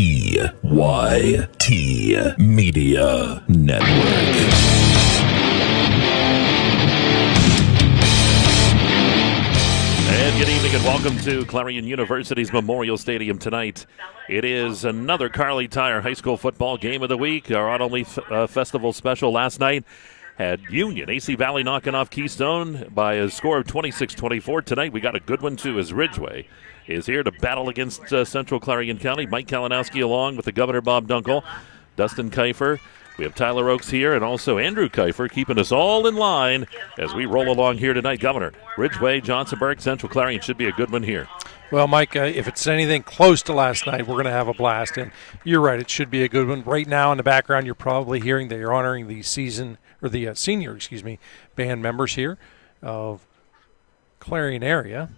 EYT Media Network. Good evening and welcome to Clarion University's Memorial Stadium tonight. It is another Kerle Tire High School football game of the week. Our Autumn Leaf Festival special last night had Union, AC Valley knocking off Keystone by a score of 26-24. Tonight we got a good one too as Ridgway is here to battle against Central Clarion County. Mike Kalinowski along with the Governor Bob Dunkel, Dustin Kiefer. We have Tyler Oakes here and also Andrew Kiefer keeping us all in line as we roll along here tonight. Governor, Ridgway, Johnsonburg, Central Clarion should be a good one here. Well, Mike, if it's anything close to last night, we're going to have a blast. And you're right, it should be a good one. Right now in the background, you're probably hearing that you're honoring the senior band members here of Clarion area.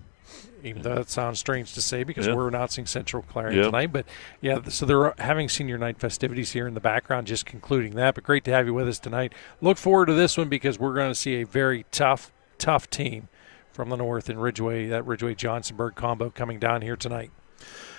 Even though that sounds strange to say because we're announcing Central Clarion tonight. But, so they're having senior night festivities here in the background, just concluding that. But great to have you with us tonight. Look forward to this one because we're going to see a very tough team from the north in Ridgway, that Ridgway-Johnsonburg combo coming down here tonight.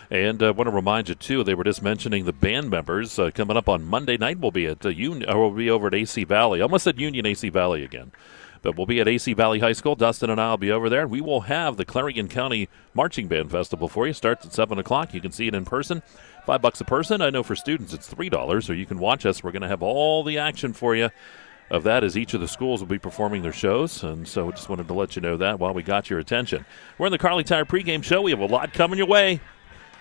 And I want to remind you, too, they were just mentioning the band members coming up on Monday night. We'll be at we'll be over at AC Valley. I almost said Union AC Valley again. But we'll be at AC Valley High School. Dustin and I will be over there. We will have the Clarion County Marching Band Festival for you. Starts at 7 o'clock. You can see it in person. $5 a person. I know for students it's $3, or you can watch us. We're going to have all the action for you of that as each of the schools will be performing their shows. And so just wanted to let you know that while we got your attention. We're in the Kerle Tire pregame show. We have a lot coming your way.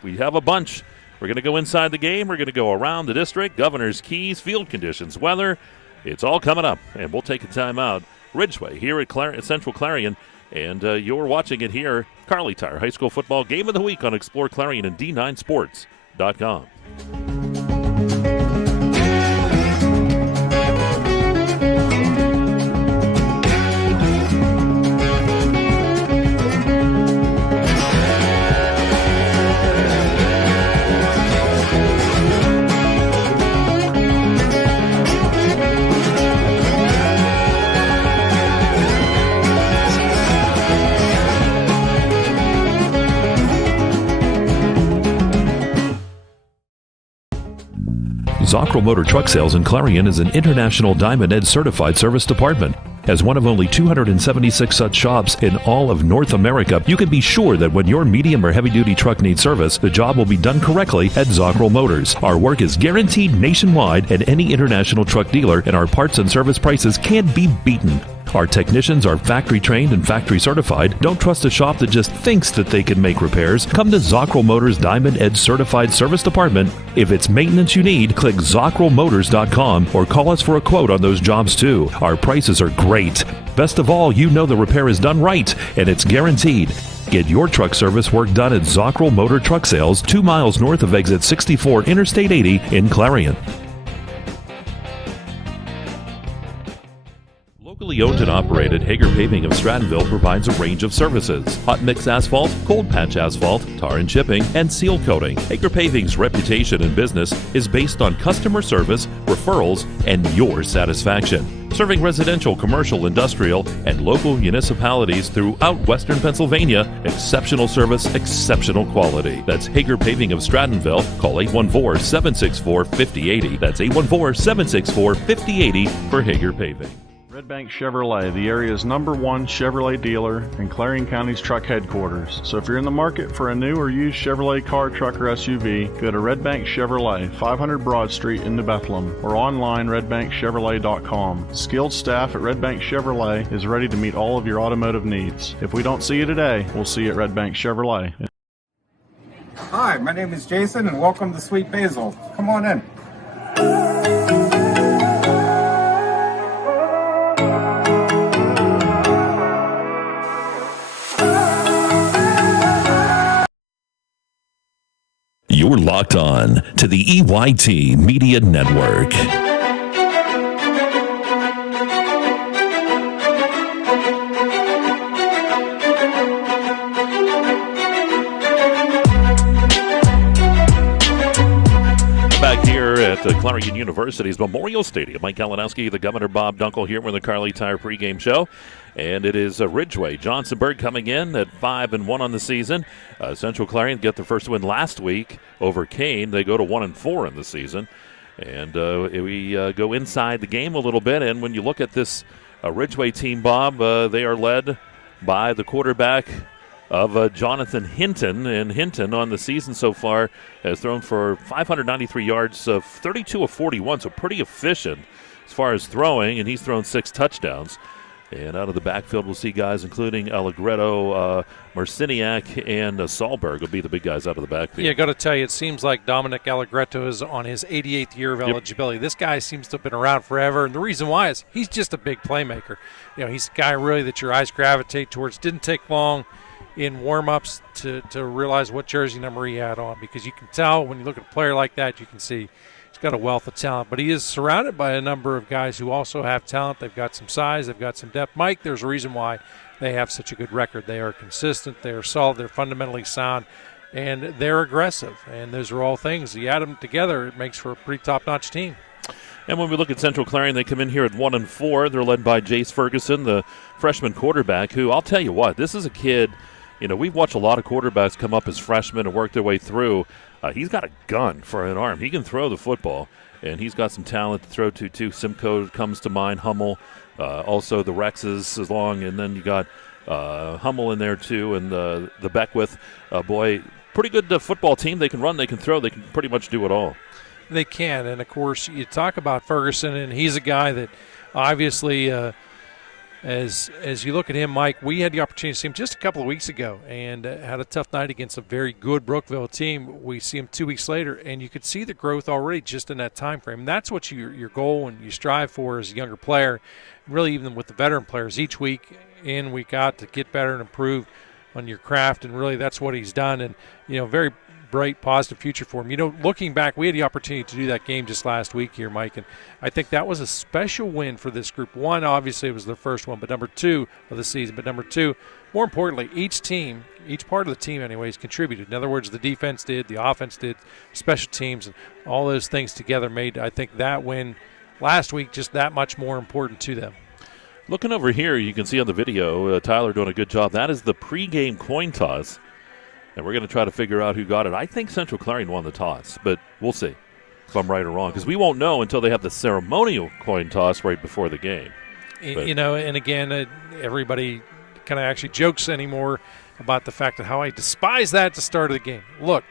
We have a bunch. We're going to go inside the game. We're going to go around the district, governor's keys, field conditions, weather. It's all coming up, and we'll take a time out. Ridgway here at Central Clarion, and you're watching it here, Kerle Tire High School Football Game of the Week on Explore Clarion and D9Sports.com. Zockrell Motor Truck Sales in Clarion is an International Diamond Ed certified service department. As one of only 276 such shops in all of North America, you can be sure that when your medium or heavy-duty truck needs service, the job will be done correctly at Zockrell Motors. Our work is guaranteed nationwide at any international truck dealer, and our parts and service prices can't be beaten. Our technicians are factory trained and factory certified. Don't trust a shop that just thinks that they can make repairs. Come to Zockrell Motors Diamond Edge Certified Service Department. If it's maintenance you need, click ZockrellMotors.com or call us for a quote on those jobs too. Our prices are great. Best of all, you know the repair is done right and it's guaranteed. Get your truck service work done at Zockrell Motor Truck Sales, 2 miles north of exit 64 Interstate 80 in Clarion. Locally owned and operated, Hager Paving of Strattonville provides a range of services: hot mix asphalt, cold patch asphalt, tar and chipping, and seal coating. Hager Paving's reputation in business is based on customer service, referrals, and your satisfaction. Serving residential, commercial, industrial, and local municipalities throughout Western Pennsylvania, exceptional service, exceptional quality. That's Hager Paving of Strattonville. Call 814-764-5080. That's 814-764-5080 for Hager Paving. Red Bank Chevrolet, the area's #1 Chevrolet dealer and Clarion County's truck headquarters. So if you're in the market for a new or used Chevrolet car, truck, or SUV, go to Red Bank Chevrolet, 500 Broad Street in New Bethlehem, or online redbankchevrolet.com. Skilled staff at Red Bank Chevrolet is ready to meet all of your automotive needs. If we don't see you today, we'll see you at Red Bank Chevrolet. Hi, my name is Jason, and welcome to Sweet Basil. Come on in. You're locked on to the EYT Media Network. Back here at Clarion University's Memorial Stadium. Mike Kalinowski, the Governor Bob Dunkel here with the Carly Tire pregame show. And it is Ridgway. Johnsonburg coming in at 5-1 on the season. Central Clarion get their first win last week over Kane. They go to 1-4 in the season. And we go inside the game a little bit. And when you look at this Ridgway team, Bob, they are led by the quarterback of Jonathan Hinton. And Hinton on the season so far has thrown for 593 yards, 32 of 41, so pretty efficient as far as throwing, and he's thrown 6 touchdowns. And out of the backfield, we'll see guys including Allegretto, Marciniak, and Sahlberg will be the big guys out of the backfield. Yeah, got to tell you, it seems like Dominic Allegretto is on his 88th year of eligibility. This guy seems to have been around forever, and the reason why is he's just a big playmaker. You know, he's a guy really that your eyes gravitate towards. Didn't take long in warm-ups to realize what jersey number he had on, because you can tell when you look at a player like that, you can see he's got a wealth of talent. But he is surrounded by a number of guys who also have talent. They've got some size. They've got some depth. Mike, there's a reason why they have such a good record. They are consistent. They are solid. They're fundamentally sound. And they're aggressive. And those are all things. You add them together, it makes for a pretty top-notch team. And when we look at Central Clarion, they come in here at 1-4. They're led by Jace Ferguson, the freshman quarterback, who I'll tell you what, this is a kid. You know, we've watched a lot of quarterbacks come up as freshmen and work their way through. He's got a gun for an arm. He can throw the football, and he's got some talent to throw to, too. Simcoe comes to mind, Hummel, also the Rexes is long, and then you got Hummel in there, too, and the Beckwith. Boy, pretty good football team. They can run, they can throw, they can pretty much do it all. They can, and, of course, you talk about Ferguson, and he's a guy that obviously as you look at him, Mike, we had the opportunity to see him just a couple of weeks ago and had a tough night against a very good Brookville team. We see him 2 weeks later, and you could see the growth already just in that time frame. And that's what your goal and you strive for as a younger player, really even with the veteran players, each week in, week out, to get better and improve on your craft. And really that's what he's done. And, you know, very bright, positive future for him. You know, looking back, we had the opportunity to do that game just last week here, Mike, and I think that was a special win for this group. One, obviously, it was their first one, but number 2 of the season. But number 2, more importantly, each team, each part of the team anyways, contributed. In other words, the defense did, the offense did, special teams, and all those things together made, I think, that win last week just that much more important to them. Looking over here, you can see on the video, Tyler doing a good job. That is the pregame coin toss. And we're going to try to figure out who got it. I think Central Clarion won the toss, but we'll see if I'm right or wrong, because we won't know until they have the ceremonial coin toss right before the game. You know, and again, everybody kind of actually jokes anymore about the fact that how I despise that at the start of the game. Look,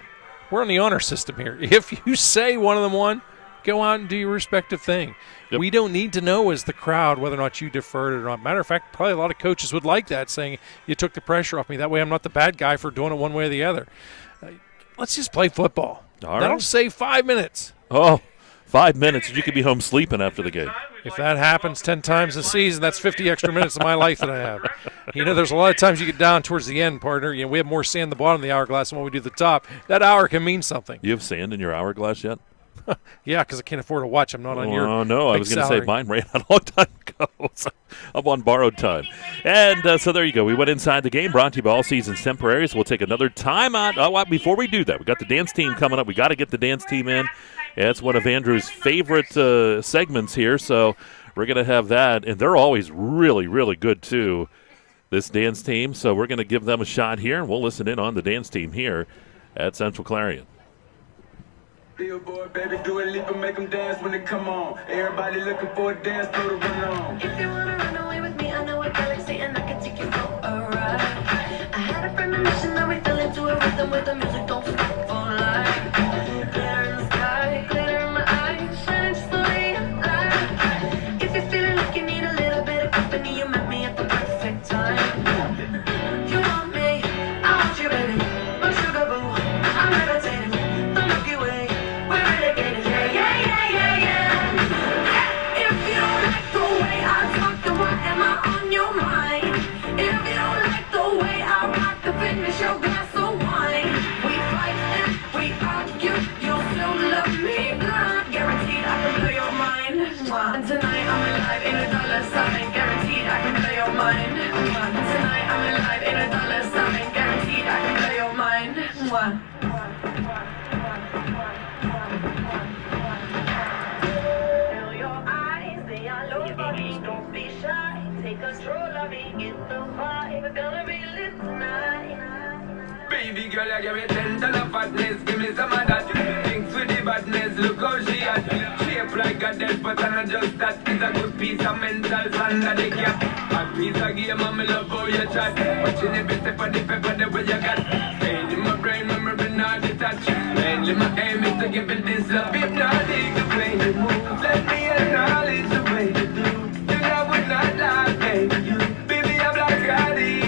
we're on the honor system here. If you say one of them won, go out and do your respective thing. Yep. We don't need to know as the crowd whether or not you deferred it or not. Matter of fact, probably a lot of coaches would like that, saying you took the pressure off me. That way I'm not the bad guy for doing it one way or the other. Let's just play football. All right. That'll save 5 minutes. Oh, 5 minutes, and you could be home sleeping after the game. If that happens 10 times a season, that's 50 extra minutes of my life that I have. You know, there's a lot of times you get down towards the end, partner. You know, we have more sand at the bottom of the hourglass than what we do at the top. That hour can mean something. You have sand in your hourglass yet? Yeah, because I can't afford to watch. I'm not on your Oh, no, I was going to say mine ran out a long time ago. So I'm on borrowed time. And so there you go. We went inside the game, brought to you by All Seasons Temporaries. We'll take another timeout. Oh, before we do that, we got the dance team coming up. We got to get the dance team in. It's one of Andrew's favorite segments here, so we're going to have that. And they're always really, really good, too, this dance team. So we're going to give them a shot here, and we'll listen in on the dance team here at Central Clarion. Billboard, baby, do a leap and make them dance when they come on. Everybody looking for a dance floor to run on. If you wanna run away with me, I know a galaxy and I can take you for a ride. I had a premonition that we fell into a rhythm where the music don't stop for life. Glitter in the sky, glitter in my eyes, shining just the way I like. If you're feeling like you need a little bit of company, you met me at the perfect time. You want me, I want you, baby. My sugar boo, I'm levitating. The Milky Way. Your glass of wine. We fight Baby girl, you give me 10 ton of fatness, give me some of that. Thinks with the badness, look how she at. Shape like a dead, but I'm not just that. It's a good piece of mental under the cap. A piece of game, and me love how you chat. Watching every step of the pepper, the way you got. Staying in my brain, memory not detached. Mainly my aim is to give it this love. If not, dig the way you move. Let me acknowledge the way you do. Think I would not lie, baby, you. Baby, I'm like Gotti.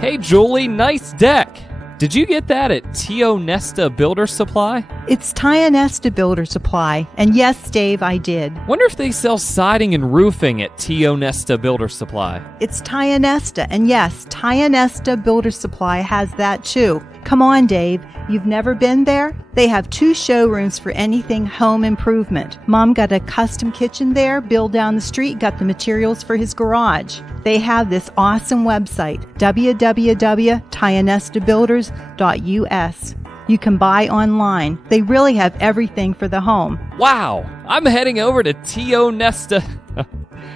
Hey Julie, nice deck! Did you get that at Tio Nesta Builder Supply? It's Tio Nesta Builder Supply, and yes, Dave, I did. Wonder if they sell siding and roofing at Tio Nesta Builder Supply. It's Tio Nesta, and yes, Tio Nesta Builder Supply has that too. Come on, Dave. You've never been there? They have 2 showrooms for anything home improvement. Mom got a custom kitchen there. Bill down the street got the materials for his garage. They have this awesome website, www.tionestabuilders.us. You can buy online. They really have everything for the home. Wow! I'm heading over to Tio Nesta.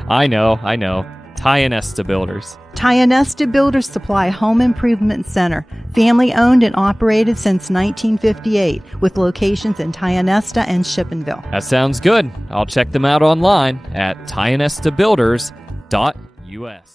I know. Tio Nesta Builders. Tio Nesta Builder Supply Home Improvement Center. Family owned and operated since 1958 with locations in Tio Nesta and Shippenville. That sounds good. I'll check them out online at tionestabuilders.us.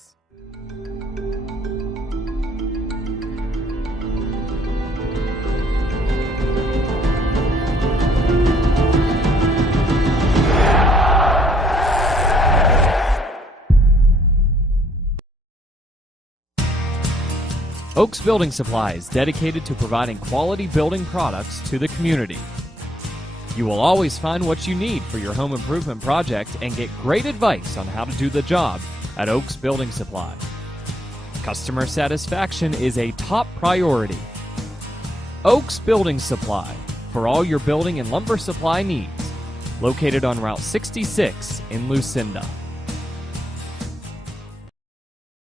Oaks Building Supply is dedicated to providing quality building products to the community. You will always find what you need for your home improvement project and get great advice on how to do the job at Oaks Building Supply. Customer satisfaction is a top priority. Oaks Building Supply, for all your building and lumber supply needs. Located on Route 66 in Lucinda.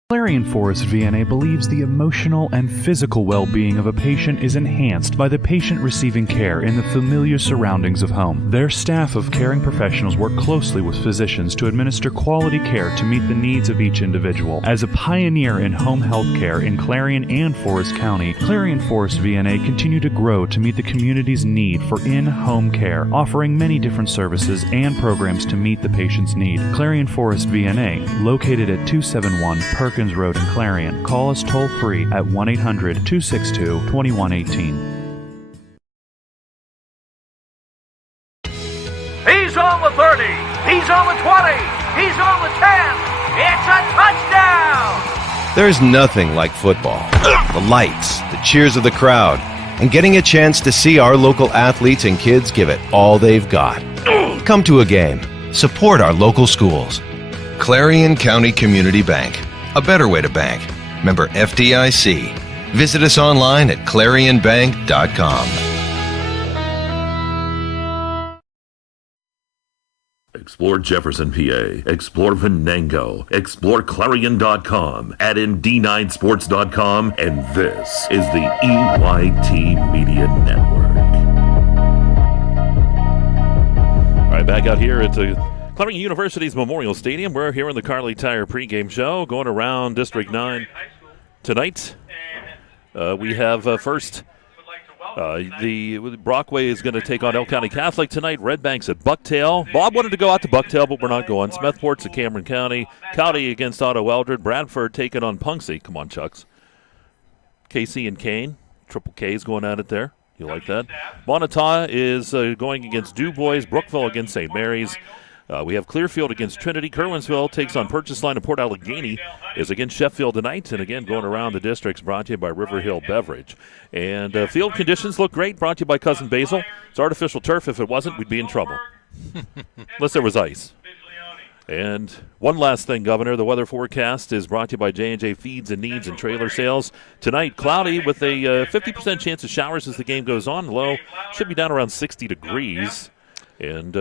Clarion Forest VNA believes the emotional and physical well-being of a patient is enhanced by the patient receiving care in the familiar surroundings of home. Their staff of caring professionals work closely with physicians to administer quality care to meet the needs of each individual. As a pioneer in home health care in Clarion and Forest County, Clarion Forest VNA continue to grow to meet the community's need for in-home care, offering many different services and programs to meet the patient's need. Clarion Forest VNA, located at 271 Perkins Road in Clarion. Call us toll-free at 1-800-262-2118. He's on the 30. He's on the 20. He's on the 10. It's a touchdown! There's nothing like football. The lights, the cheers of the crowd, and getting a chance to see our local athletes and kids give it all they've got. Come to a game. Support our local schools. Clarion County Community Bank. A better way to bank. Member FDIC. Visit us online at ClarionBank.com. Explore Jefferson, PA. Explore Venango. exploreClarion.com. Add in D9Sports.com. And this is the EYT Media Network. All right, back out here at the Clarion University's Memorial Stadium. We're here in the Kerle Tire pregame show, going around District 9 tonight. We have first the Brockway is going to take on Elk County Catholic tonight. Red Bank's at Bucktail. Bob wanted to go out to Bucktail, but we're not going. Smethport's at Cameron County. Cowdy against Otto Eldred. Bradford taking on Punxsy. Come on, Chucks. Casey and Kane. Triple K's going at it there. You like that? Montauk is going against DuBois. Brookville against St. Mary's. We have Clearfield against Trinity. Kerwinsville takes on Purchase Line, and Port Allegheny is against Sheffield tonight. And again, going around the districts, brought to you by River Hill Beverage. And field conditions look great, brought to you by Cousin Basil. It's artificial turf. If it wasn't, we'd be in trouble. Unless there was ice. And one last thing, Governor, the weather forecast is brought to you by J&J Feeds and Needs and Trailer Sales. Tonight, cloudy with a 50% chance of showers as the game goes on. Low should be down around 60 degrees. And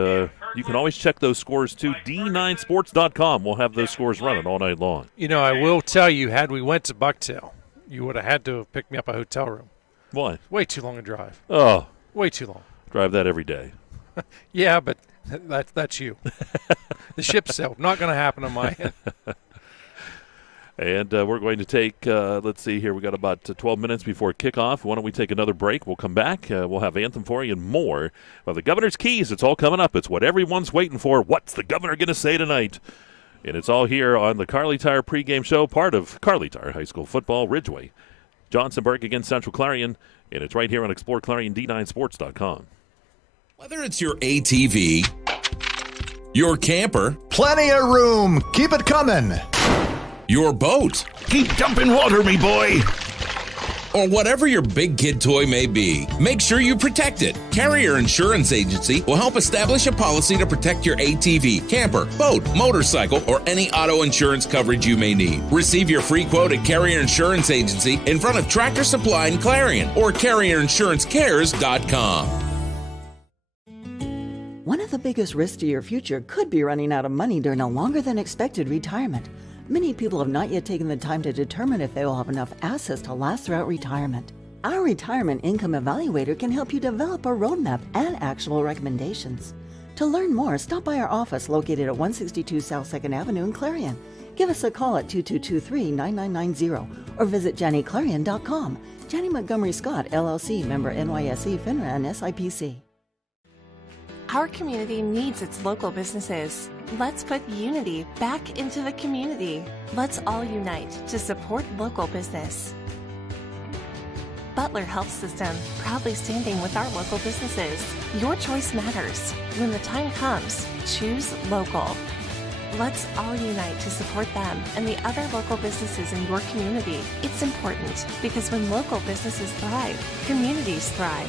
you can always check those scores, too. D9sports.com will have those scores running all night long. You know, I will tell you, had we went to Bucktail, you would have had to have picked me up a hotel room. Why? Way too long a drive. Oh. Way too long. Drive that every day. Yeah, but that's you. The ship sailed. Not going to happen on my end. And we're going to take, let's see here, we got about 12 minutes before kickoff. Why don't we take another break? We'll come back. We'll have Anthem for you and more. Well, the Governor's Keys, it's all coming up. It's what everyone's waiting for. What's the Governor going to say tonight? And it's all here on the Kerle Tire pregame show, part of Kerle Tire High School football, Ridgway. Johnsonburg against Central Clarion, and it's right here on exploreClarion, D9sports.com. Whether it's your ATV, your camper, plenty of room, keep it coming, your boat, keep dumping water, me boy, or whatever your big kid toy may be, make sure you protect it. Carrier Insurance Agency will help establish a policy to protect your ATV, camper, boat, motorcycle, or any auto insurance coverage you may need. Receive your free quote at Carrier Insurance Agency in front of Tractor Supply in Clarion or CarrierInsuranceCares.com. One of the biggest risks to your future could be running out of money during a longer than expected retirement. Many people have not yet taken the time to determine if they will have enough assets to last throughout retirement. Our Retirement Income Evaluator can help you develop a roadmap and actionable recommendations. To learn more, stop by our office located at 162 South 2nd Avenue in Clarion. Give us a call at 2223-9990 or visit JannyClarion.com. Janney Montgomery Scott, LLC, member NYSE, FINRA, and SIPC. Our community needs its local businesses. Let's put unity back into the community. Let's all unite to support local business. Butler Health System, proudly standing with our local businesses. Your choice matters. When the time comes, choose local. Let's all unite to support them and the other local businesses in your community. It's important because when local businesses thrive, communities thrive.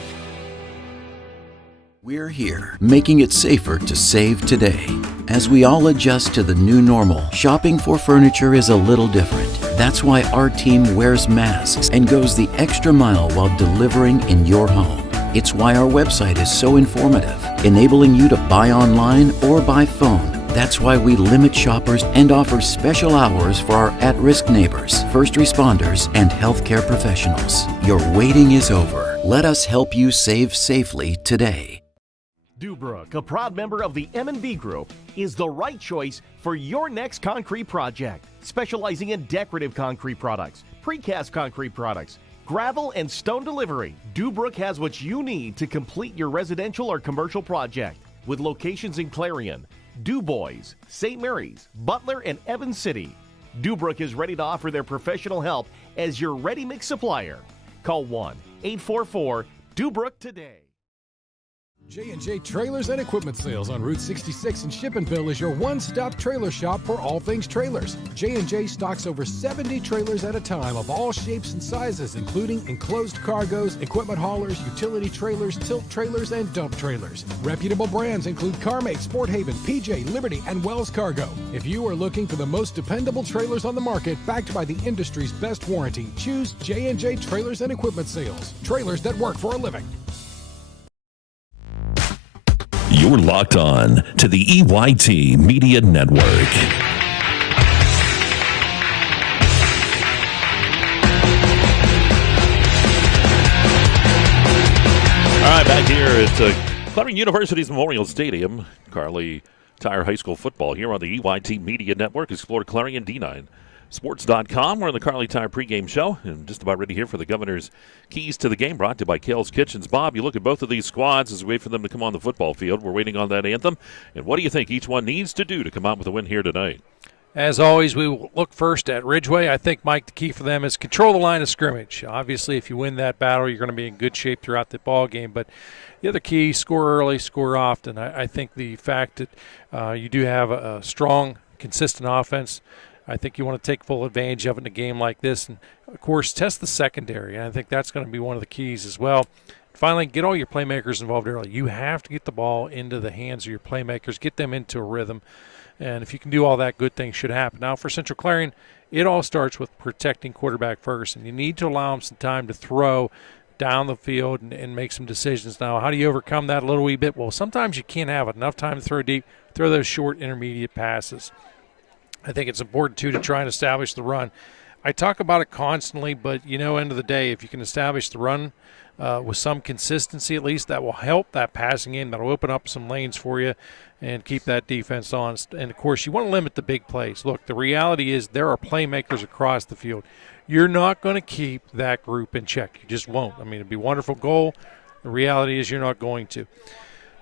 We're here, making it safer to save today. As we all adjust to the new normal, shopping for furniture is a little different. That's why our team wears masks and goes the extra mile while delivering in your home. It's why our website is so informative, enabling you to buy online or by phone. That's why we limit shoppers and offer special hours for our at-risk neighbors, first responders, and healthcare professionals. Your waiting is over. Let us help you save safely today. DuBrook, a proud member of the M&B Group, is the right choice for your next concrete project. Specializing in decorative concrete products, precast concrete products, gravel and stone delivery, DuBrook has what you need to complete your residential or commercial project. With locations in Clarion, DuBois, St. Mary's, Butler, and Evans City, DuBrook is ready to offer their professional help as your ready-mix supplier. Call 1-844-DuBrook today. J&J Trailers and Equipment Sales on Route 66 in Shippensville is your one-stop trailer shop for all things trailers. J&J stocks over 70 trailers at a time of all shapes and sizes, including enclosed cargos, equipment haulers, utility trailers, tilt trailers, and dump trailers. Reputable brands include CarMate, Sport Haven, PJ, Liberty, and Wells Cargo. If you are looking for the most dependable trailers on the market, backed by the industry's best warranty, choose J&J Trailers and Equipment Sales. Trailers that work for a living. You're locked on to the EYT Media Network. All right, back here at Clarion University's Memorial Stadium. Kerle Tire High School football here on the EYT Media Network. Explore Clarion D9. Sports.com. We're on the Carly Tire pregame show, and just about ready here for the Governor's Keys to the Game, brought to you by Kerle's Kitchens. Bob, you look at both of these squads as we wait for them to come on the football field. We're waiting on that anthem. And what do you think each one needs to do to come out with a win here tonight? As always, we will look first at Ridgway. I think, Mike, the key for them is control the line of scrimmage. Obviously, if you win that battle, you're going to be in good shape throughout the ball game. But the other key, score early, score often. I think the fact that you do have a strong, consistent offense, I think you want to take full advantage of it in a game like this. And, of course, test the secondary. And I think that's going to be one of the keys as well. Finally, get all your playmakers involved early. You have to get the ball into the hands of your playmakers, get them into a rhythm. And if you can do all that, good things should happen. Now, for Central Clarion, it all starts with protecting quarterback first. And you need to allow him some time to throw down the field and make some decisions. Now, how do you overcome that a little wee bit? Well, sometimes you can't have enough time to throw deep. Throw those short, intermediate passes. I think it's important, too, to try and establish the run. I talk about it constantly, but, end of the day, if you can establish the run with some consistency at least, that will help that passing game. That will open up some lanes for you and keep that defense honest. And, of course, you want to limit the big plays. Look, the reality is there are playmakers across the field. You're not going to keep that group in check. You just won't. I mean, it'd be a wonderful goal. The reality is you're not going to.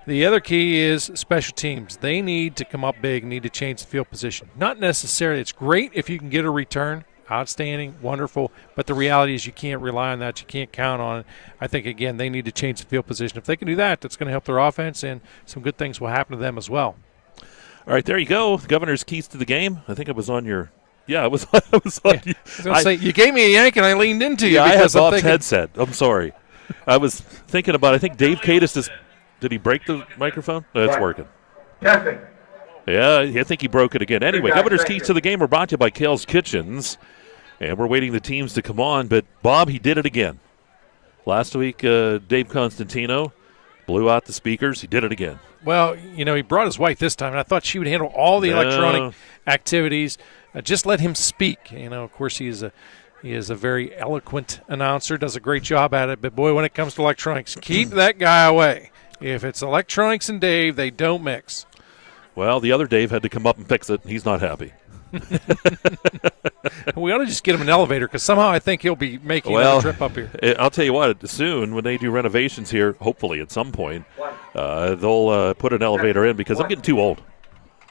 The other key is special teams. They need to come up big, need to change the field position. Not necessarily. It's great if you can get a return. Outstanding, wonderful. But the reality is you can't rely on that. You can't count on it. I think, again, they need to change the field position. If they can do that, that's going to help their offense, and some good things will happen to them as well. All right, there you go. The Governor's Keys to the Game. I think it was on your – yeah, it was on you. I was going to say, you gave me a yank, and I leaned into you. Yeah, I had Bob's thinking, headset. I'm sorry. I was thinking about – I think Dave Cadis just – did he break the microphone? No, it's working. Testing. Yeah, I think he broke it again. Anyway, Governor's Keys to the Game are brought to you by Kerle's Kitchens, and we're waiting the teams to come on. But, Bob, he did it again. Last week, Dave Constantino blew out the speakers. He did it again. Well, he brought his wife this time, and I thought she would handle all the electronic activities. Just let him speak. Of course, he is a very eloquent announcer, does a great job at it. But, boy, when it comes to electronics, keep that guy away. If it's electronics and Dave, they don't mix. Well, the other Dave had to come up and fix it. He's not happy. We ought to just get him an elevator because somehow I think he'll be making another trip up here. I'll tell you what, soon when they do renovations here, hopefully at some point, they'll put an elevator in because I'm getting too old.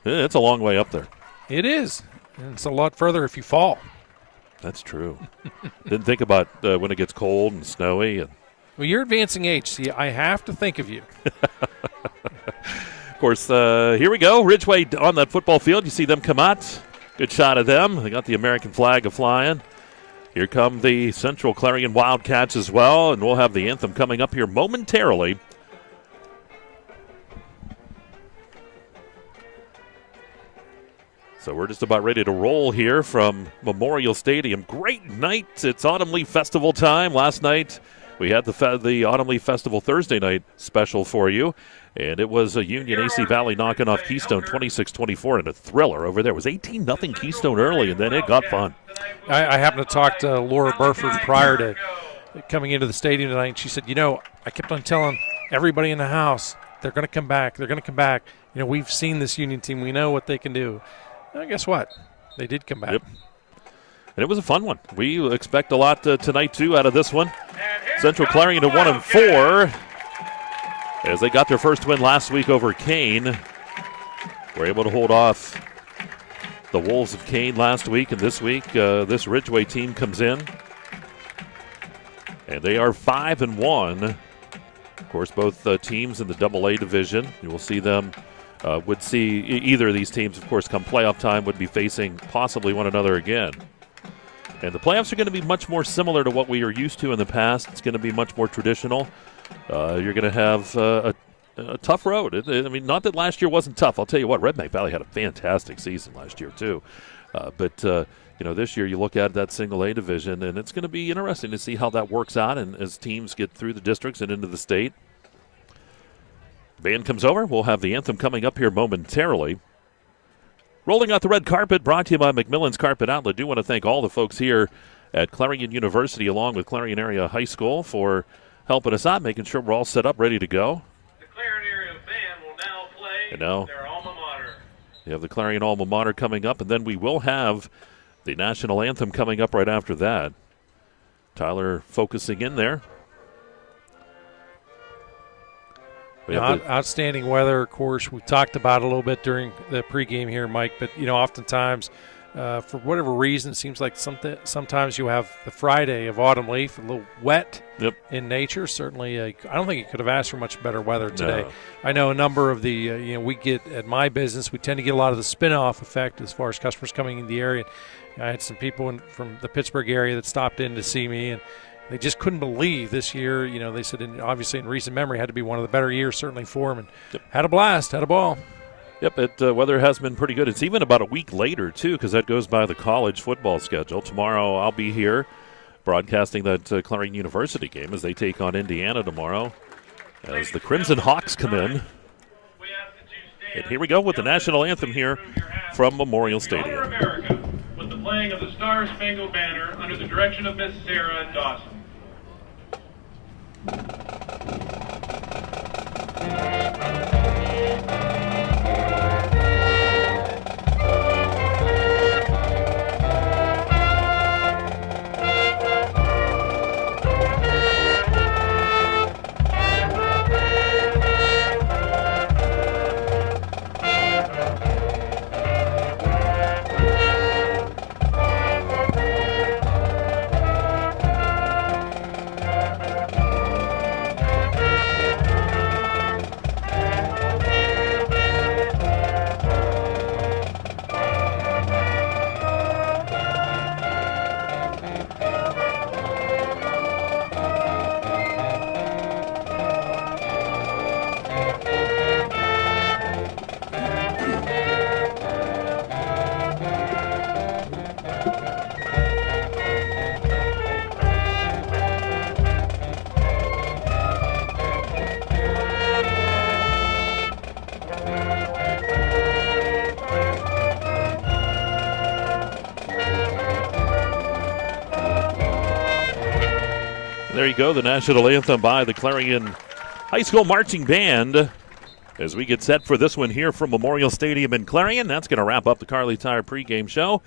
It's a long way up there. It is. And it's a lot further if you fall. That's true. Didn't think about when it gets cold and snowy. Well, you're advancing age. See, I have to think of you. Of course, here we go. Ridgway on that football field. You see them come out. Good shot of them. They got the American flag a-flying. Here come the Central Clarion Wildcats as well, and we'll have the anthem coming up here momentarily. So we're just about ready to roll here from Memorial Stadium. Great night. It's Autumn Leaf Festival time. Last night we had the Autumn Leaf Festival Thursday night special for you. And it was a Union AC Valley knocking off Keystone 26-24 in a thriller over there. It was 18-0 Keystone early, and then it got fun. I happened to talk to Laura Burford prior to coming into the stadium tonight, and she said, I kept on telling everybody in the house, they're going to come back. They're going to come back. We've seen this Union team. We know what they can do. Well, guess what? They did come back. Yep. And it was a fun one. We expect a lot tonight, too, out of this one. Central Clarion to 1-4. As they got their first win last week over Kane. Were able to hold off the Wolves of Kane last week, and this week this Ridgway team comes in. And they are 5-1. Of course, both teams in the AA division. You will see them, would see either of these teams, of course, come playoff time, would be facing possibly one another again. And the playoffs are going to be much more similar to what we are used to in the past. It's going to be much more traditional. You're going to have a tough road. Not that last year wasn't tough. I'll tell you what, Red Bank Valley had a fantastic season last year too. But this year you look at that single A division, and it's going to be interesting to see how that works out and as teams get through the districts and into the state. Band comes over. We'll have the anthem coming up here momentarily. Rolling out the red carpet, brought to you by McMillan's Carpet Outlet. Do want to thank all the folks here at Clarion University along with Clarion Area High School for helping us out, making sure we're all set up, ready to go. The Clarion Area Band will now play And now, their alma mater. You have the Clarion alma mater coming up, and then we will have the national anthem coming up right after that. Tyler focusing in there. Outstanding weather, of course. We talked about it a little bit during the pregame here, Mike, but, oftentimes, for whatever reason, it seems like sometimes you have the Friday of autumn leaf, a little wet in nature. Certainly, I don't think you could have asked for much better weather today. No. I know a number of the, we get, at my business, we tend to get a lot of the spin-off effect as far as customers coming in the area. I had some people from the Pittsburgh area that stopped in to see me, and they just couldn't believe this year. They said, obviously in recent memory, had to be one of the better years certainly for them. And had a blast, had a ball. Yep, weather has been pretty good. It's even about a week later, too, because that goes by the college football schedule. Tomorrow I'll be here broadcasting that Clarion University game as they take on Indiana tomorrow as the Crimson Hawks come in. And here we go with the national anthem here from Memorial Stadium. America, with the playing of the Star Spangled Banner under the direction of Miss Sarah Dawson. There you go, the national anthem by the Clarion High School Marching Band as we get set for this one here from Memorial Stadium in Clarion. That's going to wrap up the Carly Tire pregame show.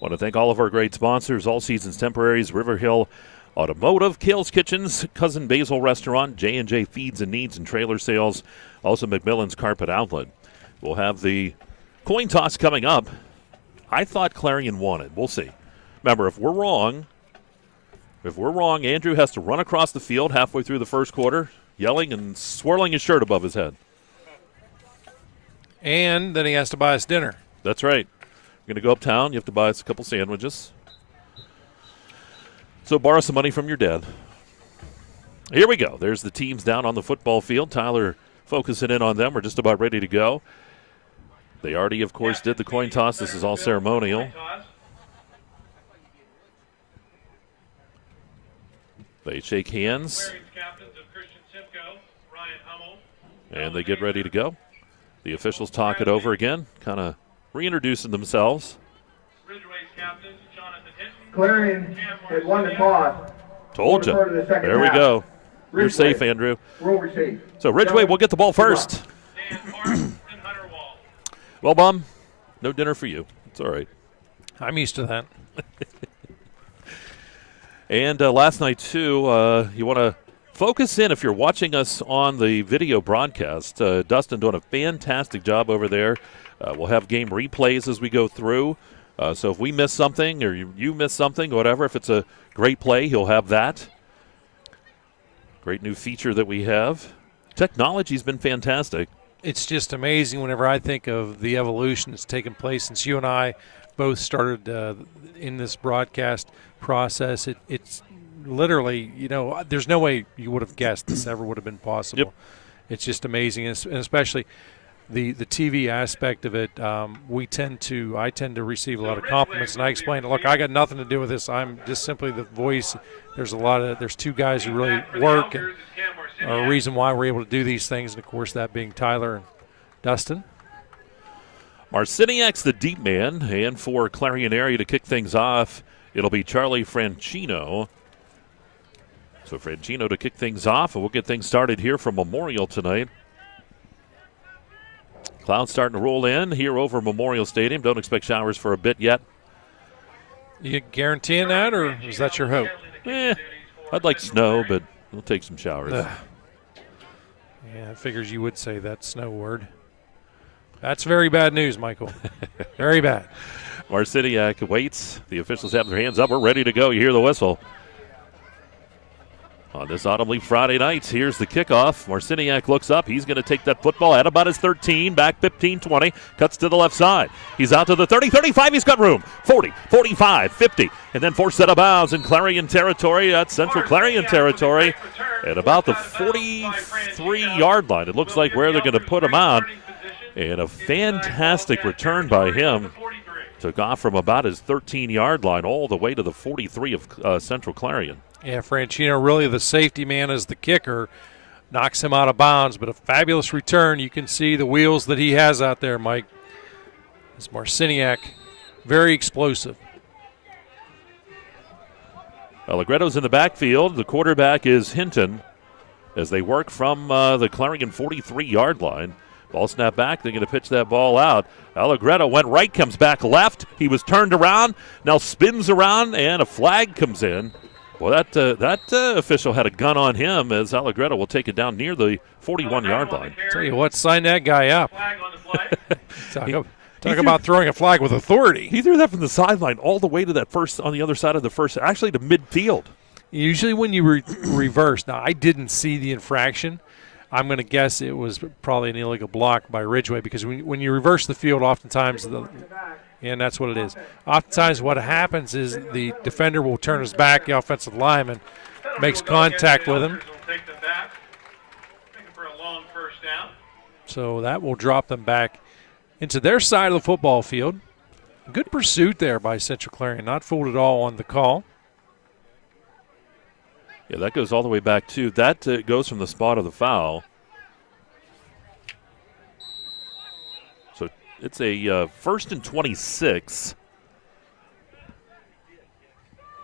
Want to thank all of our great sponsors, All Seasons Temporaries, River Hill Automotive, Kale's Kitchens, Cousin Basil Restaurant, J&J Feeds and Needs and Trailer Sales, also McMillan's Carpet Outlet. We'll have the coin toss coming up. I thought Clarion won it. We'll see. Remember, if we're wrong, Andrew has to run across the field halfway through the first quarter, yelling and swirling his shirt above his head. And then he has to buy us dinner. That's right. You're going to go uptown. You have to buy us a couple sandwiches. So borrow some money from your dad. Here we go. There's the teams down on the football field. Tyler focusing in on them. We're just about ready to go. They already, of course, did the coin toss. This is all ceremonial. They shake hands. And they get ready to go. The officials talk it over again, kind of reintroducing themselves. Clarion has won the toss. Told you. There we go. You're Ridgway. safe, Andrew. We're safe. So Ridgway will get the ball first. Well, Bum, no dinner for you. It's all right. I'm used to that. And last night, too, you want to focus in if you're watching us on the video broadcast. Dustin doing a fantastic job over there. We'll have game replays as we go through. So if we miss something or you miss something, whatever, if it's a great play, he'll have that. Great new feature that we have. Technology's been fantastic. It's just amazing whenever I think of the evolution that's taken place since you and I both started in this broadcast process. It's literally, there's no way you would have guessed this ever would have been possible. Yep. It's just amazing, and especially the TV aspect of it. I tend to receive a lot of compliments, and I explain, look, I got nothing to do with this. I'm just simply the voice. There's two guys who really work and are a reason why we're able to do these things, and of course that being Tyler and Dustin. Marciniak's the deep man, and for Clarion area to kick things off, it'll be Charlie Franchino. So Franchino to kick things off, and we'll get things started here from Memorial tonight. Clouds starting to roll in here over Memorial Stadium. Don't expect showers for a bit yet. You guaranteeing that, or is that your hope? I'd like snow, but we'll take some showers. Yeah, it figures you would say that snow word. That's very bad news, Michael. Very bad. Marciniak waits. The officials have their hands up. We're ready to go. You hear the whistle. On this Autumn League Friday night, here's the kickoff. Marciniak looks up. He's going to take that football at about his 13, back 15-20, cuts to the left side. He's out to the 30, 35. He's got room. 40, 45, 50, and then forced out of bounds in Clarion territory. That's Central Clarion territory at about the 43-yard line. It looks like where they're going to put him on. And a fantastic return by him. Took off from about his 13-yard line all the way to the 43 of Central Clarion. Yeah, Franchino, really the safety man as the kicker, knocks him out of bounds, but a fabulous return. You can see the wheels that he has out there, Mike. This Marciniak, very explosive. Allegretto's in the backfield. The quarterback is Hinton as they work from the Clarion 43-yard line. Ball snap back. They're going to pitch that ball out. Allegretto went right, comes back left. He was turned around, now spins around, and a flag comes in. Well, that official had a gun on him as Allegretto will take it down near the 41-yard line. Tell you what, sign that guy up. Talk about throwing a flag with authority. He threw that from the sideline all the way to that first, on the other side of the first, actually to midfield. Usually when you reverse, now I didn't see the infraction. I'm going to guess it was probably an illegal block by Ridgway because when you reverse the field, oftentimes and that's what it is. Oftentimes what happens is the defender will turn his back, the offensive lineman makes contact with him. So that will drop them back into their side of the football field. Good pursuit there by Central Clarion, not fooled at all on the call. Yeah, that goes all the way back to, that goes from the spot of the foul. So it's a first and 26.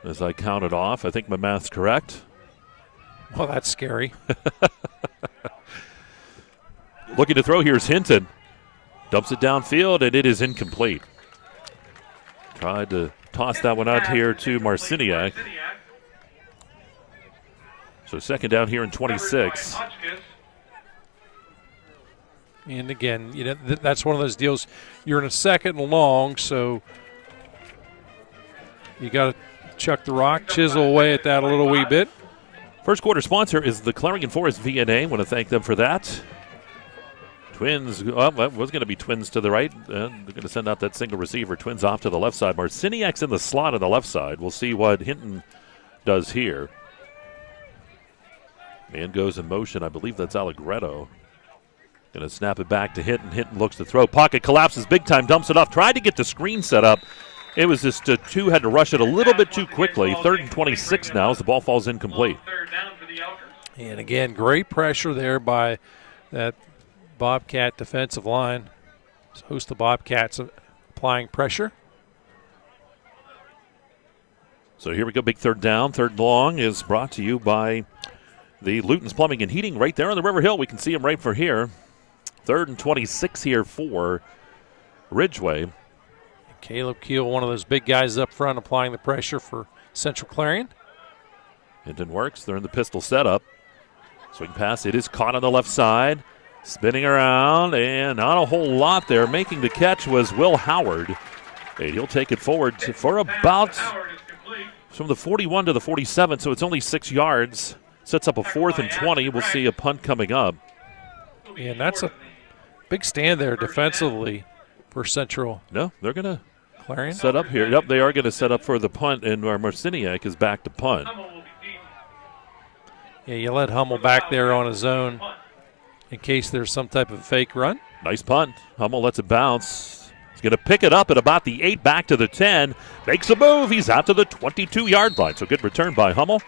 As I count it off, I think my math's correct. Well, that's scary. Looking to throw, here's Hinton. Dumps it downfield, and it is incomplete. Tried to toss that one out here to Marciniak. So second down here in 26. And again, that's one of those deals. You're in a second and long, so you got to chuck the rock, chisel away at that a little wee bit. First quarter sponsor is the Clarion Forest VNA. Want to thank them for that. Twins, well, it was going to be Twins to the right. They're going to send out that single receiver. Twins off to the left side. Marciniak's in the slot on the left side. We'll see what Hinton does here. Man goes in motion. I believe that's Allegretto. Going to snap it back to Hinton. Hinton looks to throw. Pocket collapses big time. Dumps it off. Tried to get the screen set up. It was just two had to rush it a little bit too quickly. Third and 26 now as the ball falls incomplete. And again, great pressure there by that Bobcat defensive line. Host the Bobcats applying pressure. So here we go. Big third down. Third and long is brought to you by the Luton's Plumbing and Heating right there on the River Hill. We can see them right from here. Third and 26 here for Ridgway. Caleb Keel, one of those big guys up front, applying the pressure for Central Clarion. Hinton works. They're in the pistol setup. Swing pass. It is caught on the left side. Spinning around, and not a whole lot there. Making the catch was Will Howard. And he'll take it forward for about from the 41 to the 47, so it's only 6 yards. Sets up a 4th and 20. We'll see a punt coming up. Yeah, and that's a big stand there defensively for Central. No, they're going to Clarion set up here. Yep, they are going to set up for the punt, and Marciniak is back to punt. Yeah, you let Hummel back there on his own in case there's some type of fake run. Nice punt. Hummel lets it bounce. He's going to pick it up at about the 8, back to the 10. Makes a move. He's out to the 22-yard line. So good return by Hummel.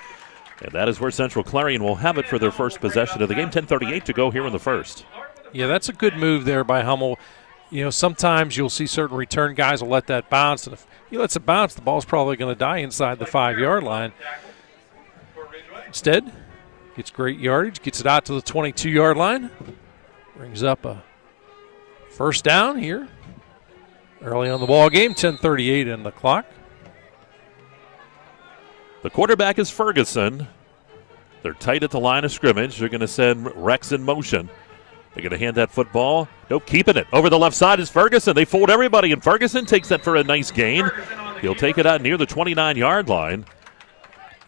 And that is where Central Clarion will have it for their first possession of the game. 10:38 to go here in the first. Yeah, that's a good move there by Hummel. You know, sometimes you'll see certain return guys will let that bounce. And if he lets it bounce, the ball's probably going to die inside the 5-yard line. Instead, gets great yardage, gets it out to the 22-yard line. Brings up a First down here. Early on the ball game, 10:38 in the clock. The quarterback is Ferguson. They're tight at the line of scrimmage. They're going to send Rex in motion. They're going to hand that football. Nope, keeping it. Over the left side is Ferguson. They fold everybody, and Ferguson takes that for a nice gain. He'll take it out near the 29-yard line.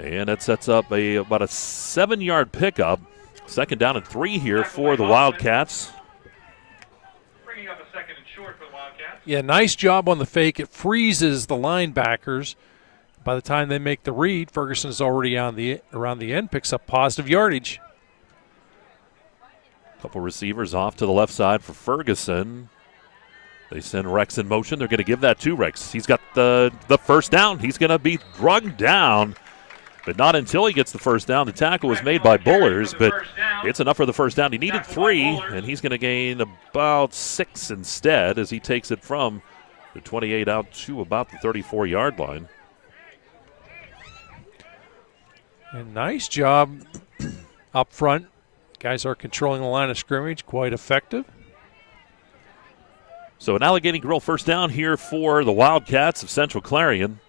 And that sets up about a 7-yard pickup. Second down and 3 here for the Wildcats. Bringing up a second and short for the Wildcats. Yeah, nice job on the fake. It freezes the linebackers. By the time they make the read, Ferguson is already around the end, picks up positive yardage. Couple receivers off to the left side for Ferguson. They send Rex in motion. They're going to give that to Rex. He's got the first down. He's going to be drugged down, but not until he gets the first down. The tackle was made by Bullers, but it's enough for the first down. He needed 3, and he's going to gain about 6 instead as he takes it from the 28 out to about the 34-yard line. And nice job up front. Guys are controlling the line of scrimmage, quite effective. So an Allegheny Grill first down here for the Wildcats of Central Clarion.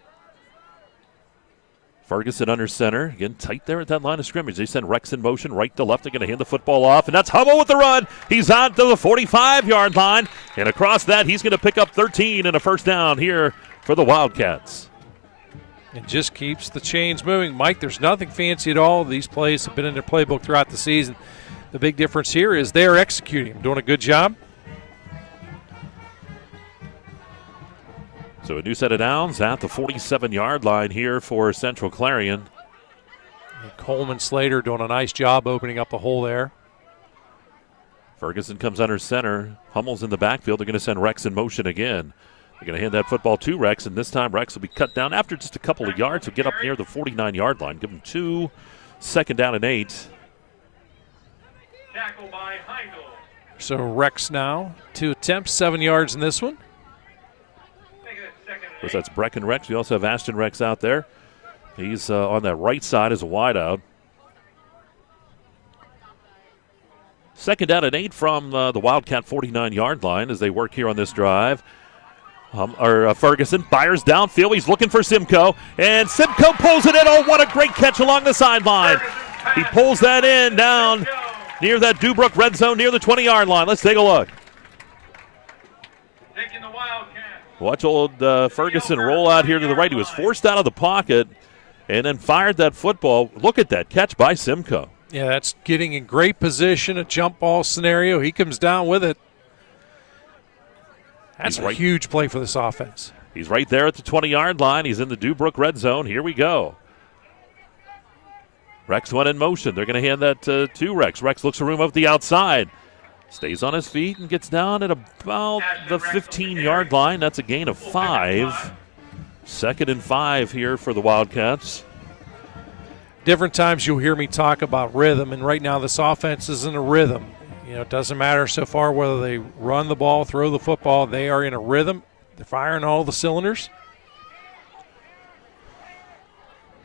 Ferguson under center. Again, tight there at that line of scrimmage. They send Rex in motion right to left. They're going to hand the football off, and that's Hummel with the run. He's on to the 45-yard line, and across that, he's going to pick up 13 and a first down here for the Wildcats. And just keeps the chains moving. Mike, there's nothing fancy at all. These plays have been in their playbook throughout the season. The big difference here is they're executing, doing a good job. So a new set of downs at the 47-yard line here for Central Clarion. And Coleman Slater doing a nice job opening up the hole there. Ferguson comes under center. Hummel's in the backfield. They're going to send Rex in motion again. They're going to hand that football to Rex, and this time Rex will be cut down after just a couple of yards. He'll get up near the 49-yard line. Give him 2, second down and 8. Tackle by Heindel. So Rex now, 2 attempts, 7 yards in this one. Of course, that's Brecken Rex. We also have Ashton Rex out there. He's on that right side as a wideout. Second down and 8 from the Wildcat 49-yard line as they work here on this drive. Ferguson fires downfield. He's looking for Simcoe, and Simcoe pulls it in. Oh, what a great catch along the sideline. He pulls that in down near that Dubrook red zone near the 20-yard line. Let's take a look. Watch old Ferguson roll out here to the right. He was forced out of the pocket and then fired that football. Look at that catch by Simcoe. Yeah, that's getting in great position, a jump ball scenario. He comes down with it. That's a huge play for this offense. He's right there at the 20-yard line. He's in the Dubrook red zone. Here we go. Rex went in motion. They're going to hand that to Rex. Rex looks for room up the outside. Stays on his feet and gets down at about the 15-yard line. That's a gain of 5. Second and 5 here for the Wildcats. Different times you'll hear me talk about rhythm, and right now this offense is in a rhythm. You know, it doesn't matter so far whether they run the ball, throw the football. They are in a rhythm. They're firing all the cylinders.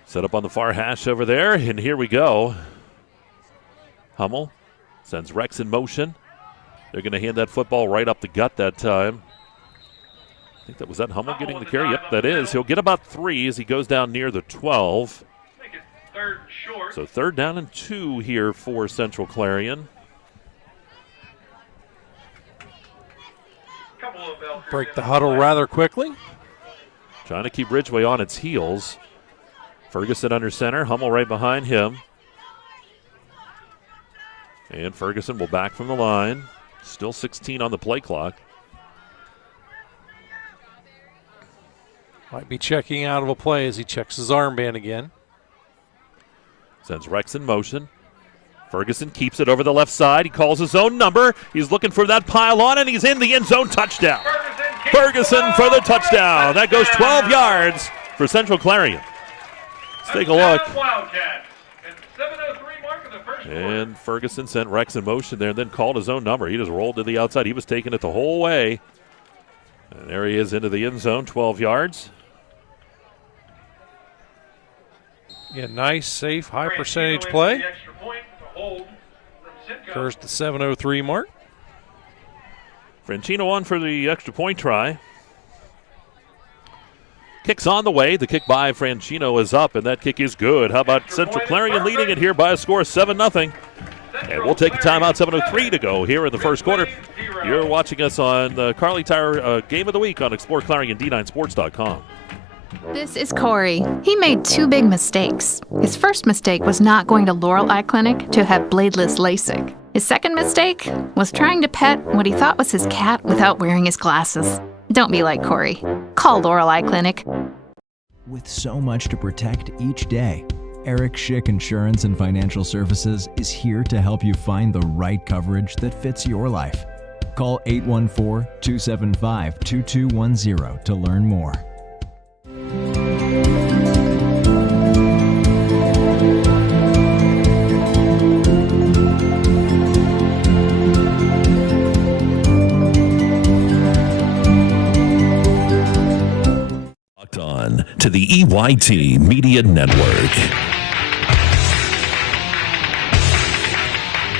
Set up on the far hash over there, and here we go. Hummel sends Rex in motion. They're going to hand that football right up the gut that time. I think that Hummel getting the carry. Yep, that is. He'll get about 3 as he goes down near the 12. So third down and 2 here for Central Clarion. Break the huddle rather quickly. Trying to keep Ridgway on its heels. Ferguson under center. Hummel right behind him. And Ferguson will back from the line. Still 16 on the play clock. Might be checking out of a play as he checks his armband again. Sends Rex in motion. Ferguson keeps it over the left side. He calls his own number. He's looking for that pile on, and he's in the end zone. Touchdown. Ferguson for the touchdown. That goes 12 yards for Central Clarion. Let's take a look. And Ferguson sent Rex in motion there and then called his own number. He just rolled to the outside. He was taking it the whole way. And there he is into the end zone, 12 yards. Yeah, nice, safe, high percentage play. Occurs the 7:03 mark. Franchino on for the extra point try. Kick's on the way. The kick by Franchino is up, and that kick is good. How about Central Clarion leading it here by a score of 7-0? And we'll take a timeout, 7:03 to go here in the first quarter. You're watching us on the Carly Tire Game of the Week on exploreClarion.com. This is Corey. He made 2 big mistakes. His first mistake was not going to Laurel Eye Clinic to have bladeless LASIK. His second mistake was trying to pet what he thought was his cat without wearing his glasses. Don't be like Corey. Call Laurel Eye Clinic. With so much to protect each day, Eric Schick Insurance and Financial Services is here to help you find the right coverage that fits your life. Call 814-275-2210 to learn more. Locked on to the EYT Media Network.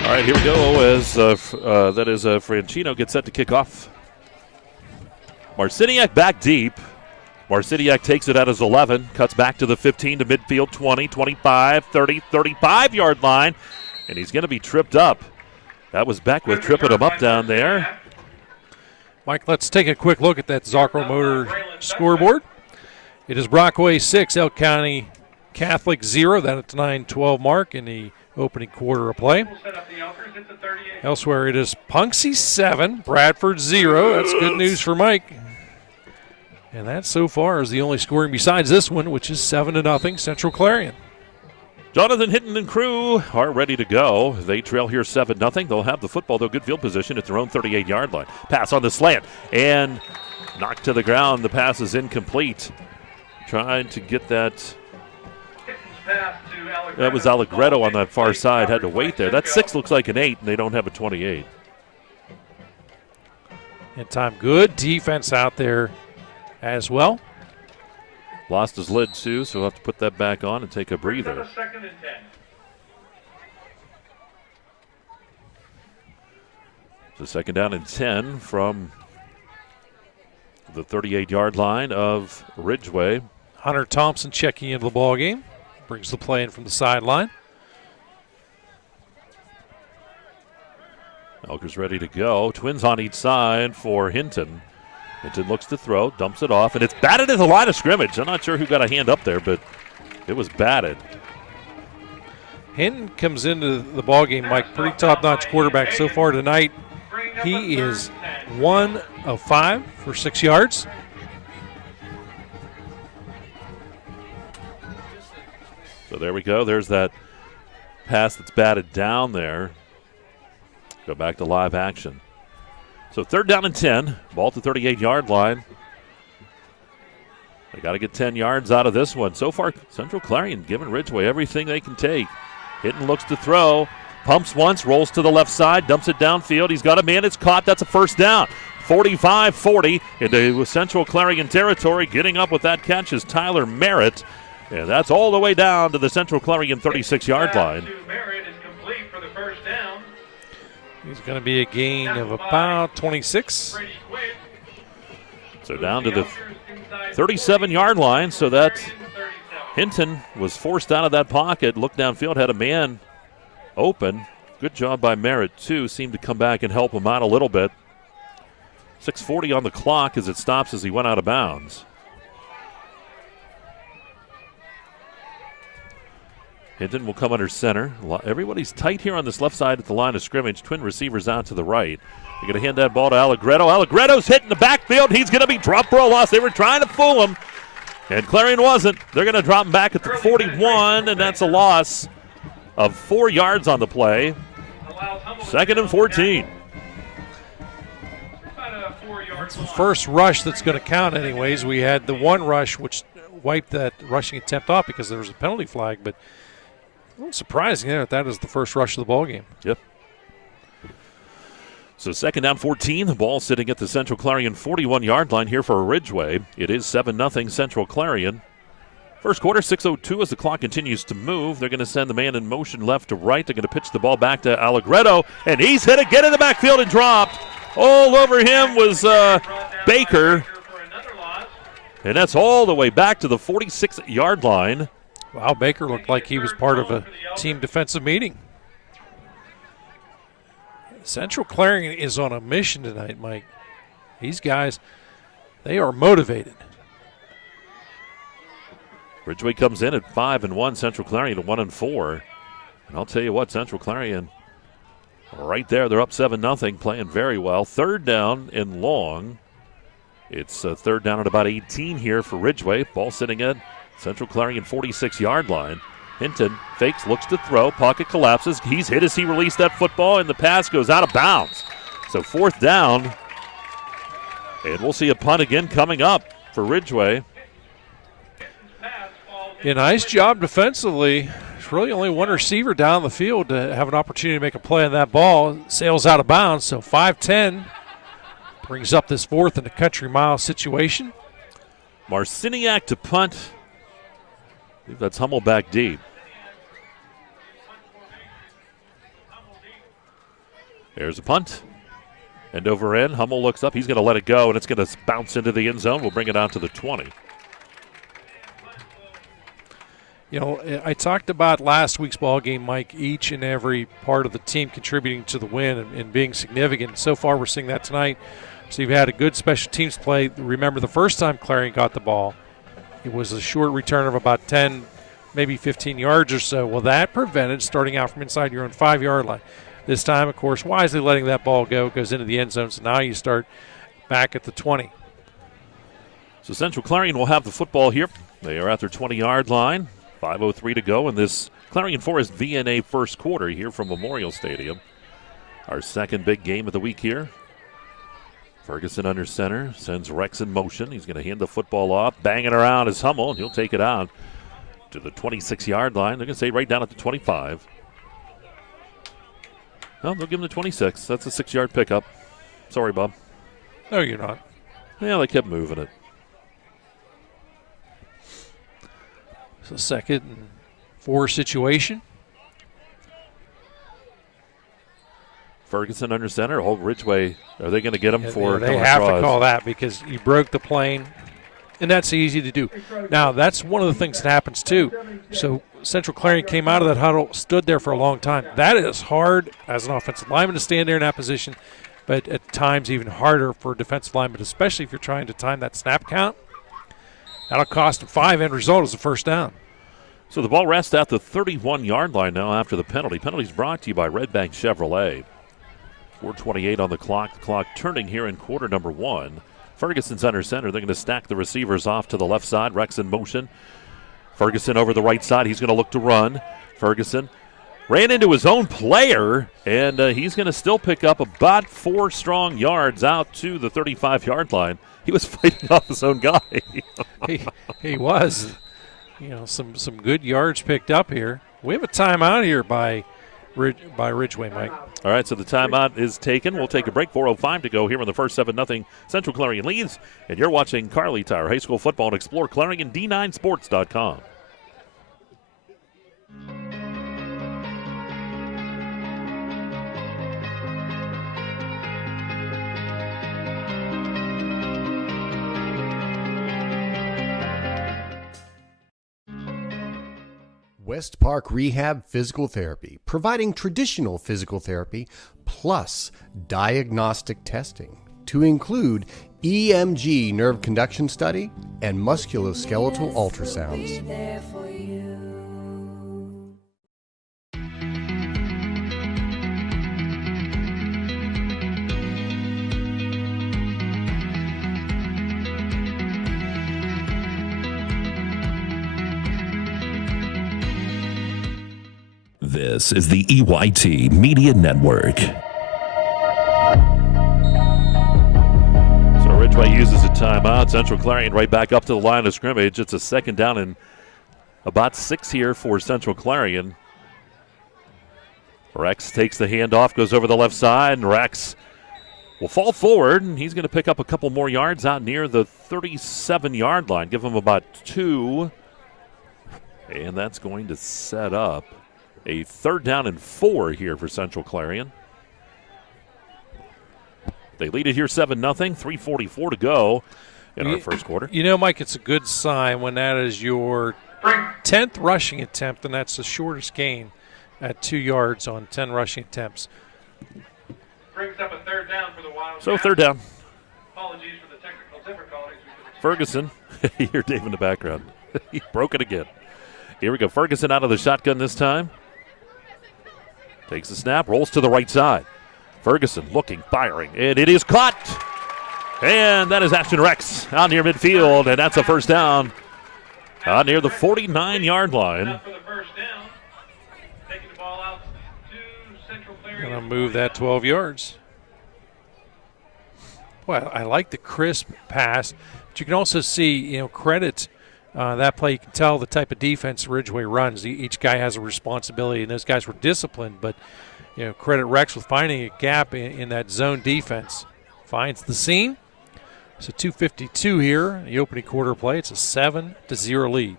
All right, here we go as Franchino gets set to kick off. Marciniak back deep. Marciniak takes it at his 11, cuts back to the 15 to midfield, 20, 25, 30, 35-yard line, and he's going to be tripped up. That was Beckwith tripping him up down there. Mike, let's take a quick look at that Zocro Motor scoreboard. It is Brockway 6, Elk County Catholic 0. That's 9-12 mark in the opening quarter of play. Elsewhere, it is Punxsy 7, Bradford 0. That's good news for Mike. And that so far is the only scoring besides this one, which is 7-0 Central Clarion. Jonathan Hinton and crew are ready to go. They trail here 7-0. They'll have the football, though, good field position at their own 38-yard line. Pass on the slant and knocked to the ground. The pass is incomplete. Trying to get that. That was Allegretto on that far side. Had to wait there. That 6 looks like an 8, and they don't have a 28. And time, good defense out there as well. Lost his lid, too, so we'll have to put that back on and take a breather. So 2nd down and 10 from the 38-yard line of Ridgway. Hunter Thompson checking into the ball game. Brings the play in from the sideline. Elker's ready to go. Twins on each side for Hinton. Hinton looks to throw, dumps it off, and it's batted at the line of scrimmage. I'm not sure who got a hand up there, but it was batted. Hinton comes into the ball game, Mike, pretty top-notch quarterback so far tonight. He is 1 of 5 for 6 yards. So there we go. There's that pass that's batted down there. Go back to live action. So 3rd down and 10. Ball to 38-yard line. They got to get 10 yards out of this one. So far, Central Clarion giving Ridgway everything they can take. Hinton looks to throw. Pumps once, rolls to the left side, dumps it downfield. He's got a man. It's caught. That's a 1st down. 45-40 into Central Clarion territory. Getting up with that catch is Tyler Merritt. And that's all the way down to the Central Clarion 36-yard line. He's going to be a gain of about 26. So down to the 37-yard line. So that Hinton was forced out of that pocket. Looked downfield, had a man open. Good job by Merritt, too. Seemed to come back and help him out a little bit. 6:40 on the clock as it stops as he went out of bounds. Hinton will come under center. Everybody's tight here on this left side at the line of scrimmage. Twin receivers out to the right. They're going to hand that ball to Allegretto. Allegretto's hitting the backfield. He's going to be dropped for a loss. They were trying to fool him, and Clarion wasn't. They're going to drop him back at the 41, and that's a loss of 4 yards on the play. 2nd and 14. It's the first rush that's going to count anyways. We had the one rush which wiped that rushing attempt off because there was a penalty flag, but a little surprising that is the first rush of the ball game. Yep. So 2nd down 14. The ball sitting at the Central Clarion 41-yard line here for Ridgway. It is 7-0 Central Clarion. First quarter, 6:02 as the clock continues to move. They're going to send the man in motion left to right. They're going to pitch the ball back to Allegretto, and he's hit again in the backfield and dropped. All over him was Baker. And that's all the way back to the 46-yard line. Wow, Baker looked like he was part of a team defensive meeting. Central Clarion is on a mission tonight, Mike. These guys, they are motivated. Ridgway comes in at 5-1. Central Clarion at 1-4. And I'll tell you what, Central Clarion, right there, they're up 7-0, playing very well. Third down and long. It's third down at about 18 here for Ridgway. Ball sitting at Central Clarion 46-yard line. Hinton fakes, looks to throw. Pocket collapses. He's hit as he released that football, and the pass goes out of bounds. So fourth down. And we'll see a punt again coming up for Ridgway. Yeah, nice job defensively. There's really only one receiver down the field to have an opportunity to make a play on that ball. Sails out of bounds, so 5-10 brings up this fourth in a country mile situation. Marciniak to punt. I believe that's Hummel back deep. There's a punt. End over end. Hummel looks up. He's going to let it go, and it's going to bounce into the end zone. We'll bring it out to the 20. You know, I talked about last week's ball game, Mike, each and every part of the team contributing to the win and being significant. So far, we're seeing that tonight. So you've had a good special teams play. Remember, the first time Clarion got the ball, it was a short return of about 10, maybe 15 yards or so. Well, that prevented starting out from inside your own 5-yard line. This time, of course, wisely letting that ball go, goes into the end zone. So now you start back at the 20. So Central Clarion will have the football here. They are at their 20-yard line. 5:03 to go in this Clarion Forest VNA first quarter here from Memorial Stadium. Our second big game of the week here. Ferguson under center, sends Rex in motion. He's going to hand the football off. Banging around is Hummel, and he'll take it out to the 26-yard line. They're going to say right down at the 25. Well, they'll give him the 26. That's a 6-yard pickup. Sorry, Bob. No, you're not. Yeah, they kept moving it. So 2nd and 4 situation. Ferguson under center. Oh, Ridgway. Are they going to get him for? They have to call that because you broke the plane, and that's easy to do. Now, that's one of the things that happens too. So Central Clarion came out of that huddle, stood there for a long time. That is hard as an offensive lineman to stand there in that position, but at times even harder for a defensive lineman, especially if you're trying to time that snap count. That'll cost them 5. End result is a first down. So the ball rests at the 31-yard line now after the penalty. Penalty's brought to you by Red Bank Chevrolet. 4:28 on the clock. The clock turning here in quarter number 1. Ferguson's under center. They're going to stack the receivers off to the left side. Rex in motion. Ferguson over the right side. He's going to look to run. Ferguson ran into his own player, and he's going to still pick up about 4 strong yards out to the 35-yard line. He was fighting off his own guy. he was. You know, some good yards picked up here. We have a timeout here by Ridgway, Mike. All right, so the timeout is taken. We'll take a break. 4:05 to go here in the first 7-0. Central Clarion leads, and you're watching Kerle Tire High School football and exploreClarion D9sports.com. West Park Rehab Physical Therapy, providing traditional physical therapy plus diagnostic testing to include EMG nerve conduction study and musculoskeletal ultrasounds. This is the EYT Media Network. So Ridgway uses a timeout. Central Clarion right back up to the line of scrimmage. It's a 2nd down and about 6 here for Central Clarion. Rex takes the handoff, goes over the left side, and Rex will fall forward, and he's going to pick up a couple more yards out near the 37-yard line. Give him about 2, and that's going to set up a 3rd down and 4 here for Central Clarion. They lead it here 7-0, 3:44 to go in our first quarter. You know, Mike, it's a good sign when that is your 10th rushing attempt, and that's the shortest gain at 2 yards on 10 rushing attempts. Brings up a third down for the Wildcats. So third down. Apologies for the technical difficulties. Ferguson. You hear Dave in the background. He broke it again. Here we go. Ferguson out of the shotgun this time. Takes the snap, rolls to the right side. Ferguson looking, firing, and it is caught. And that is Ashton Rex out near midfield, and that's a first down out near the 49-yard line. Going to move that 12 yards. Well, I like the crisp pass, but you can also see, credit that play. You can tell the type of defense Ridgway runs. Each guy has a responsibility, and those guys were disciplined, but credit Rex with finding a gap in that zone defense. Finds the seam. So 2:52 here, the opening quarter play. It's a 7-0 lead.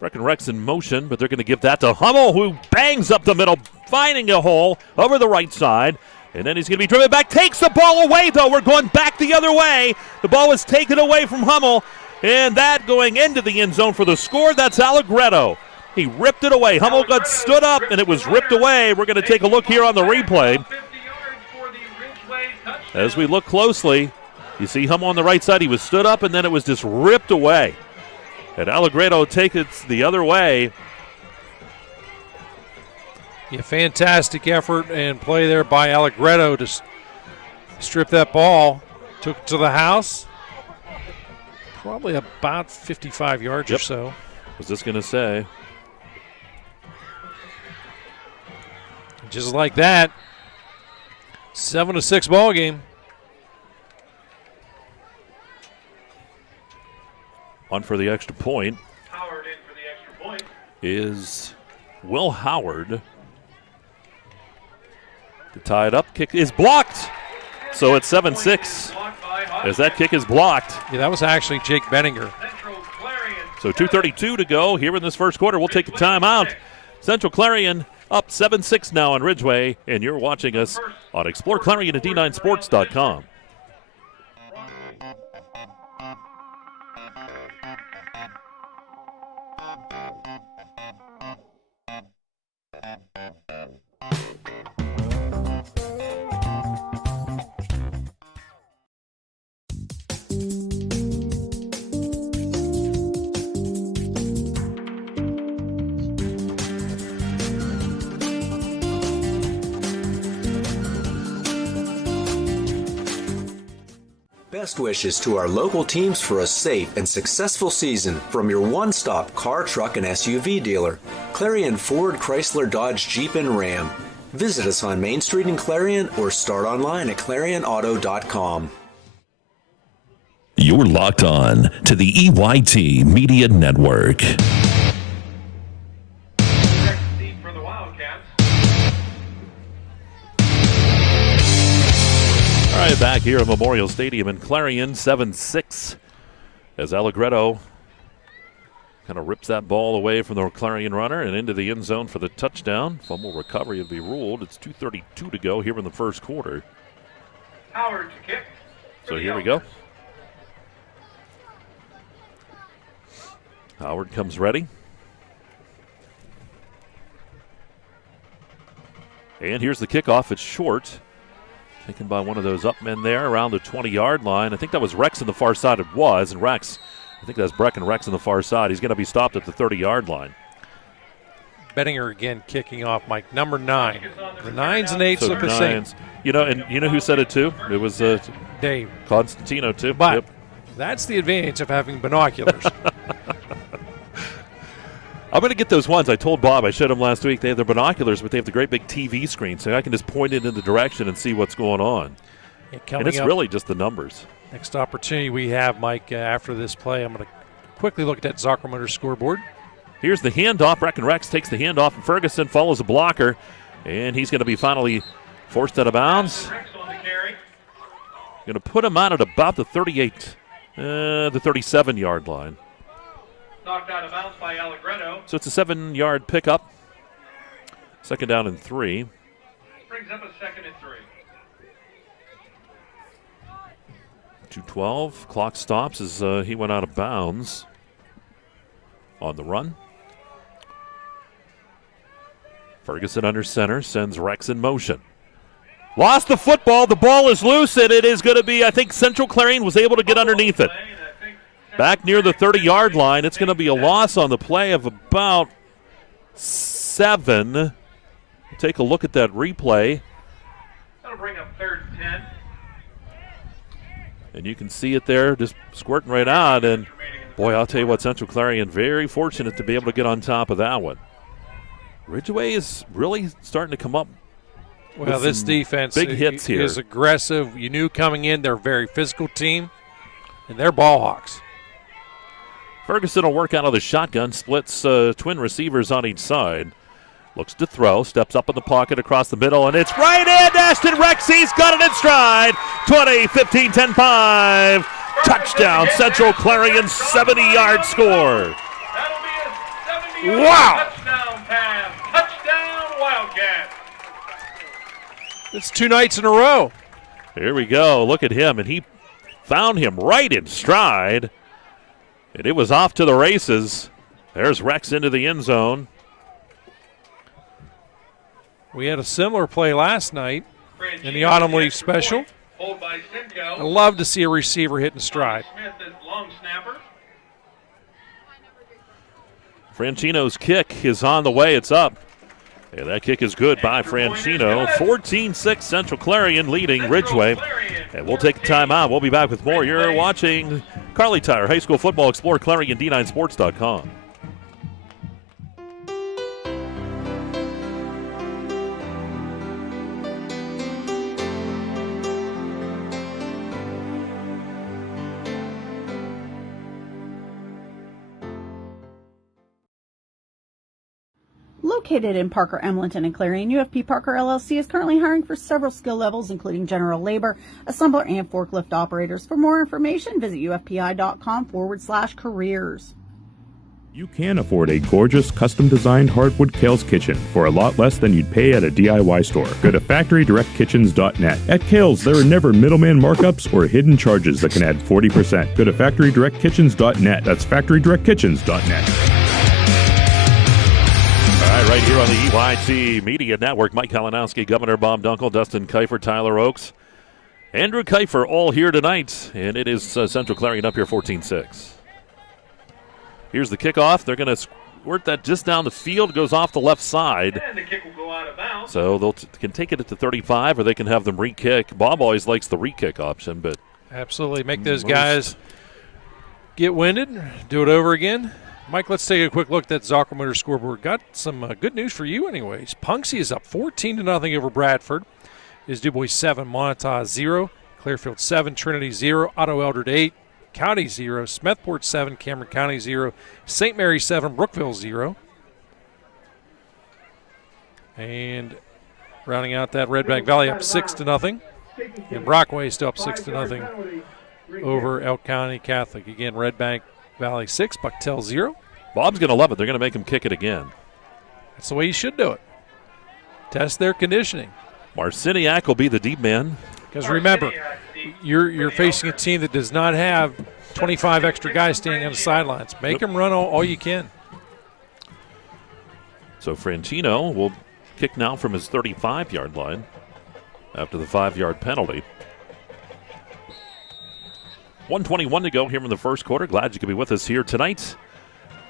Reckon Rex in motion, but they're going to give that to Hummel, who bangs up the middle, finding a hole over the right side. And then he's going to be driven back. Takes the ball away, though. We're going back the other way. The ball was taken away from Hummel, and that going into the end zone for the score. That's Allegretto. He ripped it away. Hummel got stood up, and it was ripped away. We're going to take a look here on the replay. As we look closely, you see Hummel on the right side. He was stood up, and then it was just ripped away. And Allegretto takes it the other way. Yeah, fantastic effort and play there by Allegretto to strip that ball. Took it to the house. Probably about 55 yards or so. Was just going to say. Just like that, 7-6 ball game. On for the extra point. Howard in for the extra point. Is Will Howard. To tie it up, kick is blocked. So it's 7-6 as that kick is blocked. Yeah, that was actually Jake Benninger. So 2:32 to go here in this first quarter. We'll take a timeout. Central Clarion up 7-6 now on Ridgway, and you're watching us on exploreClarion at D9Sports.com. Best wishes to our local teams for a safe and successful season from your one-stop car, truck, and SUV dealer, Clarion Ford, Chrysler, Dodge, Jeep, and Ram. Visit us on Main Street in Clarion or start online at ClarionAuto.com. You're locked on to the EYT Media Network. All right, back here at Memorial Stadium in Clarion, 7-6, as Allegretto kind of rips that ball away from the Clarion runner and into the end zone for the touchdown. Fumble recovery will be ruled. It's 2:32 to go here in the first quarter. Howard to kick. So here we go. Howard comes ready. And here's the kickoff. It's short. Taken by one of those up men there around the 20-yard line. I think that was Rex on the far side. It was. And Rex, I think that's Breck and Rex on the far side. He's going to be stopped at the 30-yard line. Benninger again kicking off, Mike. Number 9. The 9s and 8s look the same. You know, and you know who said it too? It was Dave Constantino too. But that's the advantage of having binoculars. I'm going to get those ones. I told Bob, I showed him last week, they have their binoculars, but they have the great big TV screen, so I can just point it in the direction and see what's going on. And it's really just the numbers. Next opportunity we have, Mike, after this play, I'm going to quickly look at that Zocker Motors scoreboard. Here's the handoff. Brecken Rex takes the handoff, and Ferguson follows a blocker, and he's going to be finally forced out of bounds. Going to put him out at about the 37-yard line. Knocked out of bounds by Allegretto. So it's a 7-yard pickup. Second down and 3. Brings up a 2nd and 3. 2:12. Clock stops as he went out of bounds on the run. Ferguson under center, sends Rex in motion. Lost the football. The ball is loose, and it is going to be, I think Central Clarion was able to get underneath it. Back near the 30-yard line. It's going to be a loss on the play of about 7. Take a look at that replay. That'll bring up 3rd and 10. And you can see it there just squirting right out. And, boy, I'll tell you what, Central Clarion very fortunate to be able to get on top of that one. Ridgway is really starting to come up. Well, this defense big hits here. Is aggressive. You knew coming in they're a very physical team, and they're ball hawks. Ferguson will work out of the shotgun, splits twin receivers on each side. Looks to throw, steps up in the pocket across the middle, and it's right in. Ashton Rex, he's got it in stride. 20, 15, 10, 5. Touchdown, Central Clarion, 70-yard score. That'll be a 70-yard Wow. touchdown pass. Touchdown, Wildcats. It's 2 nights in a row. Here we go. Look at him, and he found him right in stride. And it was off to the races. There's Rex into the end zone. We had a similar play last night in the Autumn Leaf Special. I love to see a receiver hitting stride. Franchino's kick is on the way. It's up. And that kick is good by Franchino. 14-6 Central Clarion leading Ridgway. And we'll take a timeout. We'll be back with more. You're watching Carly Tire High School Football. Explore Clarion D9Sports.com. Located in Parker, Emlenton, and Clarion, UFP Parker LLC is currently hiring for several skill levels, including general labor, assembler, and forklift operators. For more information, visit ufpi.com/careers. You can afford a gorgeous, custom-designed hardwood Kerle's kitchen for a lot less than you'd pay at a DIY store. Go to FactoryDirectKitchens.net. At Kerle's, there are never middleman markups or hidden charges that can add 40%. Go to FactoryDirectKitchens.net. That's FactoryDirectKitchens.net. Right here on the EYT Media Network, Mike Kalinowski, Governor Bob Dunkel, Dustin Kiefer, Tyler Oakes, Andrew Kiefer, all here tonight, and it is Central Clarion up here 14-6. Here's the kickoff. They're going to squirt that just down the field. It goes off the left side. And the kick will go out of bounds. So they can take it at the 35, or they can have them re-kick. Bob always likes the re-kick option, but absolutely make those guys get winded, do it over again. Mike, let's take a quick look at that Zockermotor scoreboard. Got some good news for you anyways. Punxsy is up 14-0 over Bradford. Is DuBois 7, Montauk 0, Clearfield 7, Trinity 0, Otto Eldred 8, County 0, Smethport 7, Cameron County 0, St. Mary 7, Brookville 0. And rounding out that, Red Bank Valley up 6-0. And Brockway still up 6-0 over Elk County Catholic. Again, Red Bank Valley 6, Bucktail 0. Bob's going to love it. They're going to make him kick it again. That's the way you should do it. Test their conditioning. Marciniak will be the deep man. Because remember, you're facing a team that does not have 25 extra guys standing on the sidelines. Make them run all you can. So Franchino will kick now from his 35-yard line after the 5-yard penalty. 1:21 to go here in the first quarter. Glad you could be with us here tonight.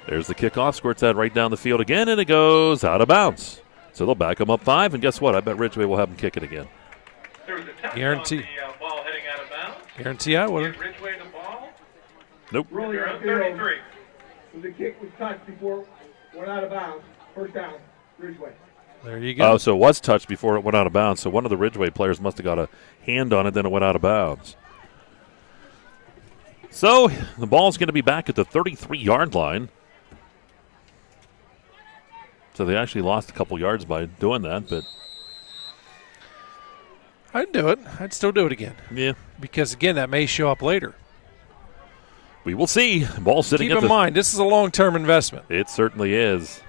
There's the kickoff. Squirts that right down the field again, and it goes out of bounds. So they'll back them up 5, and guess what? I bet Ridgway will have them kick it again. Guarantee. Ball heading out of bounds. Guarantee I would. Ridgway the ball. Nope. They're on 33. The kick was touched before it went out of bounds. First down, Ridgway. There you go. Oh, so it was touched before it went out of bounds. So one of the Ridgway players must have got a hand on it, then it went out of bounds. So the ball's going to be back at the 33-yard line. So they actually lost a couple yards by doing that, but I'd do it. I'd still do it again. Yeah. Because, again, that may show up later. We will see. Ball sitting Keep in mind, this is a long-term investment. It certainly is.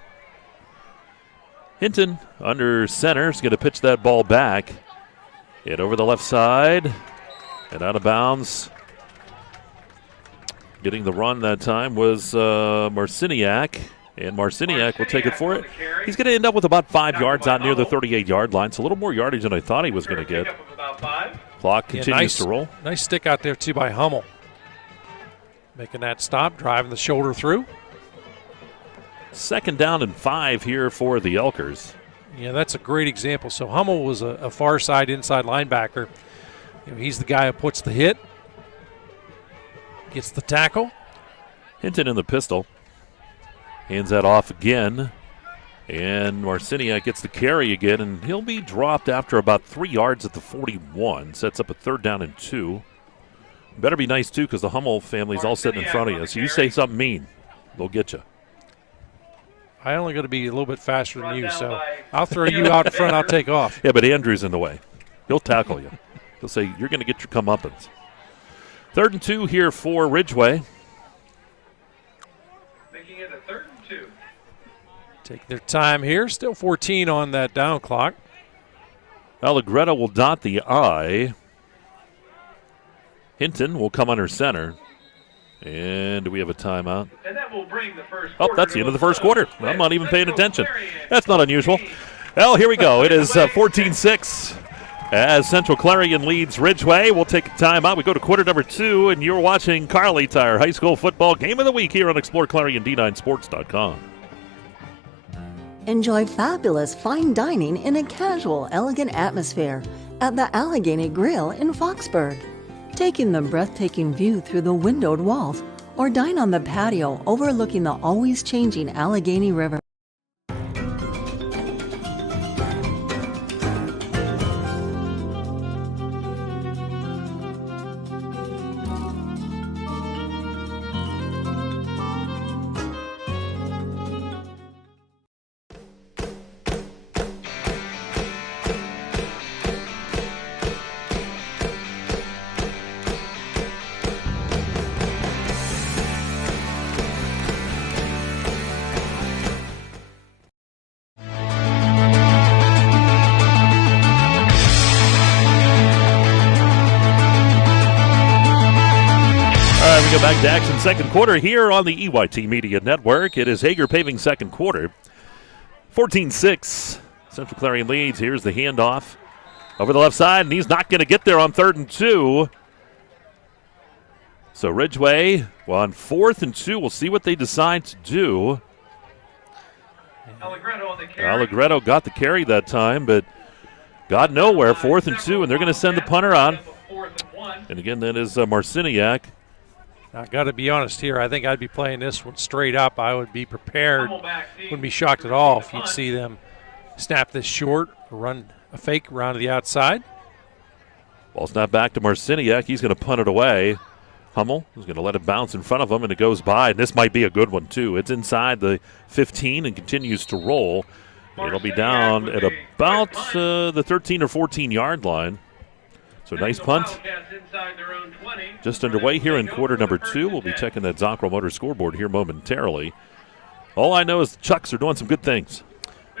Hinton under center is going to pitch that ball back. Hit over the left side and out of bounds Getting the run that time was Marciniak, and Marciniak will take it for it. He's going to end up with about 5 yards out near the 38-yard line, so a little more yardage than I thought he was going to get. Clock continues to roll. Nice stick out there, too, by Hummel. Making that stop, driving the shoulder through. 2nd down and 5 here for the Elkers. Yeah, that's a great example. So Hummel was a far side inside linebacker. He's the guy who puts the hit, gets the tackle. Hinton in the pistol. Hands that off again. And Marciniak gets the carry again, and he'll be dropped after about 3 yards at the 41. Sets up a 3rd down and 2. Better be nice, too, because the Hummel family's all sitting in front of you. So you say something mean, they'll get you. I only got to be a little bit faster than you, so I'll throw you out in front. I'll take off. Yeah, but Andrew's in the way. He'll tackle you. He'll say, you're going to get your comeuppance. 3rd and 2 here for Ridgway. Making it a 3rd and 2. Take their time here. Still 14 on that down clock. Allegretto will dot the I. Hinton will come under center. And do we have a timeout? And that will bring the first quarter. Oh, that's the end of the first quarter. I'm not even paying attention. That's not unusual. Well, here we go. It is 14-6 as Central Clarion leads Ridgway. We'll take a timeout. We go to quarter number 2, and you're watching Carly Tire High School Football Game of the Week here on exploreClarion.com. Enjoy fabulous fine dining in a casual, elegant atmosphere at the Allegheny Grill in Foxburg. Take in the breathtaking view through the windowed walls, or dine on the patio overlooking the always changing Allegheny River. Back to action, second quarter here on the EYT Media Network. It is Hager Paving second quarter. 14-6. Central Clarion leads. Here's the handoff over the left side, and he's not going to get there on 3rd and 2. So Ridgway, well, on 4th and 2, we'll see what they decide to do. Allegretto got the carry that time, but got nowhere. 4th and 2, and they're going to send the punter on. And again, that is Marciniak. I got to be honest here. I think I'd be playing this one straight up. I would be prepared. Wouldn't be shocked at all if you'd see them snap this short, run a fake around to the outside. Ball's not back to Marciniak. He's going to punt it away. Hummel is going to let it bounce in front of him, and it goes by. And this might be a good one, too. It's inside the 15 and continues to roll. It'll be down at about the 13 or 14-yard line. So nice punt. Just underway here in quarter number 2. We'll be checking that Zocro Motor scoreboard here momentarily. All I know is the Chucks are doing some good things.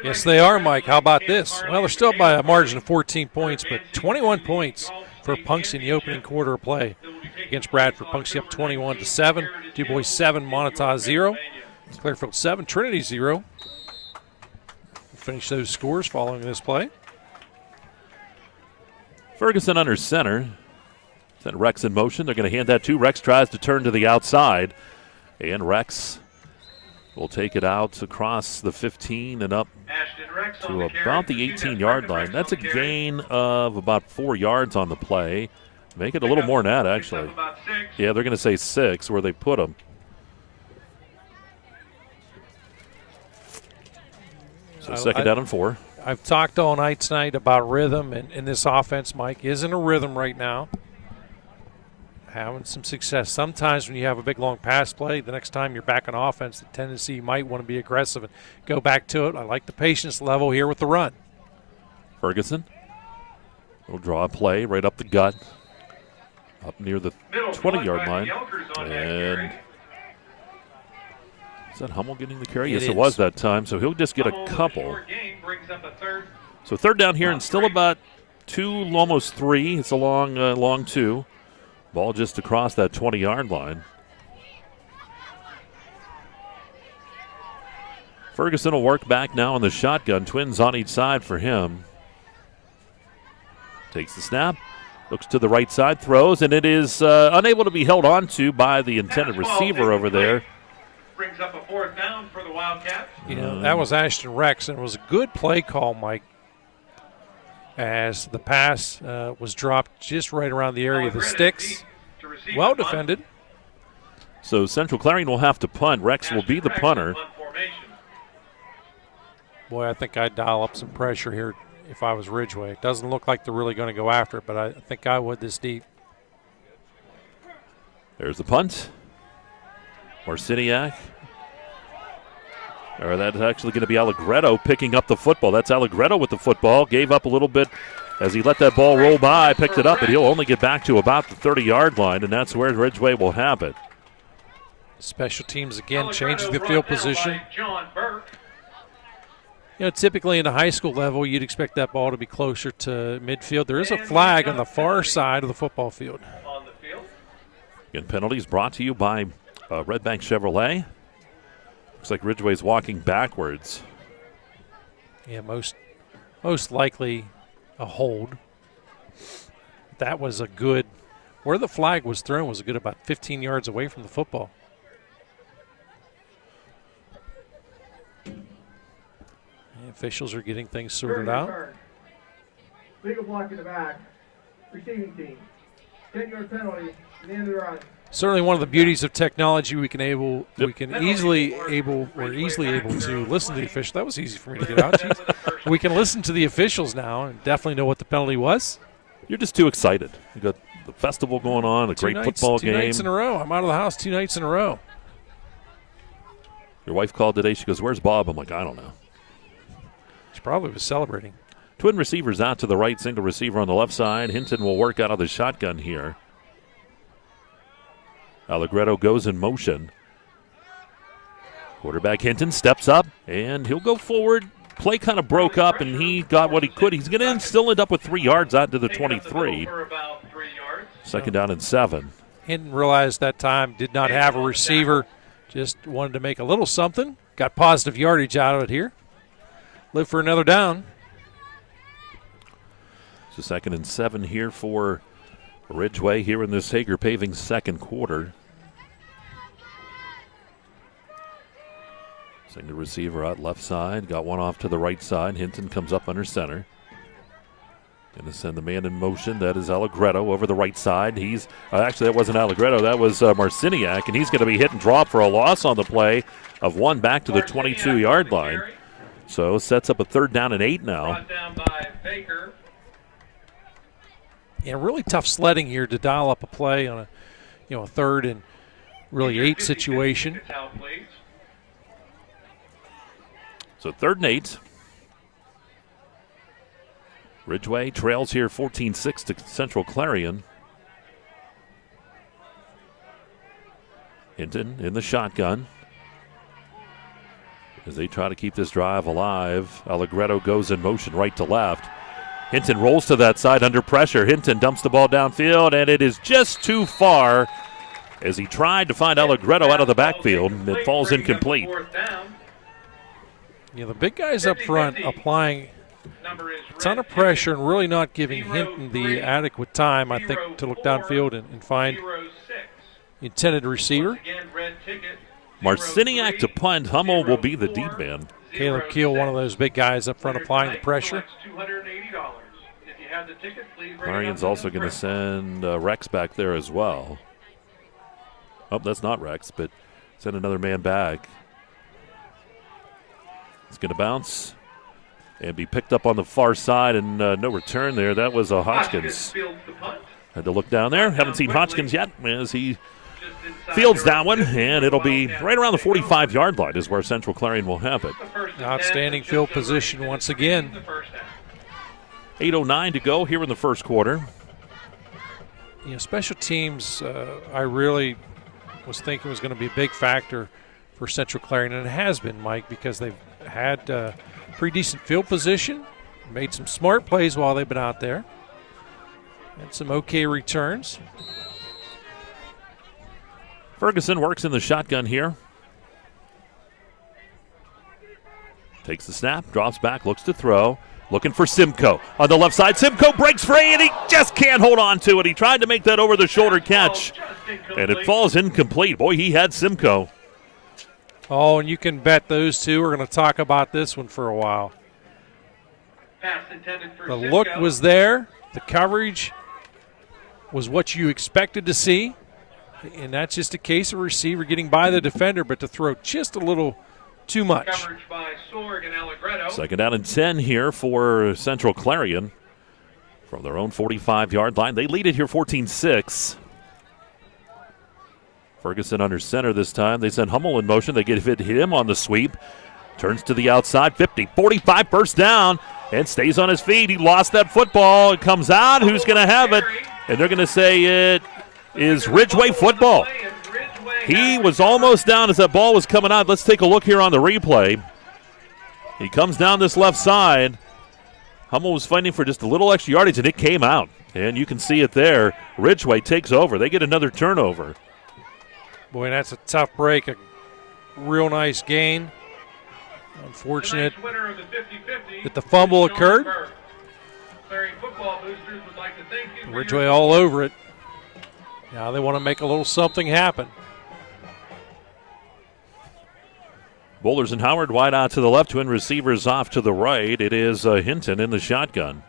Yes, they are, Mike. How about this? Well, they're still by a margin of 14 points, but 21 points for Punks in the opening quarter of play against Bradford. Punks up 21-7. Du Bois 7, Montauk 0. Clearfield 7, Trinity 0. We'll finish those scores following this play. Ferguson under center. Sent Rex in motion. They're going to hand that to Rex. Tries to turn to the outside. And Rex will take it out across the 15 and up to about the 18-yard line. That's a gain of about 4 yards on the play. Make it a little more than that, actually. Yeah, they're going to say 6 where they put them. So 2nd down and 4. I've talked all night tonight about rhythm, and this offense, Mike, is in a rhythm right now. Having some success. Sometimes when you have a big, long pass play, the next time you're back on offense, the tendency you might want to be aggressive and go back to it. I like the patience level here with the run. Ferguson will draw a play right up the gut, up near the 20-yard line. And is that Hummel getting the carry? Yes, it was that time. So he'll just get a couple. So 3rd down here and still about 2, almost 3. It's a long 2. Ball just across that 20-yard line. Ferguson will work back now on the shotgun. Twins on each side for him. Takes the snap, looks to the right side, throws, and it is unable to be held on to by the intended receiver over there. Brings up a 4th down for the Wildcats. You know, that was Ashton Rex, and it was a good play call, Mike, as the pass was dropped just right around the area of the sticks. Well defended. So Central Clarion will have to punt. Rex will be the punter. Boy, I think I'd dial up some pressure here if I was Ridgway. It doesn't look like they're really going to go after it, but I think I would this deep. There's the punt. Marciniak. Or that's actually going to be Allegretto picking up the football. That's Allegretto with the football. Gave up a little bit as he let that ball roll by, picked it up, and he'll only get back to about the 30-yard line, and that's where Ridgway will have it. Special teams again changing the field position. You know, typically in the high school level, you'd expect that ball to be closer to midfield. There is a flag on the far side of the football field. Again, penalties brought to you by Red Bank Chevrolet. Looks like Ridgway's walking backwards. Yeah, most likely a hold. That was a good, where the flag was thrown was a good about 15 yards away from the football. Officials are getting things sorted out. Legal block in the back. Receiving team. 10-yard penalty. The end of the run. Certainly, one of the beauties of technology, we're easily able to listen to the official. That was easy for me to get out. Jeez. We can listen to the officials now and definitely know what the penalty was. You're just too excited. You got the festival going on, a great football game. 2 nights in a row. I'm out of the house 2 nights in a row. Your wife called today. She goes, "Where's Bob?" I'm like, "I don't know." She probably was celebrating. Twin receivers out to the right, single receiver on the left side. Hinton will work out of the shotgun here. Allegretto goes in motion. Quarterback Hinton steps up, and he'll go forward. Play kind of broke up, and he got what he could. He's going to still end up with 3 yards out to the 23. Second down and 7. Hinton realized that time did not have a receiver. Just wanted to make a little something. Got positive yardage out of it here. Live for another down. So 2nd and 7 here for Ridgway here in this Hager Paving second quarter. Single receiver out left side. Got one off to the right side. Hinton comes up under center. Going to send the man in motion. That is Allegretto over the right side. He's actually, that wasn't Allegretto. That was Marciniak, and he's going to be hit and drop for a loss on the play of 1 back to the 22-yard line. So sets up a 3rd down and 8 now. Brought down by Baker. Yeah, really tough sledding here to dial up a play on a 3rd and really 8 situation. So 3rd and 8. Ridgway trails here 14-6 to Central Clarion. Hinton in the shotgun as they try to keep this drive alive. Allegretto goes in motion right to left. Hinton rolls to that side under pressure. Hinton dumps the ball downfield, and it is just too far as he tried to find Allegretto out of the backfield. It falls incomplete. Yeah, the big guys up front applying a ton of pressure and really not giving Hinton the adequate time, I think, to look downfield and find the intended receiver. Marciniak to punt. Hummel will be the deep man. Caleb Keel, one of those big guys up front applying the pressure. Clarion's also going to send Rex back there as well. Oh, that's not Rex, but send another man back. It's going to bounce and be picked up on the far side, and no return there. That was Hodgkins. Had to look down there. Haven't seen Hodgkins yet as he fields that one, and it'll be right around the 45-yard line is where Central Clarion will have it. Outstanding field position once again. 8:09 to go here in the first quarter. You know, special teams, I really was thinking was going to be a big factor for Central Clarion, and it has been, Mike, because they've had pretty decent field position, made some smart plays while they've been out there, and some okay returns. Ferguson works in the shotgun here. Takes the snap, drops back, looks to throw. Looking for Simcoe on the left side. Simcoe breaks free, and he just can't hold on to it. He tried to make that over-the-shoulder catch, and it falls incomplete. Boy, he had Simcoe. Oh, and you can bet those two are going to talk about this one for a while. The look was there. The coverage was what you expected to see, and that's just a case of a receiver getting by the defender, but to throw just a little too much. Second down and 10 here for Central Clarion from their own 45-yard line. They lead it here 14-6. Ferguson under center this time. They send Hummel in motion. They hit him on the sweep. Turns to the outside, 50, 45, first down, and stays on his feet. He lost that football. It comes out. Who's going to have it? And they're going to say it is Ridgway football. He was almost down as that ball was coming out. Let's take a look here on the replay. He comes down this left side. Hummel was fighting for just a little extra yardage, and it came out. And you can see it there. Ridgway takes over. They get another turnover. Boy, that's a tough break. A real nice gain. Unfortunate that the fumble occurred. Ridgway all over it. Now they want to make a little something happen. Bowlers and Howard wide out to the left, twin receivers off to the right. It is Hinton in the shotgun.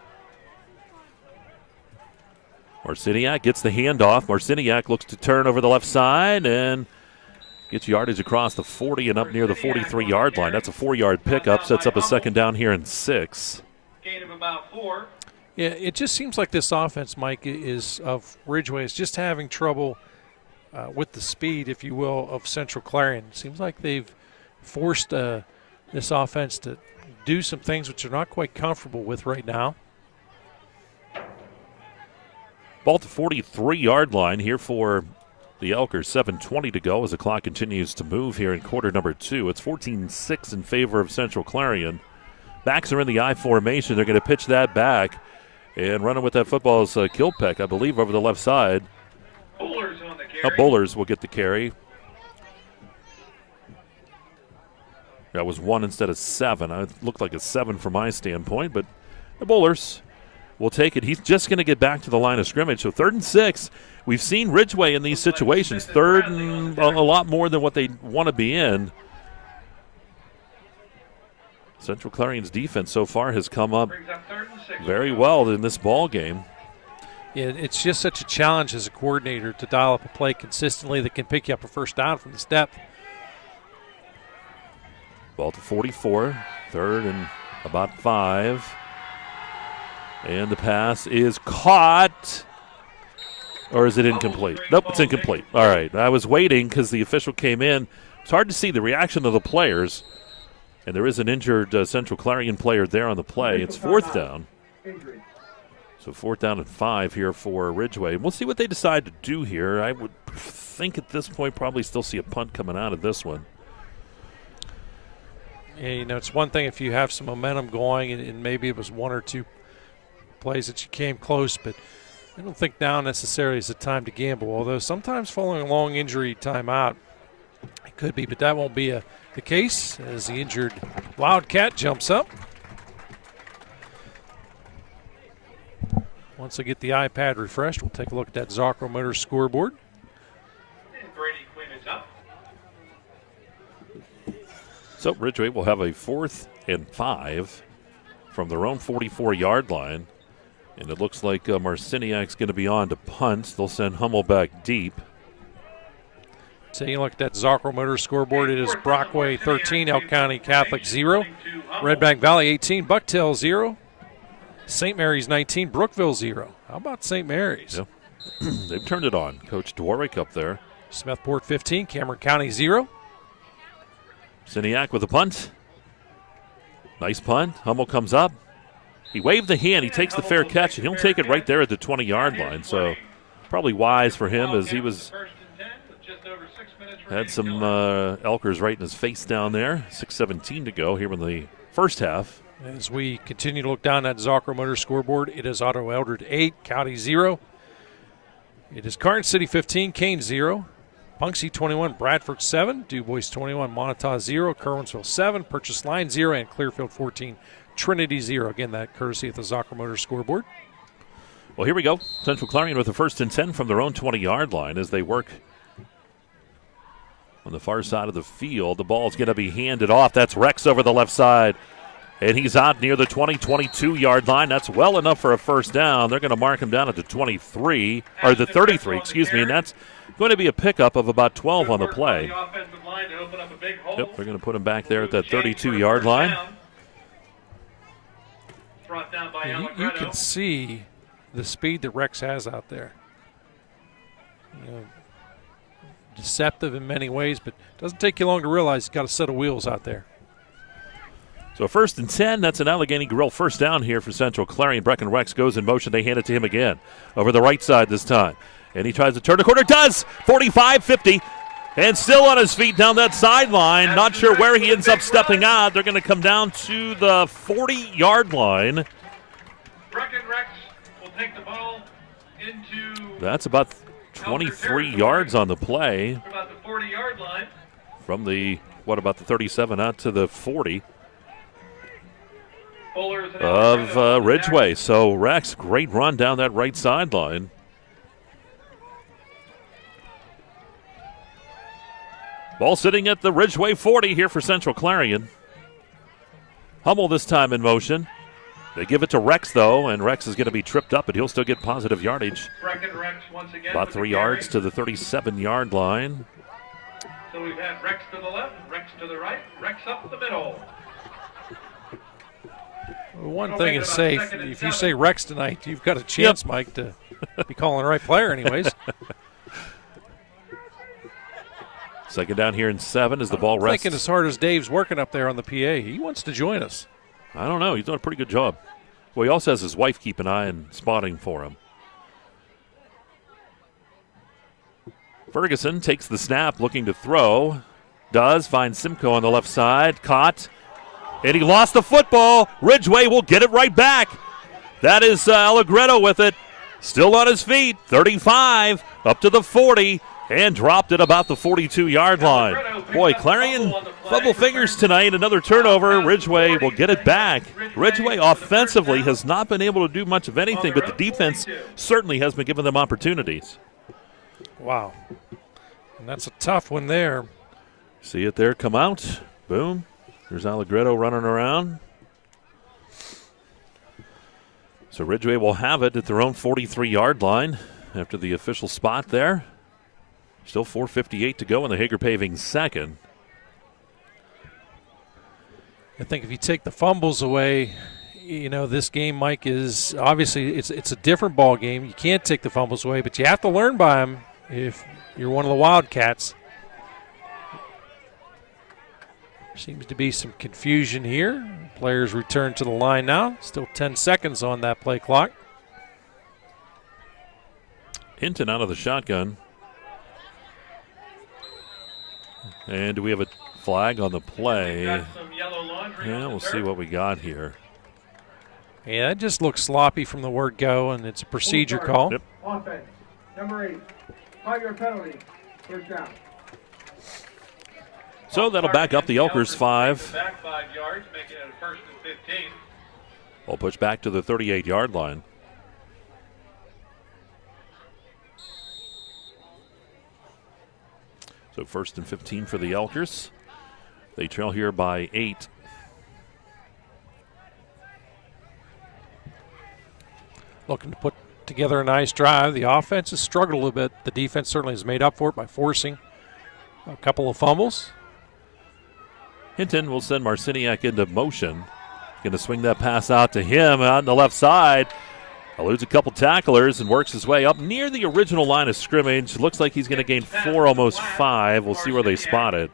Marciniak gets the handoff. Marciniak looks to turn over the left side and gets yardage across the 40 and up near the 43-yard line. That's a 4-yard pickup. Sets up a second down here and 6. Gain of about 4. Yeah, it just seems like this offense, Mike, is of Ridgway is just having trouble with the speed, if you will, of Central Clarion. It seems like they've forced this offense to do some things which they're not quite comfortable with right now. Ball to 43-yard line here for the Elkers. 7:20 to go as the clock continues to move here in quarter number 2. It's 14-6 in favor of Central Clarion. Backs are in the I formation. They're going to pitch that back. And running with that football is Kilpeck, I believe, over the left side. Bowlers on the carry. Bowlers will get the carry. That was 1 instead of 7. It looked like a 7 from my standpoint, but the Bowlers will take it. He's just going to get back to the line of scrimmage. So 3rd and 6. We've seen Ridgway in these situations, 3rd and a lot more than what they want to be in. Central Clarion's defense so far has come up very well in this ball game. Yeah, it's just such a challenge as a coordinator to dial up a play consistently that can pick you up a first down from the step. Ball to 44, 3rd and about 5. And the pass is caught. Or is it incomplete? Nope, it's incomplete. All right, I was waiting because the official came in. It's hard to see the reaction of the players. And there is an injured Central Clarion player there on the play. It's 4th down. So 4th down and 5 here for Ridgway. We'll see what they decide to do here. I would think at this point probably still see a punt coming out of this one. Yeah, you know, it's one thing if you have some momentum going and maybe it was 1 or 2 plays that you came close, but I don't think now necessarily is the time to gamble, although sometimes following a long injury timeout, it could be, but that won't be the case as the injured Wildcat jumps up. Once I get the iPad refreshed, we'll take a look at that Zockro Motors scoreboard. And Brady Quinn is up. So Ridgway will have a 4th and 5 from their own 44-yard line. And it looks like Marciniak's going to be on to punt. They'll send Hummel back deep. Taking a look at that Zockro Motors scoreboard, it is Brockway 13, Elk County Catholic 0, Red Bank Valley 18, Bucktail 0, St. Mary's 19, Brookville 0. How about St. Mary's? Yeah. They've turned it on. Coach Dwarwick up there. Smethport 15, Cameron County 0. Marciniak with a punt. Nice punt. Hummel comes up. He waved the hand. He takes the fair catch, and he'll take it right there at the 20-yard line. So probably wise for him as he had some Elkers right in his face down there. 6:17 to go here in the first half. As we continue to look down at Zockro Motors scoreboard, it is Otto Eldred 8, County 0. It is Carson City 15, Kane 0. Punxsutawney 21, Bradford 7, DuBois 21, Montauk 0, Kerwinsville 7, Purchase Line 0, and Clearfield 14, Trinity 0. Again, that courtesy of the Zocker Motors scoreboard. Well, here we go. Central Clarion with the 1st and 10 from their own 20-yard line as they work on the far side of the field. The ball's going to be handed off. That's Rex over the left side. And he's out near the 22-yard line. That's well enough for a first down. They're going to mark him down at the 23, or the 33, excuse me, and that's going to be a pickup of about 12 on the play. Yep, they're going to put him back there at that 32-yard line. You can see the speed that Rex has out there. You know, deceptive in many ways, but it doesn't take you long to realize he's got a set of wheels out there. So 1st and 10, that's an Allegheny Grill first down here for Central Clarion. Brecken Rex goes in motion. They hand it to him again over the right side this time. And he tries to turn the corner. Does! 45, 50. And still on his feet down that sideline. Not sure where he ends up stepping out. They're going to come down to the 40-yard line. Brecken Rex will take the ball into... That's about 23 yards on the play. About the 40-yard line. From the, what about the 37 out to the 40 of Ridgway. So Rex, great run down that right sideline. Ball sitting at the Ridgway 40 here for Central Clarion. Hummel this time in motion. They give it to Rex, though, and Rex is going to be tripped up, but he'll still get positive yardage. Rex once again about 3 yards to the 37-yard line. So we've had Rex to the left, Rex to the right, Rex up the middle. One thing is safe. If you say Rex tonight, you've got a chance, Mike, to be calling the right player anyways. 2nd down here and 7 as the ball rests. Thinking as hard as Dave's working up there on the PA, he wants to join us. I don't know. He's doing a pretty good job. Well, he also has his wife keep an eye and spotting for him. Ferguson takes the snap, looking to throw. Does find Simcoe on the left side. Caught. And he lost the football. Ridgway will get it right back. That is Allegretto with it. Still on his feet. 35 up to the 40. And dropped at about the 42-yard line. Boy, Clarion fumble fingers tonight. Another turnover. Ridgway will get it back. Ridgway offensively has not been able to do much of anything, but the defense certainly has been giving them opportunities. Wow. And that's a tough one there. See it there come out. Boom. There's Allegretto running around. So Ridgway will have it at their own 43-yard line after the official spot there. Still 4:58 to go in the Hager Paving second. I think if you take the fumbles away, you know, this game, Mike, is obviously it's a different ball game. You can't take the fumbles away, but you have to learn by them if you're one of the Wildcats. Seems to be some confusion here. Players return to the line now. Still 10 seconds on that play clock. Hinton out of the shotgun. And do we have a flag on the play? Yeah, we'll see what we got here. Yeah, that just looks sloppy from the word go, and it's a procedure call. Yep. Offense, number 8, 5-yard penalty, first down. So that'll back up the Elkers 5. Back 5 yards, making it a 1st and 15. We'll push back to the 38-yard line. So 1st and 15 for the Elkers. They trail here by 8. Looking to put together a nice drive. The offense has struggled a little bit. The defense certainly has made up for it by forcing a couple of fumbles. Hinton will send Marciniak into motion. Going to swing that pass out to him out on the left side. Eludes a couple tacklers and works his way up near the original line of scrimmage. Looks like he's going to gain 4, almost 5. We'll see where they spot it.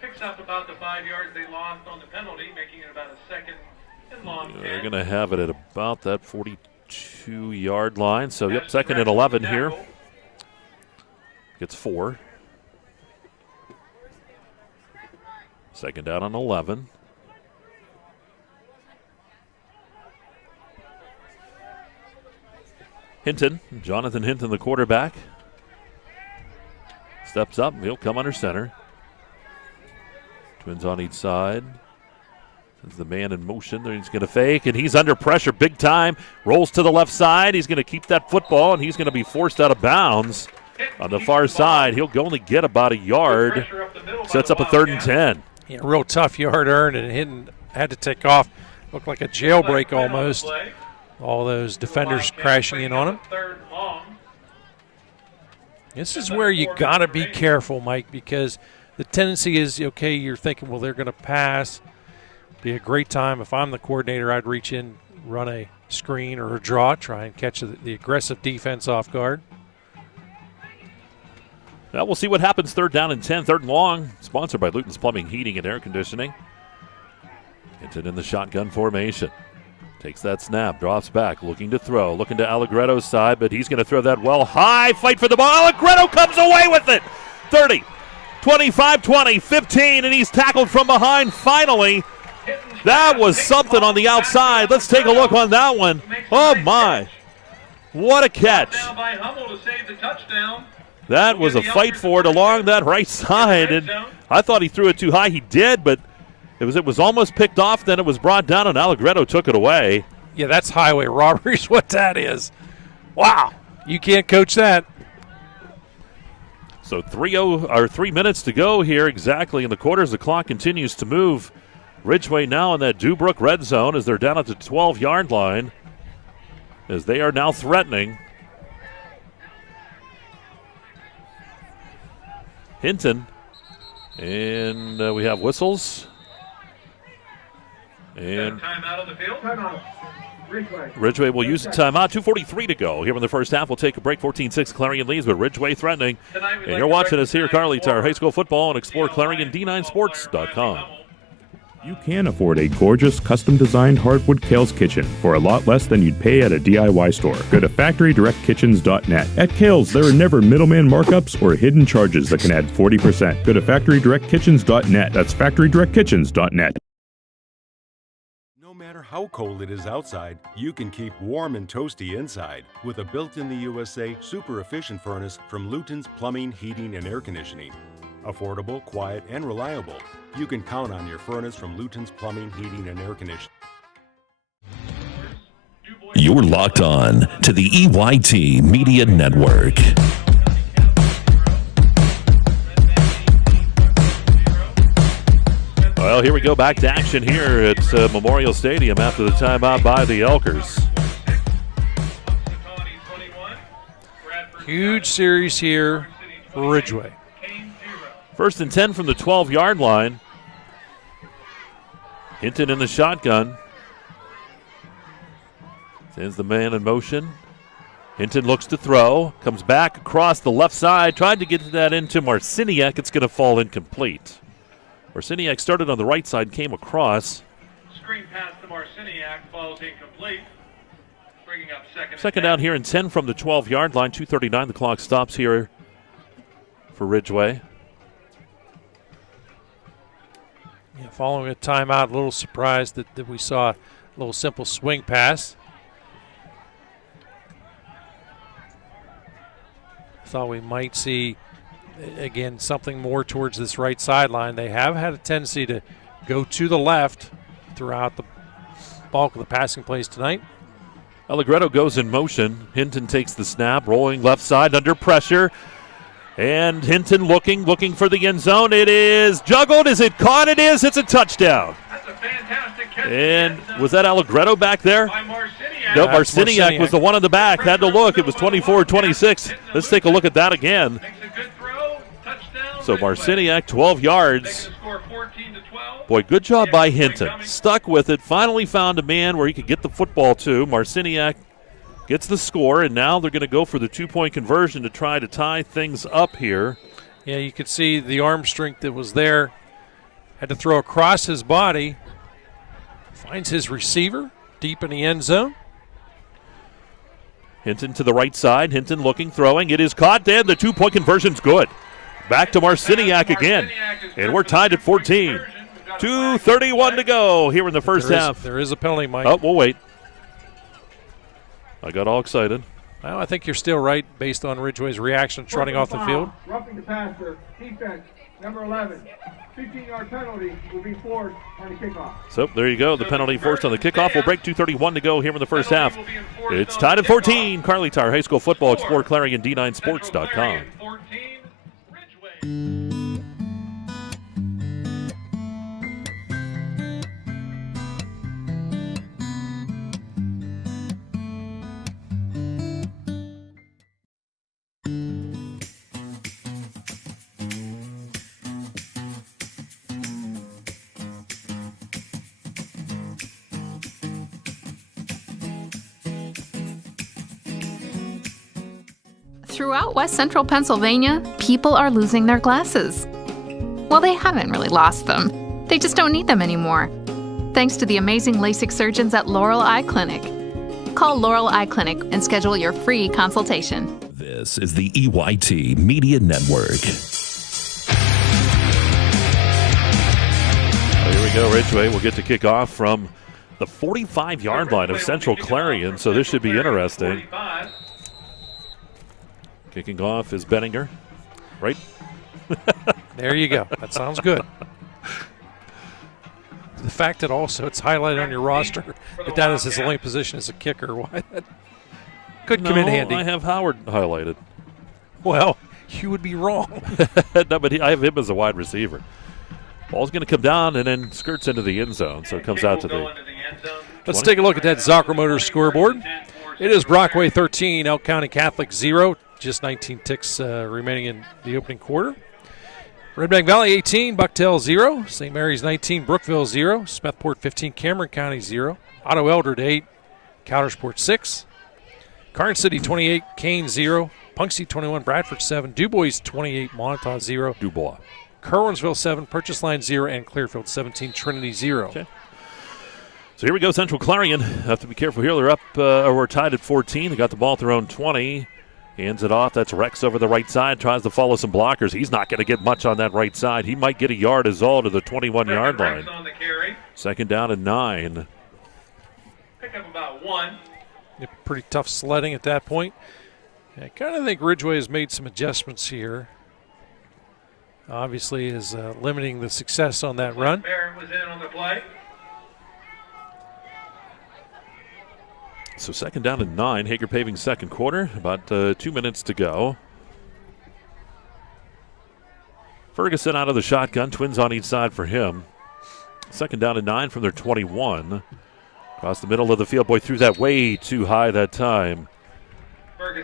Picks up about the 5 yards they lost on the penalty, making it about a 2nd and long. They're going to have it at about that 42-yard line. So, yep, 2nd and 11 here. Gets 4. 2nd down on 11. Hinton, Jonathan Hinton, the quarterback. Steps up, he'll come under center. Twins on each side. Sends the man in motion. He's going to fake, and he's under pressure big time. Rolls to the left side. He's going to keep that football, and he's going to be forced out of bounds on the far side. He'll only get about a yard. Sets up a 3rd and 10. Yeah, real tough yard earned, and Hinton had to take off. Looked like a jailbreak almost. All those defenders crashing in on him. This is where you got to be careful, Mike, because the tendency is, okay, you're thinking, well, they're going to pass. Be a great time. If I'm the coordinator, I'd reach in, run a screen or a draw, try and catch the aggressive defense off guard. Now we'll see what happens. 3rd down and 10, 3rd and long. Sponsored by Luton's Plumbing, Heating, and Air Conditioning. Hinton in the shotgun formation. Takes that snap, drops back, looking to throw, looking to Allegretto's side, but he's going to throw that well high. Fight for the ball. Allegretto comes away with it. 30, 25, 20, 15, and he's tackled from behind finally. That was something on the outside. Let's take a look on that one. Oh, my. What a catch. That was a fight for it along that right side, and I thought he threw it too high. He did, but it was almost picked off. Then it was brought down, and Allegretto took it away. Yeah, that's highway robbery is what that is. Wow. You can't coach that. So 3 minutes to go here exactly in the quarters. The clock continues to move. Ridgway now in that Dewbrook red zone as they're down at the 12-yard line as they are now threatening. Hinton, and we have whistles. And timeout on the field. Timeout. Ridgway will use a timeout. 2:43 to go here in the first half. We'll take a break. 14-6 Clarion leads, but Ridgway threatening. And you're watching us here, Carly Tire High School Football, and exploreClarion.com. You can afford a gorgeous, custom-designed hardwood Kerle's kitchen for a lot less than you'd pay at a DIY store. Go to FactoryDirectKitchens.net. At Kerle's, there are never middleman markups or hidden charges that can add 40%. Go to FactoryDirectKitchens.net. That's FactoryDirectKitchens.net. No matter how cold it is outside, you can keep warm and toasty inside with a built-in-the-USA super-efficient furnace from Luton's Plumbing, Heating, and Air Conditioning. Affordable, quiet, and reliable. You can count on your furnace from Luton's Plumbing, Heating, and Air Conditioning. You're locked on to the EYT Media Network. Well, here we go back to action here at Memorial Stadium after the timeout by the Elkers. Huge series here for Ridgway. 1st and 10 from the 12-yard line. Hinton in the shotgun. Sends the man in motion. Hinton looks to throw. Comes back across the left side. Tried to get that into Marciniak. It's going to fall incomplete. Marciniak started on the right side, came across. Screen pass to Marciniak, falls incomplete. Bringing up second down here and 10 from the 12-yard line. 2:39, the clock stops here for Ridgway. Yeah, following a timeout, a little surprised that we saw a little simple swing pass. Thought we might see, again, something more towards this right sideline. They have had a tendency to go to the left throughout the bulk of the passing plays tonight. Allegretto goes in motion. Hinton takes the snap, rolling left side under pressure. And Hinton looking for the end zone. It is juggled. Is it caught? It is. It's a touchdown. That's a fantastic catch. And was that Allegretto back there? No, Marciniak was the one in the back. Had to look. It was 24-26. Let's take a look at that again. So Marciniak, 12 yards. Boy, good job by Hinton. Stuck with it. Finally found a man where he could get the football to. Marciniak gets the score, and now they're going to go for the 2-point conversion to try to tie things up here. Yeah, you could see the arm strength that was there. Had to throw across his body. Finds his receiver deep in the end zone. Hinton to the right side. Hinton looking, throwing. It is caught, and the 2-point conversion's good. Back to Marciniak again, and we're tied at 14. 2:31 to go here in the first half. There is a penalty, Mike. Oh, we'll wait. I got all excited. Well, I think you're still right based on Ridgway's reaction trotting off the field. Roughing the passer, defense, number 11. 15-yard penalty will be forced on the kickoff. So there you go. The penalty forced on the kickoff. We'll break 2:31 to go here in the first half. It's tied at 14. Carly Tire High School football. Explore Clarion D9Sports.com. Throughout West Central Pennsylvania, people are losing their glasses. Well, they haven't really lost them. They just don't need them anymore. Thanks to the amazing LASIK surgeons at Laurel Eye Clinic. Call Laurel Eye Clinic and schedule your free consultation. This is the EYT Media Network. Well, here we go, Ridgway. We'll get to kick off from the 45-yard line of Central Clarion, so this should be interesting. Kicking off is Benninger, right? There you go. That sounds good. The fact that also it's highlighted on your roster that is his only position as a kicker, why that could come in handy. I have Howard highlighted. Well, you would be wrong. No, but I have him as a wide receiver. Ball's going to come down and then skirts into the end zone, so it comes out to the. Let's take a look at that Zocker Motors scoreboard. It is Brockway 13, Elk County Catholic 0. Just 19 ticks remaining in the opening quarter. Red Bank Valley 18, Bucktail 0. St. Mary's 19, Brookville 0. Smethport 15, Cameron County 0. Otto Eldred 8, Coudersport 6. Karn City 28, Kane 0. Punxsutawney 21, Bradford 7. DuBois 28, Montauk 0. DuBois. Kerwinsville 7, Purchase Line 0, and Clearfield 17, Trinity 0. Okay. So here we go, Central Clarion. Have to be careful here. They're up, or we're tied at 14. They got the ball at their own 20. Hands it off. That's Rex over the right side. Tries to follow some blockers. He's not going to get much on that right side. He might get a yard as all to the 21-yard line. Second down and 9. Pick up about 1. Pretty tough sledding at that point. I kind of think Ridgway has made some adjustments here. Obviously is limiting the success on that run. Barrett was in on the play. So second down and 9. Hager Paving second quarter. About 2 minutes to go. Ferguson out of the shotgun. Twins on each side for him. Second down and 9 from their 21. Across the middle of the field. Boy, threw that way too high that time.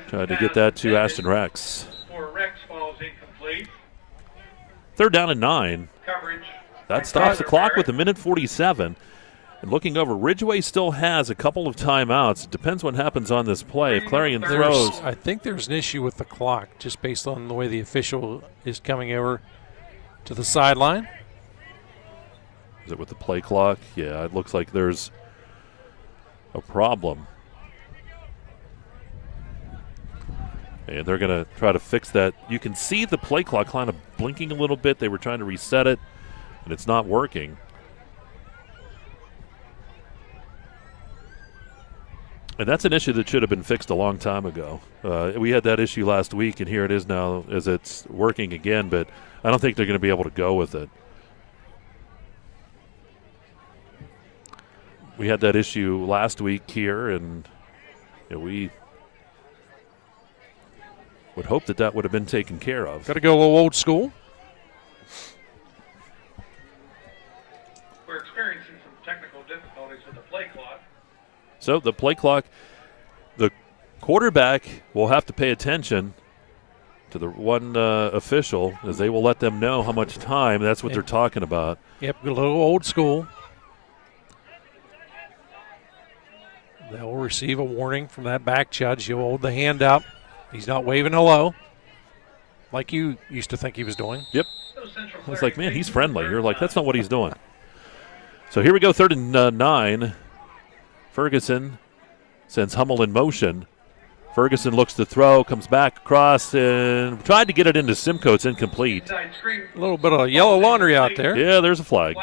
Tried to get that to Ashton Rex. For Rex falls incomplete. Third down and 9. Coverage. That stops the clock with a minute 47. And looking over, Ridgway still has a couple of timeouts. It depends what happens on this play. If Clarion throws. I think there's an issue with the clock just based on the way the official is coming over to the sideline. Is it with the play clock? Yeah, it looks like there's a problem. And they're going to try to fix that. You can see the play clock kind of blinking a little bit. They were trying to reset it, and it's not working. And that's an issue that should have been fixed a long time ago. We had that issue last week, and here it is now as it's working again, but I don't think they're going to be able to go with it. We had that issue last week here, and we would hope that that would have been taken care of. Got to go a little old school. We're experiencing some technical difficulties with the play clock. So the play clock, the quarterback will have to pay attention to the one official as they will let them know how much time. That's what they're talking about. Yep, a little old school. They'll receive a warning from that back judge. He'll hold the hand up. He's not waving hello like you used to think he was doing. Yep. It's like, man, he's friendly. You're like, that's not what he's doing. So here we go, third and 9. Ferguson sends Hummel in motion. Ferguson looks to throw, comes back across, and tried to get it into Simcoe. It's incomplete. A little bit of yellow laundry out there. Yeah, there's a flag.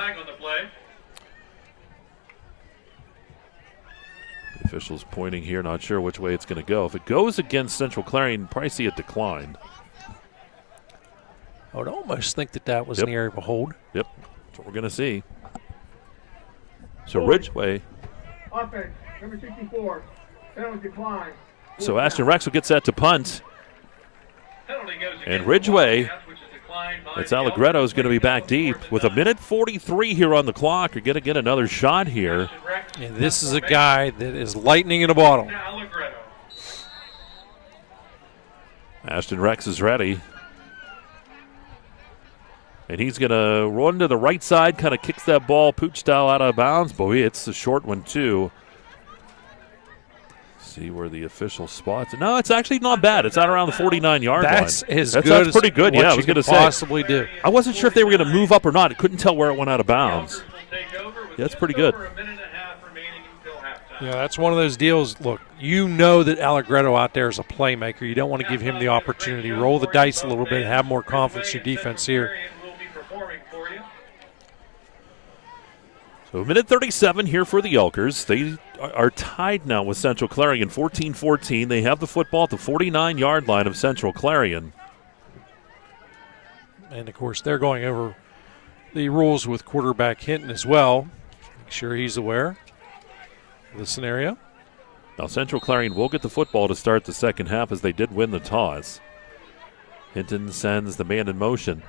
Officials pointing here, not sure which way it's going to go. If it goes against Central Clarion, probably see it decline. I would almost think that was in the area of a hold. Yep, that's what we're going to see. So Ridgway. Offense, number 64. Penalty decline. So Ashton Rexel gets that to punt. And Ridgway, it's Allegretto, is going to be back deep with 1:43 here on the clock. You're going to get another shot here. And this is a guy that is lightning in a bottle. Ashton Rex is ready. And he's going to run to the right side, kind of kicks that ball pooch style out of bounds. Boy, it's a short one, too. See where the official spots it. No, it's actually not bad. It's out around the 49-yard line. That's pretty good. What I was going to say. Possibly do. I wasn't sure if they were going to move up or not. I couldn't tell where it went out of bounds. Yeah, that's pretty good. Yeah, that's one of those deals. Look, you know that Allegretto out there is a playmaker. You don't want to give him the opportunity. Roll the dice a little bit, have more confidence in your defense here. So 1:37 here for the Elkers. They are tied now with Central Clarion, 14-14. They have the football at the 49-yard line of Central Clarion. And, of course, they're going over the rules with quarterback Hinton as well. Make sure he's aware of the scenario. Now Central Clarion will get the football to start the second half as they did win the toss. Hinton sends the man in motion.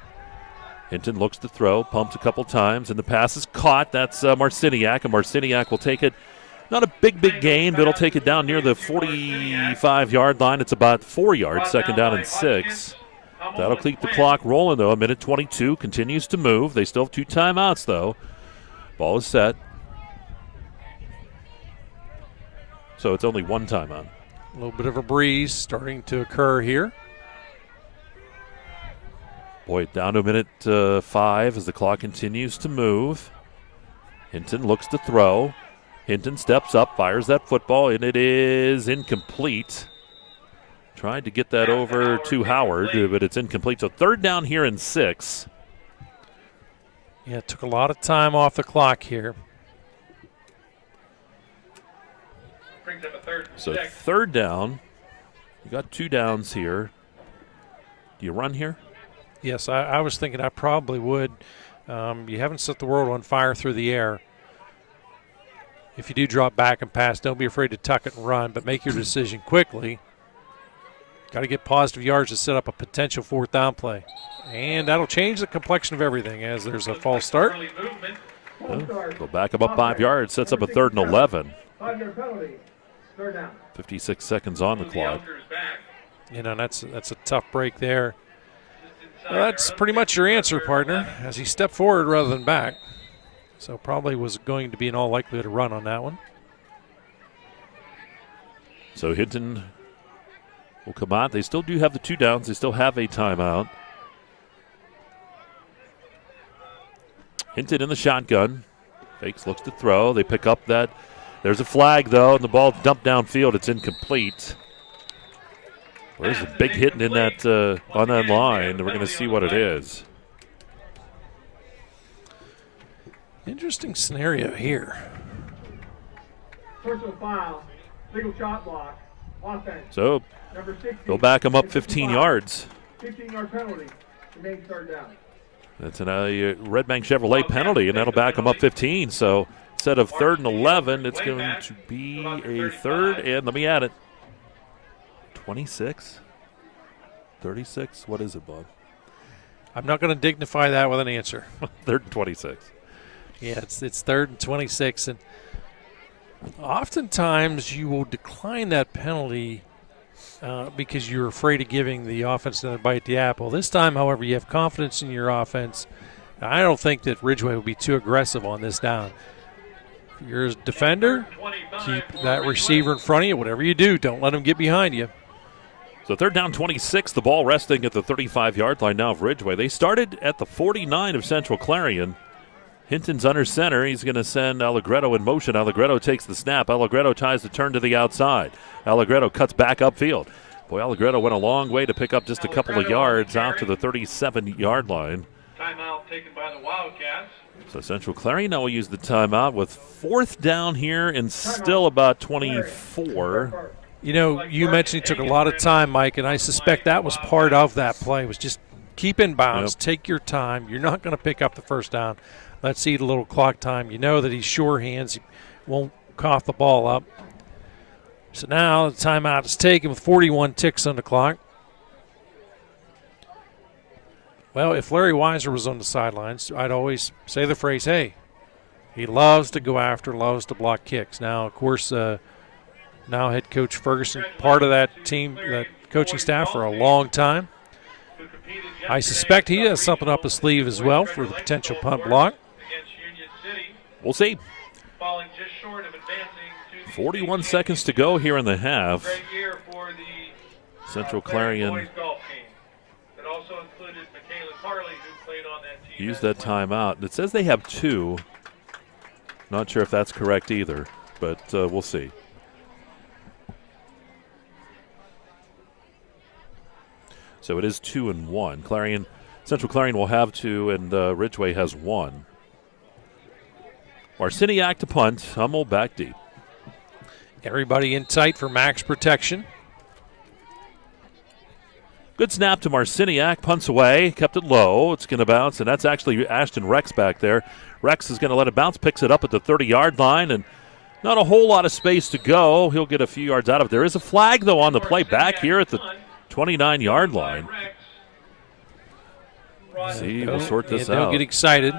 Hinton looks to throw, pumps a couple times, and the pass is caught. That's Marciniak, and Marciniak will take it. Not a big gain, but he'll take it down near the 45-yard line. It's about 4 yards, second down and 6. That'll keep the clock rolling, though. 1:22 continues to move. They still have 2 timeouts, though. Ball is set. So it's only 1 timeout. A little bit of a breeze starting to occur here. Boy, down to 1:05 as the clock continues to move. Hinton looks to throw. Hinton steps up, fires that football, and it is incomplete. Tried to get that over to Howard, but it's incomplete. So third down here and 6. Yeah, it took a lot of time off the clock here. So third down. You got 2 downs here. Do you run here? Yes, I was thinking I probably would. You haven't set the world on fire through the air. If you do drop back and pass, don't be afraid to tuck it and run, but make your decision quickly. Got to get positive yards to set up a potential 4th down play. And that'll change the complexion of everything as there's a false start. Go back up 5 yards, sets up a 3rd and 11. 5-yard penalty. Third down. 56 seconds on the clock. You know, that's a tough break there. Well, that's pretty much your answer, partner, as he stepped forward rather than back. So probably was going to be in all likelihood a run on that one. So Hinton will come out. They still do have the 2 downs. They still have a timeout. Hinton in the shotgun. Fakes, looks to throw. They pick up that. There's a flag, though, and the ball dumped downfield. It's incomplete. There's a big hitting in that on that line. We're going to see what it is. Interesting scenario here. Personal foul, legal shot block, offense. So they'll back him up 15 yards. 15-yard penalty, remains third down. That's a Red Bank Chevrolet penalty, and that'll back him up 15. So instead of 3rd and 11, it's going to be a 3rd, and let me add it. 26? 36? What is it, Bob? I'm not going to dignify that with an answer. 3rd and 26. Yeah, it's 3rd and 26. And oftentimes you will decline that penalty because you're afraid of giving the offense another bite at the apple. This time, however, you have confidence in your offense. I don't think that Ridgway will be too aggressive on this down. If you're a defender, keep that receiver in front of you. Whatever you do, don't let him get behind you. So 3rd down 26, the ball resting at the 35-yard line now of Ridgway. They started at the 49 of Central Clarion. Hinton's under center. He's going to send Allegretto in motion. Allegretto takes the snap. Allegretto tries to turn to the outside. Allegretto cuts back upfield. Boy, Allegretto went a long way to pick up just a couple of yards out to the 37-yard line. Timeout taken by the Wildcats. So Central Clarion now will use the timeout with 4th down here and still about 24. You know, you mentioned he took a lot of time, Mike, and I suspect that was part of that play, was just keep in bounds, take your time. You're not going to pick up the first down. Let's eat a little clock time. You know that he's sure hands. He won't cough the ball up. So now the timeout is taken with 41 ticks on the clock. Well, if Larry Weiser was on the sidelines, I'd always say the phrase, hey, he loves to go after, loves to block kicks. Now, of course, now head coach Ferguson, part of that team, that coaching staff for a long time. I suspect he has something up his sleeve as well for the potential punt block. We'll see. 41 seconds to go here in the half. Central Clarion use that timeout. It says they have 2. Not sure if that's correct either, but we'll see. So it is 2 and 1. Central Clarion will have 2, and Ridgway has 1. Marciniak to punt. Hummel back deep. Everybody in tight for max protection. Good snap to Marciniak, punts away, kept it low. It's going to bounce, and that's actually Ashton Rex back there. Rex is going to let it bounce, picks it up at the 30-yard line, and not a whole lot of space to go. He'll get a few yards out of it. There is a flag, though, on the play back here at the 29-yard line. See, we'll sort this out. Don't get excited.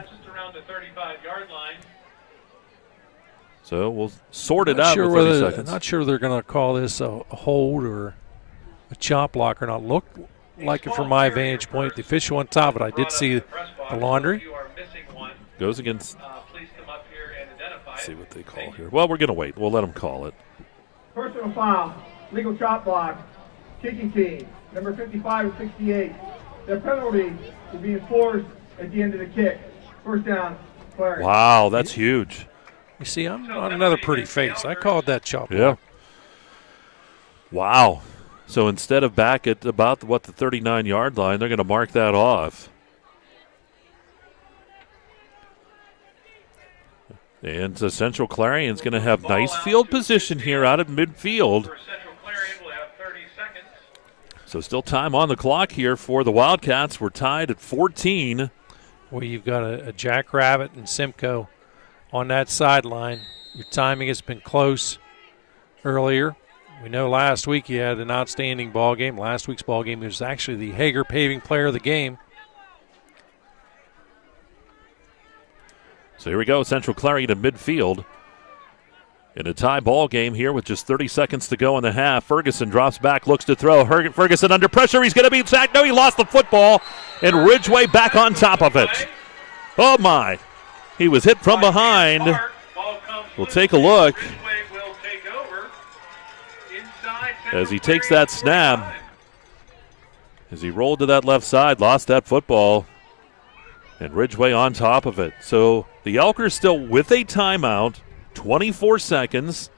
So we'll sort it out with 30 seconds. Not sure they're going to call this a hold or a chop block or not. Look like it from my vantage point. The official on top of it, I did see the laundry. Goes against. Let's see what they call here. Well, we're going to wait. We'll let them call it. Personal foul, legal chop block, kicking team, number 55 and 68. The penalty will be enforced at the end of the kick. First down, Clarion. Wow, that's huge. You see, I'm on another pretty face. I called that chop block. Yeah. Wow. So instead of back at about the 39-yard line, they're going to mark that off. And Central Clarion's going to have nice field position here out at midfield. So still time on the clock here for the Wildcats. We're tied at 14. Well, you've got a Jackrabbit and Simcoe on that sideline. Your timing has been close earlier. We know last week he had an outstanding ball game. Last week's ball game, he was actually the Hager Paving Player of the game. So here we go, Central Clarion in midfield. In a tie ball game here with just 30 seconds to go in the half. Ferguson drops back, looks to throw. Ferguson under pressure. He's going to be sacked. No, he lost the football. And Ridgway back on top of it. Oh, my. He was hit from behind. We'll take a look as he takes that snap. As he rolled to that left side, lost that football. And Ridgway on top of it. So the Elkers still with a timeout. 24 seconds.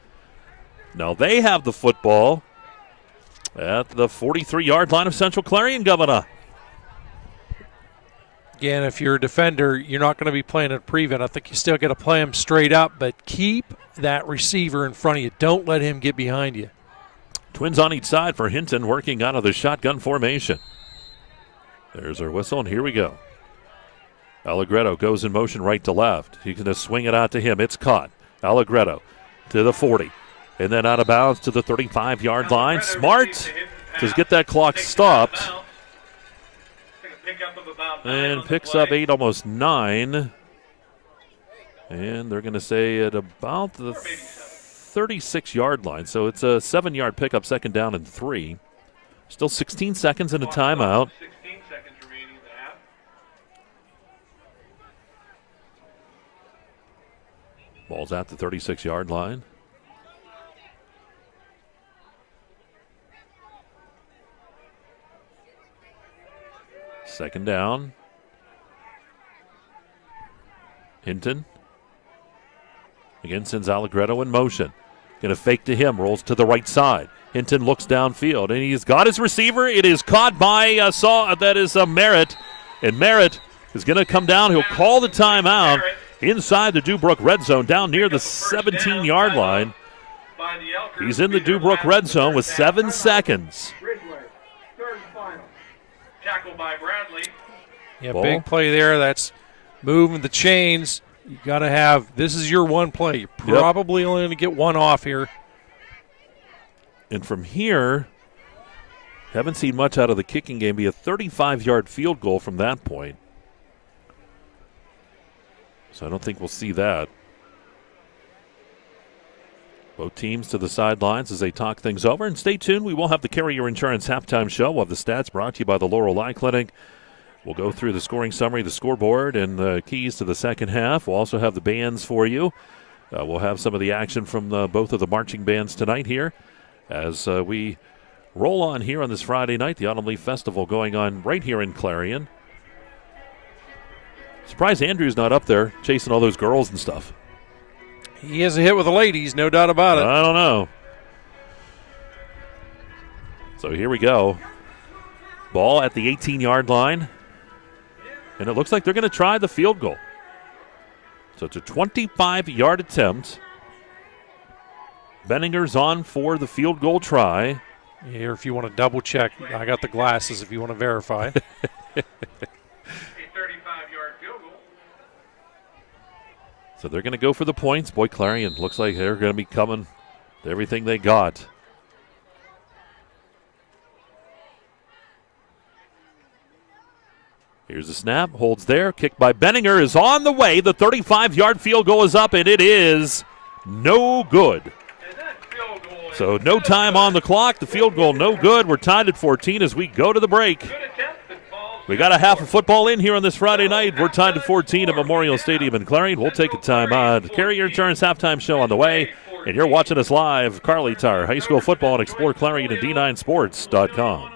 Now they have the football at the 43-yard line of Central Clarion, Governor. Again, if you're a defender, you're not going to be playing a prevent. I think you still got to play him straight up, but keep that receiver in front of you. Don't let him get behind you. Twins on each side for Hinton working out of the shotgun formation. There's our whistle, and here we go. Allegretto goes in motion right to left. He's going to swing it out to him. It's caught. Allegretto to the 40. And then out of bounds to the 35-yard line. Smart to get that clock stopped. And picks up 8, almost 9. And they're going to say at about the 36-yard line. So it's a 7-yard pickup, second down and 3. Still 16 seconds in a timeout. Ball's at the 36-yard line. Second down. Hinton. Again sends Allegretto in motion. Going to fake to him, rolls to the right side. Hinton looks downfield, and he's got his receiver. It is caught by Merritt. And Merritt is going to come down. He'll call the timeout. inside the Dubrook red zone, down near the 17-yard line. He's in the Dubrook red zone with 7 seconds. Ridgway, third and final. Tackled by Bradley. Yeah, Ball. big play there. That's moving the chains. You got to have, this is your one play. You're probably only going to get one off here. And from here, haven't seen much out of the kicking game. Be a 35-yard field goal from that point. So I don't think we'll see that. Both teams to the sidelines as they talk things over. And stay tuned. We will have the Carrier Insurance Halftime Show. We'll have the stats brought to you by the Laurel Eye Clinic. We'll go through the scoring summary, the scoreboard, and the keys to the second half. We'll also have the bands for you. We'll have some of the action from both of the marching bands tonight here as we roll on here on this Friday night. The Autumn Leaf Festival going on right here in Clarion. Surprised Andrew's not up there chasing all those girls and stuff. He has a hit with the ladies, no doubt about it. I don't know. So here we go. Ball at the 18-yard line. And it looks like they're going to try the field goal. So it's a 25-yard attempt. Benninger's on for the field goal try. Here, if you want to double check, I got the glasses if you want to verify. So they're going to go for the points. Boy, Clarion looks like they're going to be coming to everything they got. Here's the snap, holds there, kick by Benninger is on the way. The 35-yard field goal is up, and it is no good. So no time on the clock. The field goal no good. We're tied at 14 as we go to the break. We got a half of football in here on this Friday night. We're tied at 14 at Memorial Stadium in Clarion. We'll take a timeout. Carrier Insurance Halftime Show on the way, and you're watching us live. Carly Tire, high school football, and explore Clarion at D9Sports.com.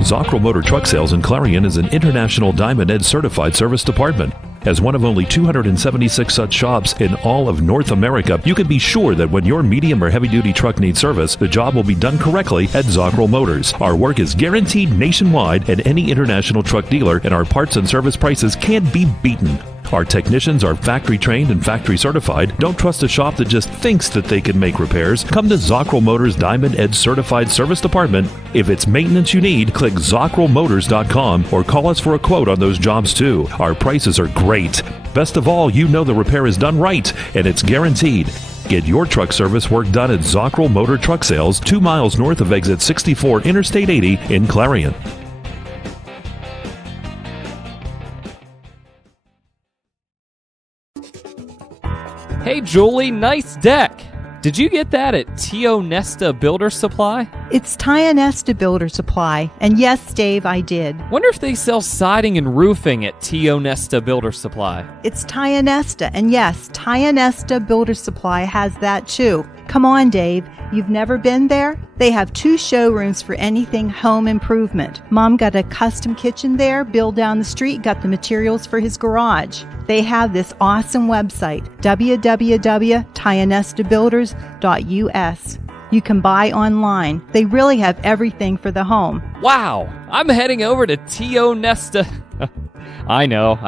Zockrell Motor Truck Sales in Clarion is an International Diamond Ed certified service department. As one of only 276 such shops in all of North America, you can be sure that when your medium or heavy-duty truck needs service, the job will be done correctly at Zockrell Motors. Our work is guaranteed nationwide at any international truck dealer, and our parts and service prices can't be beaten. Our technicians are factory trained and factory certified. Don't trust a shop that just thinks that they can make repairs. Come to Zockrell Motors Diamond Ed Certified Service Department. If it's maintenance you need, click ZockrellMotors.com or call us for a quote on those jobs too. Our prices are great. Best of all, you know the repair is done right and it's guaranteed. Get your truck service work done at Zockrell Motor Truck Sales, 2 miles north of exit 64 Interstate 80 in Clarion. Hey, Julie, nice deck. Did you get that at Tio Nesta Builder Supply? It's Tio Nesta Builder Supply. And yes, Dave, I did. Wonder if they sell siding and roofing at Tio Nesta Builder Supply. It's Tio Nesta. And yes, Tio Nesta Builder Supply has that too. Come on, Dave. You've never been there? They have 2 showrooms for anything home improvement. Mom got a custom kitchen there. Bill down the street got the materials for his garage. They have this awesome website, www.tionestabuilders.us. You can buy online. They really have everything for the home. Wow, I'm heading over to Tio Nesta. I know.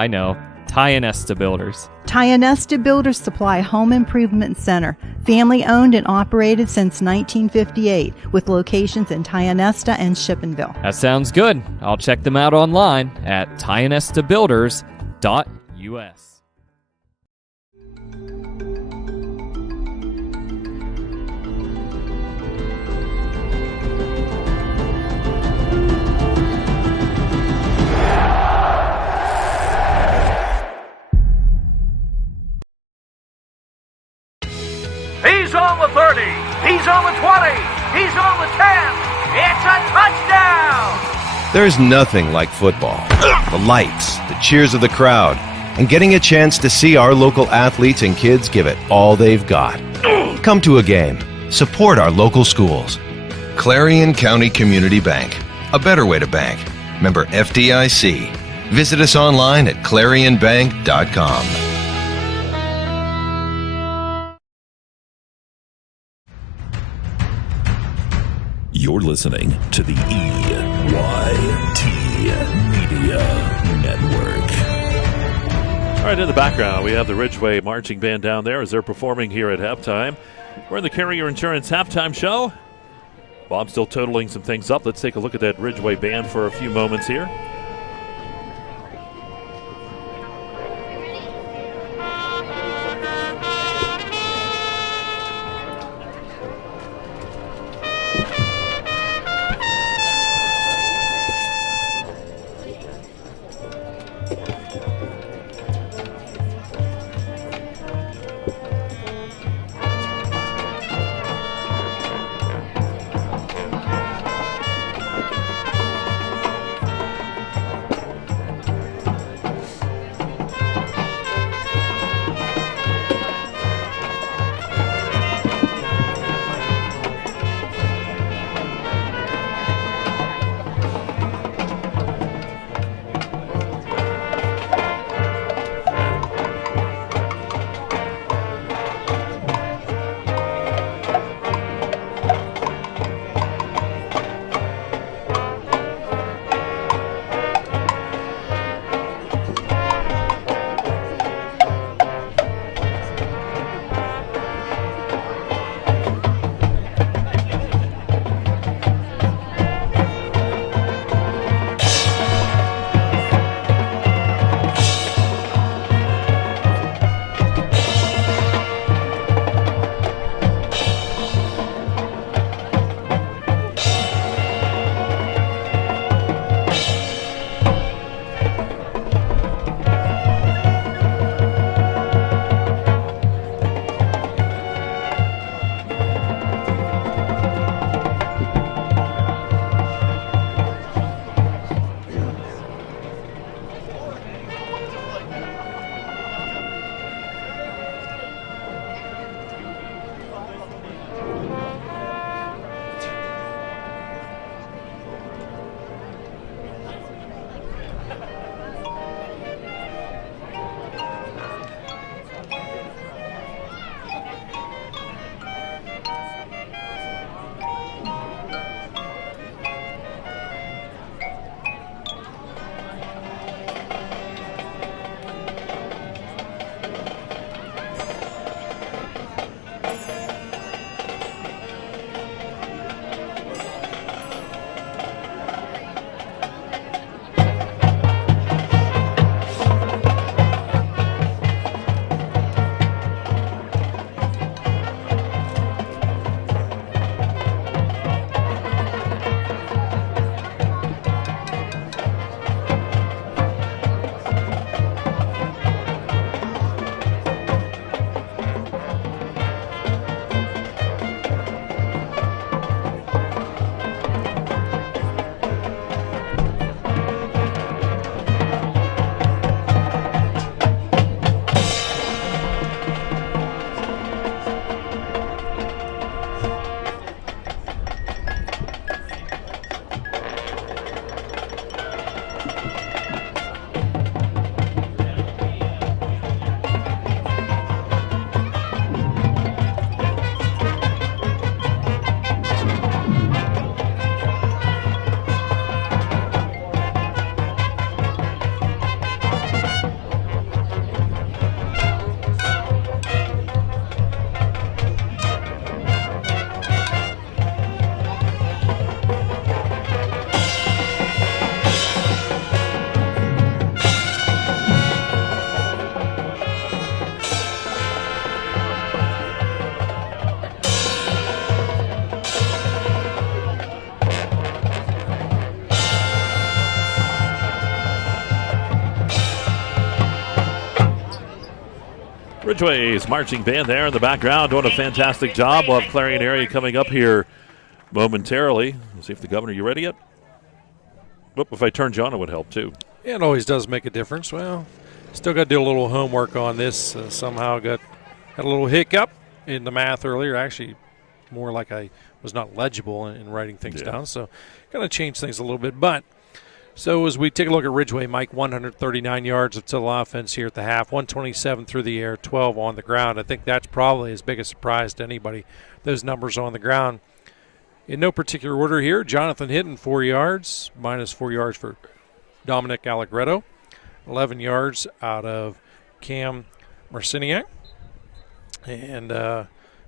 Tio Nesta Builders. Tio Nesta Builder Supply Home Improvement Center. Family owned and operated since 1958 with locations in Tio Nesta and Shippenville. That sounds good. I'll check them out online at tionestabuilders.us. He's on the 30. He's on the 20. He's on the 10. It's a touchdown. There's nothing like football. The lights, the cheers of the crowd, and getting a chance to see our local athletes and kids give it all they've got. Come to a game. Support our local schools. Clarion County Community Bank. A better way to bank. Member FDIC. Visit us online at ClarionBank.com. You're listening to the EYT Media Network. All right, in the background, we have the Ridgway Marching Band down there as they're performing here at halftime. We're in the Carrier Insurance halftime show. Bob's still totaling some things up. Let's take a look at that Ridgway Band for a few moments here. Ridgway's marching band there in the background doing a fantastic job. We'll have Clarion area coming up here momentarily. We'll see if the governor, you ready yet? Oop, if I turned you on, it would help too. Yeah, it always does make a difference. Well, still got to do a little homework on this. Somehow had a little hiccup in the math earlier. Actually, more like I was not legible in writing things down. So kind of change things a little bit. But so as we take a look at Ridgway, Mike, 139 yards of total offense here at the half, 127 through the air, 12 on the ground. I think that's probably as big a surprise to anybody, those numbers on the ground. In no particular order here, Jonathan Hinton, 4 yards, minus 4 yards for Dominic Allegretto. 11 yards out of Cam Marciniak. And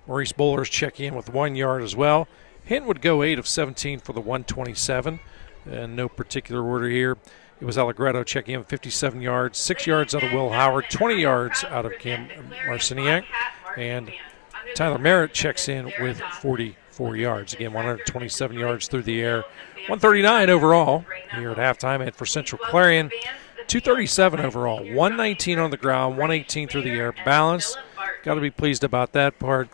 Maurice Bowlers checking in with 1 yard as well. Hinton would go 8 of 17 for the 127. And no particular order here. It was Allegretto checking in with 57 yards, 6 yards out of Will Howard, 20 yards out of Cam Marciniak. And Tyler Merritt checks in with 44 yards. Again, 127 yards through the air. 139 overall here at halftime. And for Central Clarion, 237 overall. 119 on the ground, 118 through the air. Balance. Got to be pleased about that part.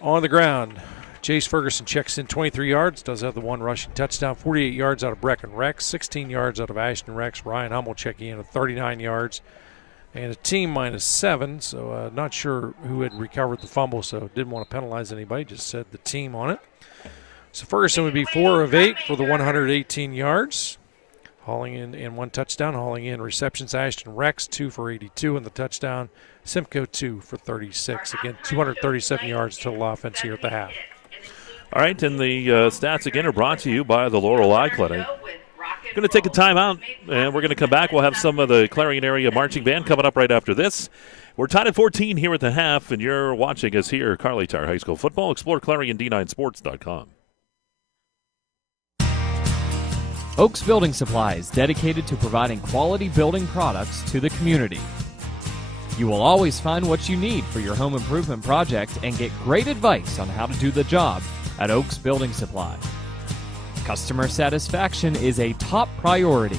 On the ground, Jace Ferguson checks in 23 yards, does have the 1 rushing touchdown, 48 yards out of Brecken Rex, 16 yards out of Ashton Rex. Ryan Hummel checking in at 39 yards. And a team -7, so not sure who had recovered the fumble, so didn't want to penalize anybody, just said the team on it. So Ferguson would be 4 of 8 for the 118 yards. Hauling in and 1 touchdown, hauling in receptions. Ashton Rex, 2 for 82 in the touchdown. Simcoe, 2 for 36. Again, 237 yards total offense here at the half. All right, and the stats again are brought to you by the Laurel Eye Clinic. Going to take a timeout, and we're going to come back. We'll have some of the Clarion area marching band coming up right after this. We're tied at 14 here at the half, and you're watching us here, Carly Tire High School football. Explore ClarionD9Sports.com. Oaks Building Supplies, dedicated to providing quality building products to the community. You will always find what you need for your home improvement project and get great advice on how to do the job at Oaks Building Supply. Customer satisfaction is a top priority.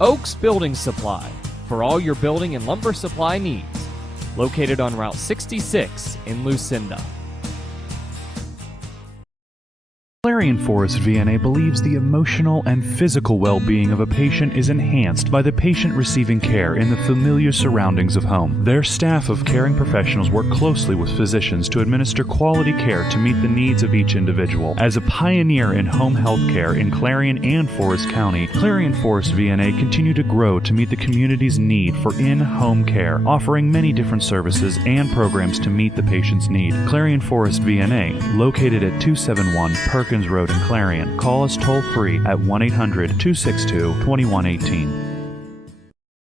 Oaks Building Supply, for all your building and lumber supply needs. Located on Route 66 in Lucinda. Clarion Forest VNA believes the emotional and physical well-being of a patient is enhanced by the patient receiving care in the familiar surroundings of home. Their staff of caring professionals work closely with physicians to administer quality care to meet the needs of each individual. As a pioneer in home health care in Clarion and Forest County, Clarion Forest VNA continue to grow to meet the community's need for in-home care, offering many different services and programs to meet the patient's need. Clarion Forest VNA, located at 271 Perkins Road in Clarion. Call us toll-free at 1-800-262-2118.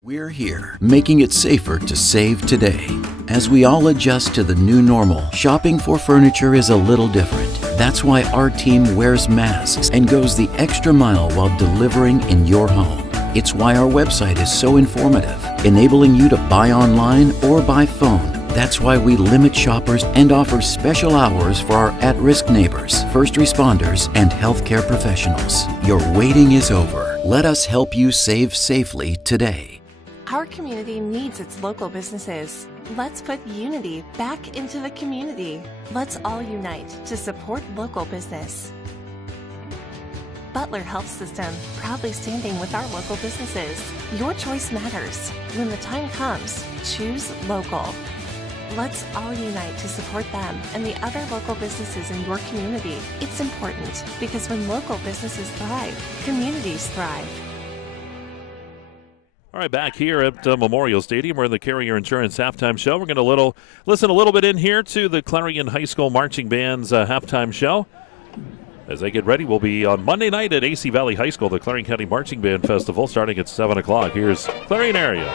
We're here, making it safer to save today. As we all adjust to the new normal, shopping for furniture is a little different. That's why our team wears masks and goes the extra mile while delivering in your home. It's why our website is so informative, enabling you to buy online or by phone. That's why we limit shoppers and offer special hours for our at-risk neighbors, first responders, and healthcare professionals. Your waiting is over. Let us help you save safely today. Our community needs its local businesses. Let's put unity back into the community. Let's all unite to support local business. Butler Health System, proudly standing with our local businesses. Your choice matters. When the time comes, choose local. Let's all unite to support them and the other local businesses in your community. It's important because when local businesses thrive, communities thrive. All right, back here at Memorial Stadium, we're in the Carrier Insurance Halftime Show. We're going to listen a little bit in here to the Clarion High School Marching Band's halftime show. As they get ready, we'll be on Monday night at AC Valley High School, the Clarion County Marching Band Festival, starting at 7 o'clock. Here's Clarion area.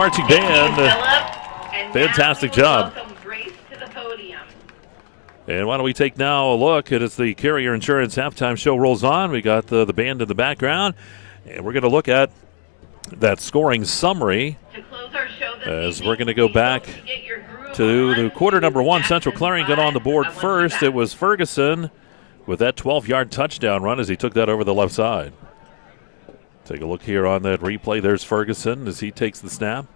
marching band. Fantastic job. And why don't we take now a look as the Carrier Insurance halftime show rolls on. We got the band in the background, and we're going to look at that scoring summary as we're going to go back to the quarter number one. Central Clarion got on the board first. It was Ferguson with that 12-yard touchdown run as he took that over the left side. Take a look here on that replay. There's Ferguson as he takes the snap.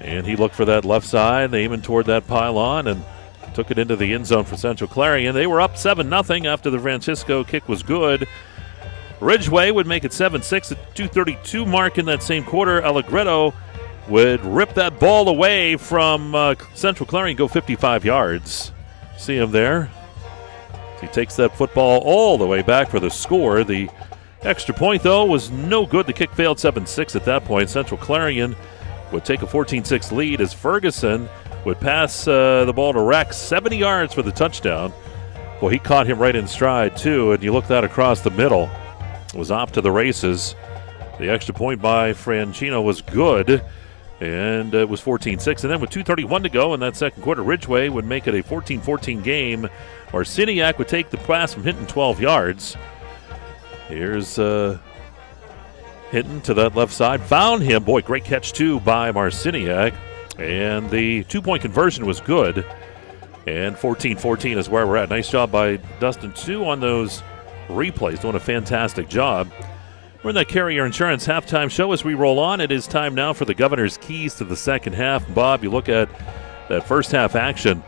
And he looked for that left side, aiming toward that pylon, and took it into the end zone for Central Clarion. They were up 7-0 after the Francisco kick was good. Ridgway would make it 7-6 at 2:32 mark in that same quarter. Allegretto would rip that ball away from Central Clarion, go 55 yards. See him there. He takes that football all the way back for the score. The extra point, though, was no good. The kick failed 7-6 at that point. Central Clarion would take a 14-6 lead as Ferguson would pass the ball to Rex, 70 yards for the touchdown. Well, he caught him right in stride, too, and you look that across the middle. It was off to the races. The extra point by Franchino was good, and it was 14-6. And then with 2:31 to go in that second quarter, Ridgway would make it a 14-14 game. Marciniak would take the pass from Hinton 12 yards. Here's Hinton to that left side. Found him. Boy, great catch, too, by Marciniak. And the two-point conversion was good. And 14-14 is where we're at. Nice job by Dustin, too, on those replays. Doing a fantastic job. We're in that Carrier Insurance halftime show as we roll on. It is time now for the Governor's Keys to the second half. Bob, you look at that first half action.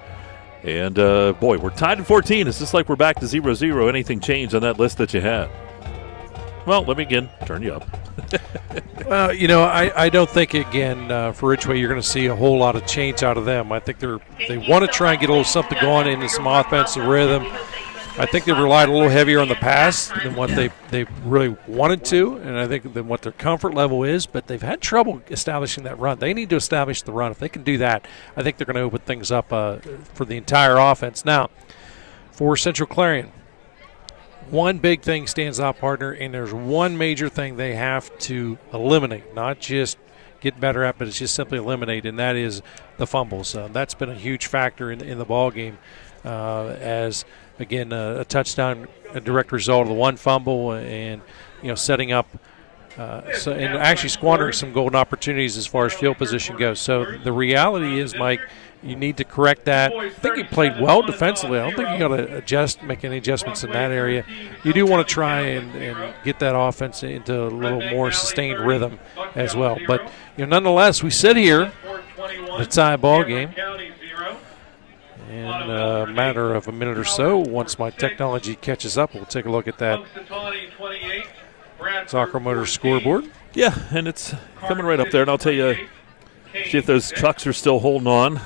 And, boy, we're tied at 14. It's just like we're back to 0-0. Anything changed on that list that you had? Well, let me again turn you up. Well, I don't think, again, for Ridgway, you're going to see a whole lot of change out of them. I think they want to try and get a little something going into some offensive rhythm. I think they relied a little heavier on the pass than what they really wanted to, and I think than what their comfort level is, but they've had trouble establishing that run. They need to establish the run. If they can do that, I think they're going to open things up for the entire offense. Now, for Central Clarion, one big thing stands out, partner, and there's one major thing they have to eliminate, not just get better at, but it's just simply eliminate, and that is the fumbles. That's been a huge factor in the ball game as, again, a touchdown, a direct result of the one fumble, and setting up and actually squandering some golden opportunities as far as field position goes. So the reality is, Mike, you need to correct that. I think he played well defensively. I don't think you got to make any adjustments in that area. You do want to try and get that offense into a little more sustained rhythm as well. But nonetheless, we sit here in a tie ball game. In a matter of a minute or so, once my technology catches up, we'll take a look at that Soccer Motor scoreboard. Yeah, and it's coming right up there, and I'll tell you, see if those Chucks are still holding on.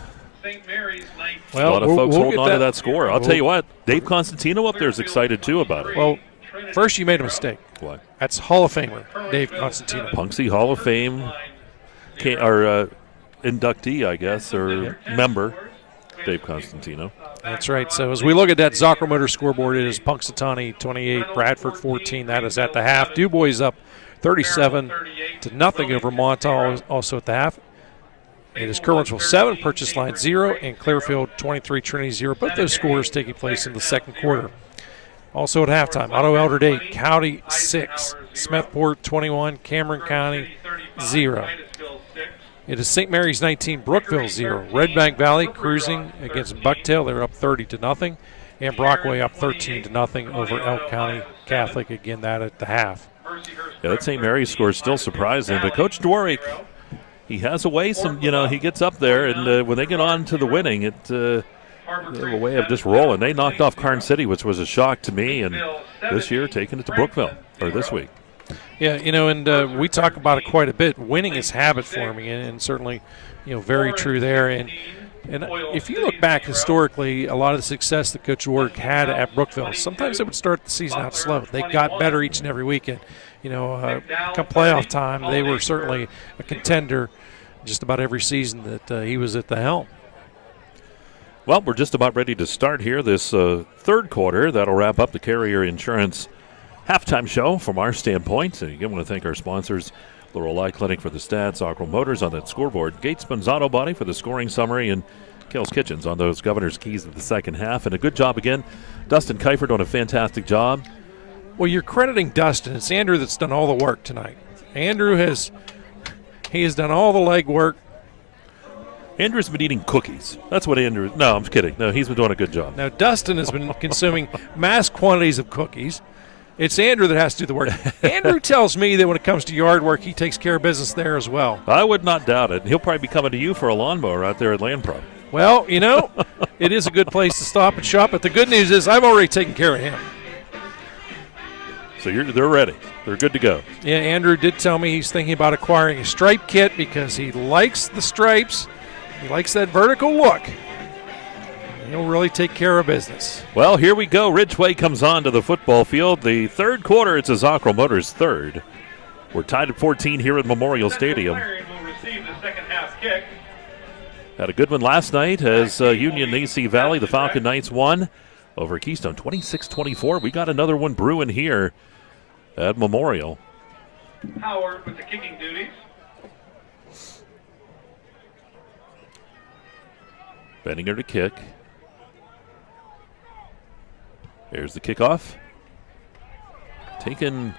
Well, a lot of folks holding on to that score. I'll tell you what, Dave Constantino up there is excited, too, about it. Well, first you made a mistake. What? That's Hall of Famer, Dave Constantino. Punksy Hall of Fame inductee, I guess, or member. Dave Constantino. That's right. So as we look at that Zocker Motor scoreboard, it is Punxsutawney 28, Bradford 14. That is at the half. DuBois up 37-0 over Montauk, also at the half. It is Kerwinsville 7, Purchase Line 0, and Clearfield 23, Trinity 0. Both those scores taking place in the second quarter. Also at halftime, Otto Elder 8, County 6, Smethport 21, Cameron County 0. It is St. Mary's 19, Brookville 0. Red Bank Valley cruising against Bucktail. They're up 30-0. And Brockway up 13-0 over Elk County Catholic. Again, that at the half. Yeah, that St. Mary's score is still surprising. But Coach Dworak, he has a way. He gets up there, and when they get on to the winning, they have a way of just rolling. They knocked off Karn City, which was a shock to me, and this year taking it to Brookville, or this week. Yeah, and we talk about it quite a bit. Winning is habit forming, and certainly, very true there. And if you look back historically, a lot of the success that Coach Dworak had at Brookville, sometimes they would start the season out slow. They got better each and every weekend. Come playoff time, they were certainly a contender just about every season that he was at the helm. Well, we're just about ready to start here this third quarter. That'll wrap up the Carrier Insurance halftime show from our standpoint. And again, I want to thank our sponsors, Laurel Eye Clinic for the stats, Ockrell Motors on that scoreboard, Gatesman's Auto Body for the scoring summary, and Kerle's Kitchens on those Governor's Keys of the second half. And a good job again. Dustin Kiefer doing a fantastic job. Well, you're crediting Dustin. It's Andrew that's done all the work tonight. Andrew has done all the legwork. Andrew's been eating cookies. That's what Andrew. No, I'm kidding. No, he's been doing a good job. Now, Dustin has been consuming mass quantities of cookies. It's Andrew that has to do the work. Andrew tells me that when it comes to yard work, he takes care of business there as well. I would not doubt it. He'll probably be coming to you for a lawnmower out there at Land Pro. Well, it is a good place to stop and shop. But the good news is I've already taken care of him. So they're ready. They're good to go. Yeah, Andrew did tell me he's thinking about acquiring a stripe kit because he likes the stripes. He likes that vertical look. He'll really take care of business. Well, here we go. Ridgway comes on to the football field. The third quarter, it's Ockrell Motors' third. We're tied at 14 here at Memorial Stadium. Clarion will receive the second half kick. Had a good one last night as Union AC Valley, the Falcon Knights, won over Keystone 26-24. We got another one brewing here at Memorial. Howard with the kicking duties. Benninger to kick. There's the kickoff. Taken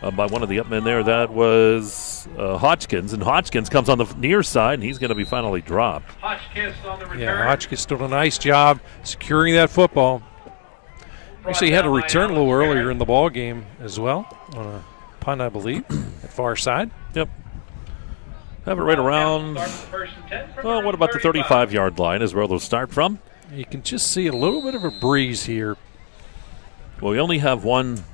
by one of the up men there. That was Hodgkins. And Hodgkins comes on the near side, and he's going to be finally dropped. Hotchkiss on the return. Yeah, Hotchkiss did a nice job securing that football. Actually, he had a return a little earlier in the ball game as well on a punt, I believe, at far side. Yep. Have it right around, well, what about the 35-yard line is where they'll start from. You can just see a little bit of a breeze here. Well, we only have one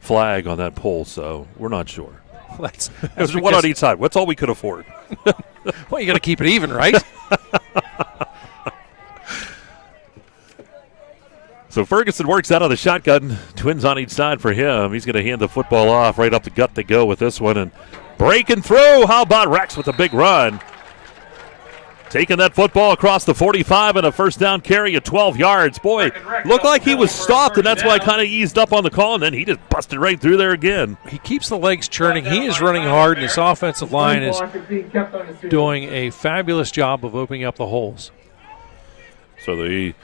flag on that pole, so we're not sure. That's There's one on each side. That's all we could afford. Well, you got to keep it even, right? So Ferguson works out of the shotgun. Twins on each side for him. He's going to hand the football off. Right up the gut they go with this one. And breaking through. How about Rex with a big run? Taking that football across the 45 and a first down carry at 12 yards. Boy, looked like he was stopped, and that's why I kind of eased up on the call, and then he just busted right through there again. He keeps the legs churning. He is running hard, and his offensive line is doing a fabulous job of opening up the holes. So the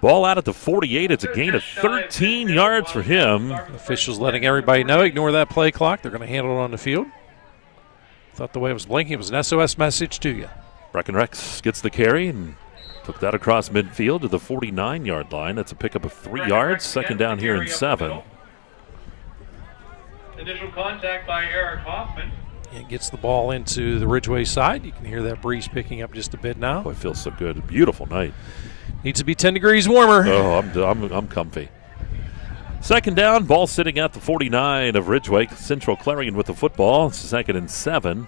ball out at the 48. It's a gain of 13 yards for him. Officials letting everybody know, ignore that play clock. They're going to handle it on the field. Thought the way it was blinking, it was an SOS message to you. Breckenrex gets the carry and took that across midfield to the 49-yard line. That's a pickup of 3 yards. Second down here and 7. Initial contact by Eric Hoffman. It gets the ball into the Ridgway side. You can hear that breeze picking up just a bit now. Boy, it feels so good. Beautiful night. Needs to be 10 degrees warmer. Oh, I'm comfy. Second down, ball sitting at the 49 of Ridgway. Central Clarion with the football. It's second and 7.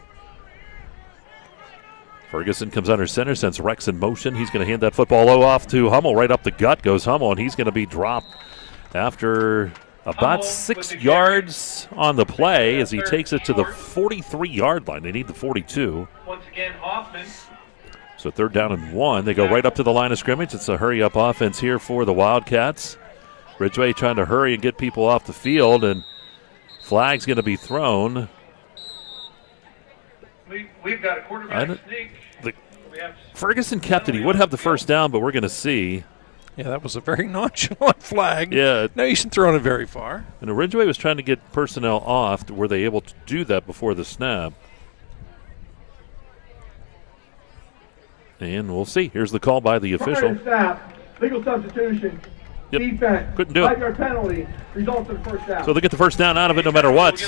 Ferguson comes under center, sends Rex in motion. He's going to hand that football low off to Hummel. Right up the gut goes Hummel, and he's going to be dropped after about 6 yards on the play as he takes it to the 43-yard line. They need the 42. Once again, Hoffman. So third down and 1. They go right up to the line of scrimmage. It's a hurry-up offense here for the Wildcats. Ridgway trying to hurry and get people off the field, and flag's going to be thrown. We've got a quarterback sneak. Ferguson kept it. He would have the first down, but we're going to see. Yeah, that was a very nonchalant flag. Yeah. No use in throwing it very far. And Ridgway was trying to get personnel off. Were they able to do that before the snap? And we'll see. Here's the call by the official. Snap, legal substitution. Yep. Defense. Couldn't do it. 5-yard penalty results in first down. So they get the first down out of it no matter what.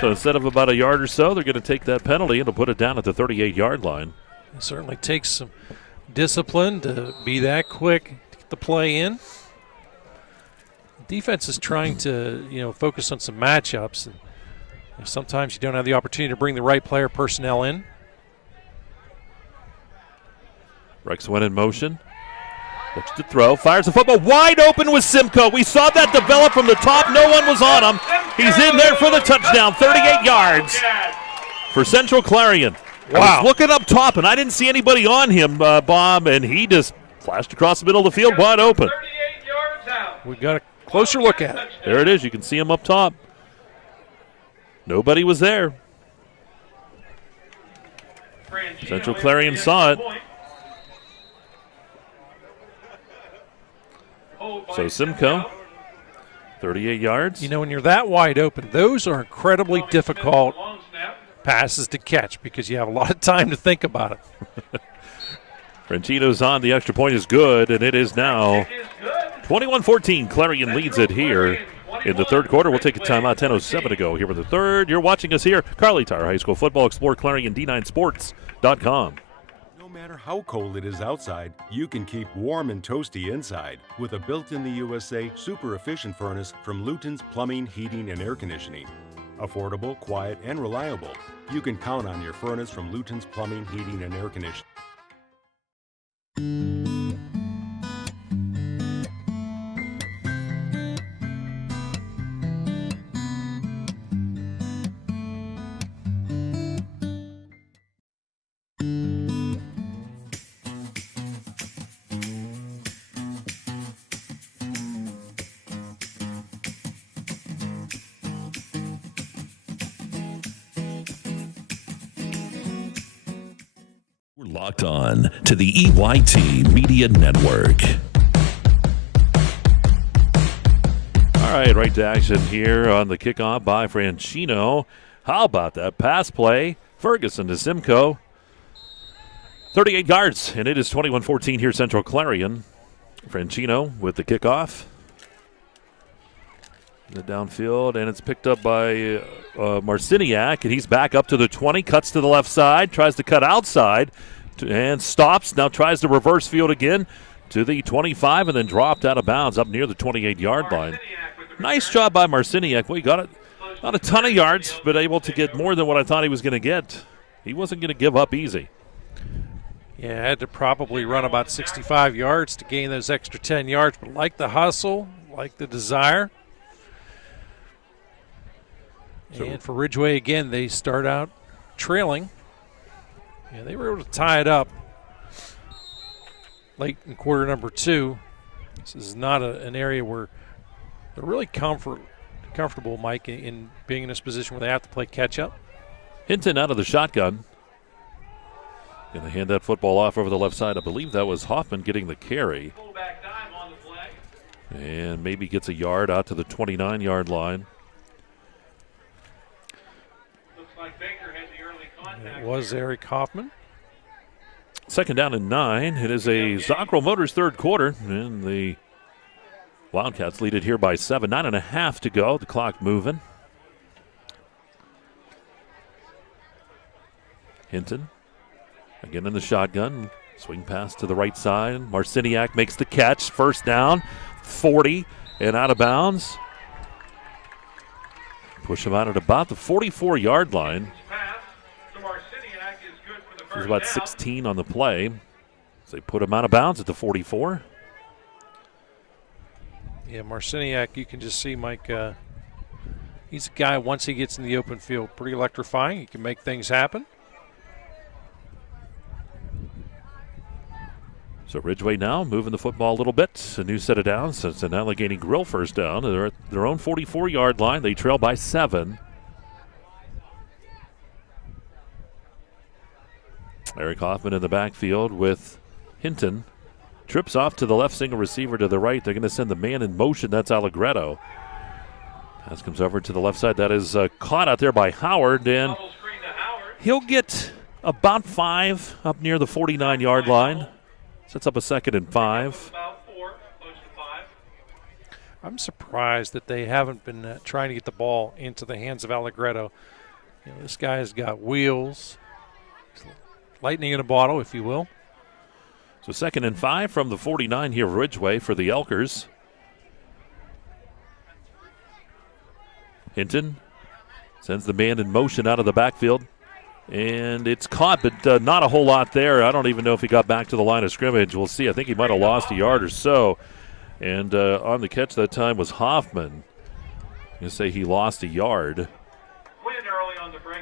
So instead of about a yard or so, they're going to take that penalty and put it down at the 38-yard line. It certainly takes some discipline to be that quick to get the play in. Defense is trying to, focus on some matchups. And sometimes you don't have the opportunity to bring the right player personnel in. Rex went in motion. Looks to throw. Fires the football. Wide open with Simcoe. We saw that develop from the top. No one was on him. He's in there for the touchdown. 38 yards for Central Clarion. Wow. I was looking up top, and I didn't see anybody on him, Bob, and he just flashed across the middle of the field wide open. 38 yards out. We've got a closer look at it. There it is. You can see him up top. Nobody was there. Central Clarion saw it. So Simcoe, 38 yards. You know, when you're that wide open, those are incredibly difficult passes to catch because you have a lot of time to think about it. Frantino's on. The extra point is good, and it is now 21-14. Clarion leads it here in the third quarter. We'll take a timeout. 10:07 to go here in the third. You're watching us here. Carly Tire High School Football. Explore ClarionD9Sports.com. No matter how cold it is outside, you can keep warm and toasty inside with a built-in-the-USA super efficient furnace from Luton's Plumbing, Heating, and Air Conditioning. Affordable, quiet, and reliable. You can count on your furnace from Luton's Plumbing, Heating, and Air Conditioning. Locked on to the EYT Media Network. All right to action here on the kickoff by Franchino. How about that pass play? Ferguson to Simcoe. 38 yards, and it is 21-14 here, Central Clarion. Franchino with the kickoff. The downfield, and it's picked up by Marciniak, and he's back up to the 20, cuts to the left side, tries to cut outside, and stops. Now tries to reverse field again to the 25, and then dropped out of bounds up near the 28-yard line. Nice job by Marciniak. Well, he got it, not a ton of yards, but able to get more than what I thought he was going to get. He wasn't going to give up easy. Yeah, had to probably run about 65 yards to gain those extra 10 yards, but like the hustle, like the desire. And for Ridgway, again, they start out trailing. Yeah, they were able to tie it up late in quarter number 2. This is not an area where they're really comfortable, Mike, in being in this position where they have to play catch-up. Hinton out of the shotgun. Going to hand that football off over the left side. I believe that was Hoffman getting the carry. And maybe gets a yard out to the 29-yard line. It was Eric Hoffman. Second down and 9. It is a Zockrell Motors third quarter, and the Wildcats lead it here by 7. 9.5 to go. The clock moving. Hinton again in the shotgun. Swing pass to the right side. Marciniak makes the catch. First down, 40, and out of bounds. Push him out at about the 44-yard line. There's about 16 on the play. So they put him out of bounds at the 44. Yeah, Marciniak, you can just see, Mike, he's a guy, once he gets in the open field, pretty electrifying. He can make things happen. So Ridgway now moving the football a little bit. A new set of downs. So it's an Allegheny Grill first down. They're at their own 44-yard line. They trail by 7. Eric Hoffman in the backfield with Hinton. Trips off to the left, single receiver to the right. They're going to send the man in motion. That's Allegretto. Pass comes over to the left side. That is caught out there by Howard, and he'll get about 5 up near the 49-yard line. Sets up a 2nd and 5. I'm surprised that they haven't been trying to get the ball into the hands of Allegretto. You know, this guy's got wheels. Lightning in a bottle, if you will. So 2nd and 5 from the 49 here, Ridgway for the Elkers. Hinton sends the man in motion out of the backfield. And it's caught, but not a whole lot there. I don't even know if he got back to the line of scrimmage. We'll see. I think he might have lost a yard or so. And on the catch that time was Hoffman. I'm going to say he lost a yard.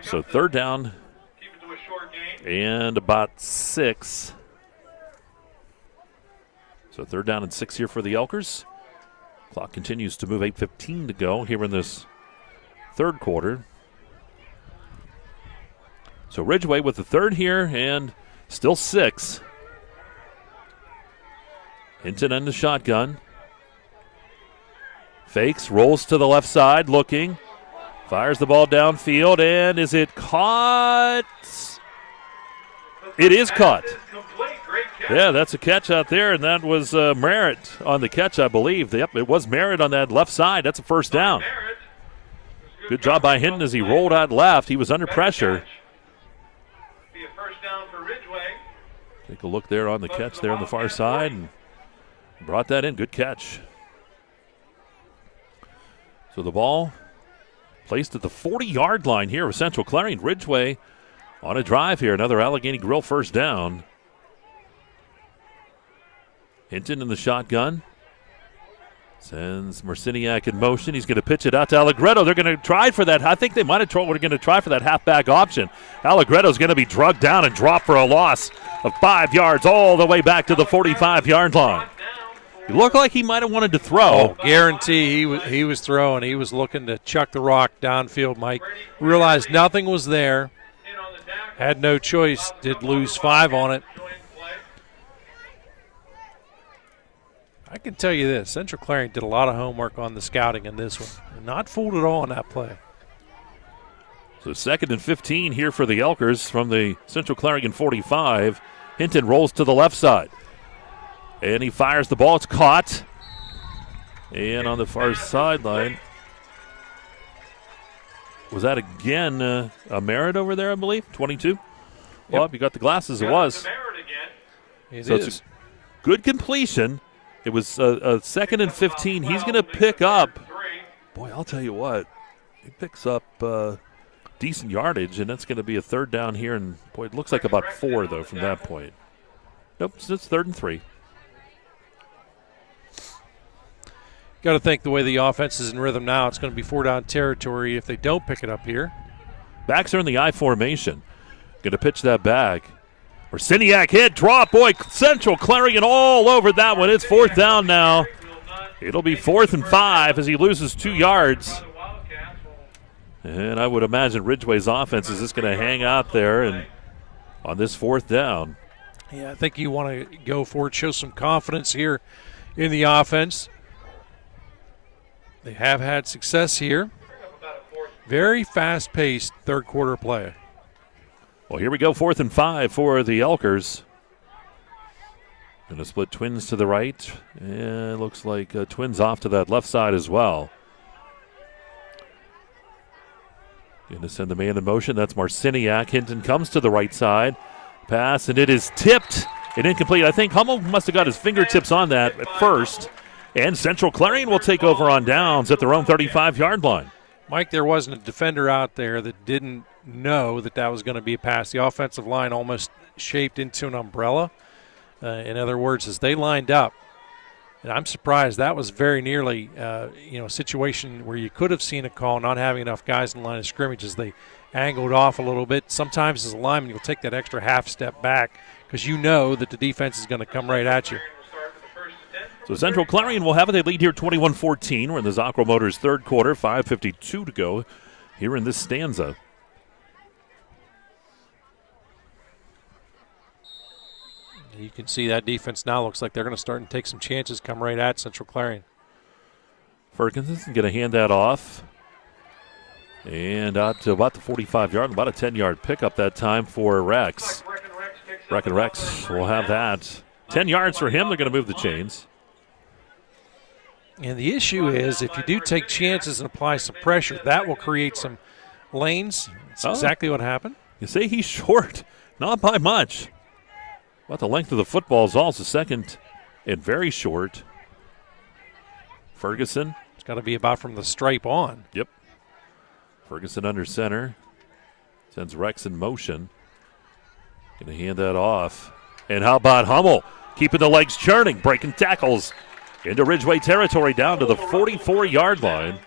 So 3rd down and about 6. So 3rd down and 6 here for the Elkers. Clock continues to move. 8:15 to go here in this third quarter. So Ridgway with the third here and still 6. Hinton in the shotgun. Fakes, rolls to the left side, looking. Fires the ball downfield, and is it caught? It is caught. Yeah, that's a catch out there, and that was Merritt on the catch, I believe. Yep, it was Merritt on that left side. That's a first down. Good job by Hinton as he rolled out left. He was under pressure. Take a look there on the catch there on the far side, and brought that in. Good catch. So the ball placed at the 40-yard line here with Central Clarion. Ridgway on a drive here. Another Allegheny Grill first down. Hinton in the shotgun. Sends Marciniak in motion. He's going to pitch it out to Allegretto. They're going to try for that. I think they might have we're going to try for that halfback option. Allegretto's going to be drugged down and dropped for a loss of 5 yards all the way back to the 45-yard line. It looked like he might have wanted to throw. Oh, guarantee he was throwing. He was looking to chuck the rock downfield, Mike. Realized nothing was there. Had no choice. Did lose 5 on it. I can tell you this. Central Clarion did a lot of homework on the scouting in this one. Not fooled at all on that play. So 2nd and 15 here for the Elkers from the Central Clarion 45. Hinton rolls to the left side. And he fires the ball. It's caught. And on the far sideline, was that again a Merritt over there, I believe? 22? Well, Yep. you got the glasses. It was. It So is. it's a good completion. It was a 2nd and 15. He's going to pick up. Boy, I'll tell you what. He picks up decent yardage, and that's going to be a 3rd down here. And, boy, it looks like about 4, though, from that point. Nope, it's 3rd and 3. Got to think the way the offense is in rhythm now, it's going to be 4-down territory if they don't pick it up here. Backs are in the I formation. Going to pitch that back. Marciniak hit, drop. Boy, Central Clarion all over that one. It's 4th down now. It'll be 4th and 5 as he loses 2 yards. And I would imagine Ridgway's offense is just going to hang out there and on this 4th down. Yeah, I think you want to go for it, show some confidence here in the offense. They have had success here. Very fast-paced third-quarter play. Well, here we go, 4th and 5 for the Elkers. Going to split Twins to the right. And it looks like Twins off to that left side as well. Going to send the man in motion. That's Marciniak. Hinton comes to the right side. Pass, and it is tipped and incomplete. I think Hummel must have got his fingertips on that at first. And Central Clarion will take over on downs at their own 35-yard line. Mike, there wasn't a defender out there that didn't know that was going to be a pass. The offensive line almost shaped into an umbrella. In other words, as they lined up, and I'm surprised that was very nearly a situation where you could have seen a call, not having enough guys in the line of scrimmage as they angled off a little bit. Sometimes as a lineman, you'll take that extra half step back because you know that the defense is going to come right at you. So Central Clarion will have it. They lead here 21-14. We're in the Zocro Motors third quarter, 5:52 to go here in this stanza. You can see that defense now looks like they're going to start and take some chances, come right at Central Clarion. Ferguson's going to hand that off. And out to about the 45-yard, about a 10-yard pickup that time for Rex. Rex will have that. 10 yards for him. They're going to move the chains. And the issue is if you do take chances and apply some pressure, that will create some lanes. That's exactly what happened. You say he's short, not by much. About the length of the football is also second and very short. Ferguson. It's got to be about from the stripe on. Yep. Ferguson under center. Sends Rex in motion. Going to hand that off. And how about Hummel? Keeping the legs churning, breaking tackles into Ridgway territory down to the 44-yard line.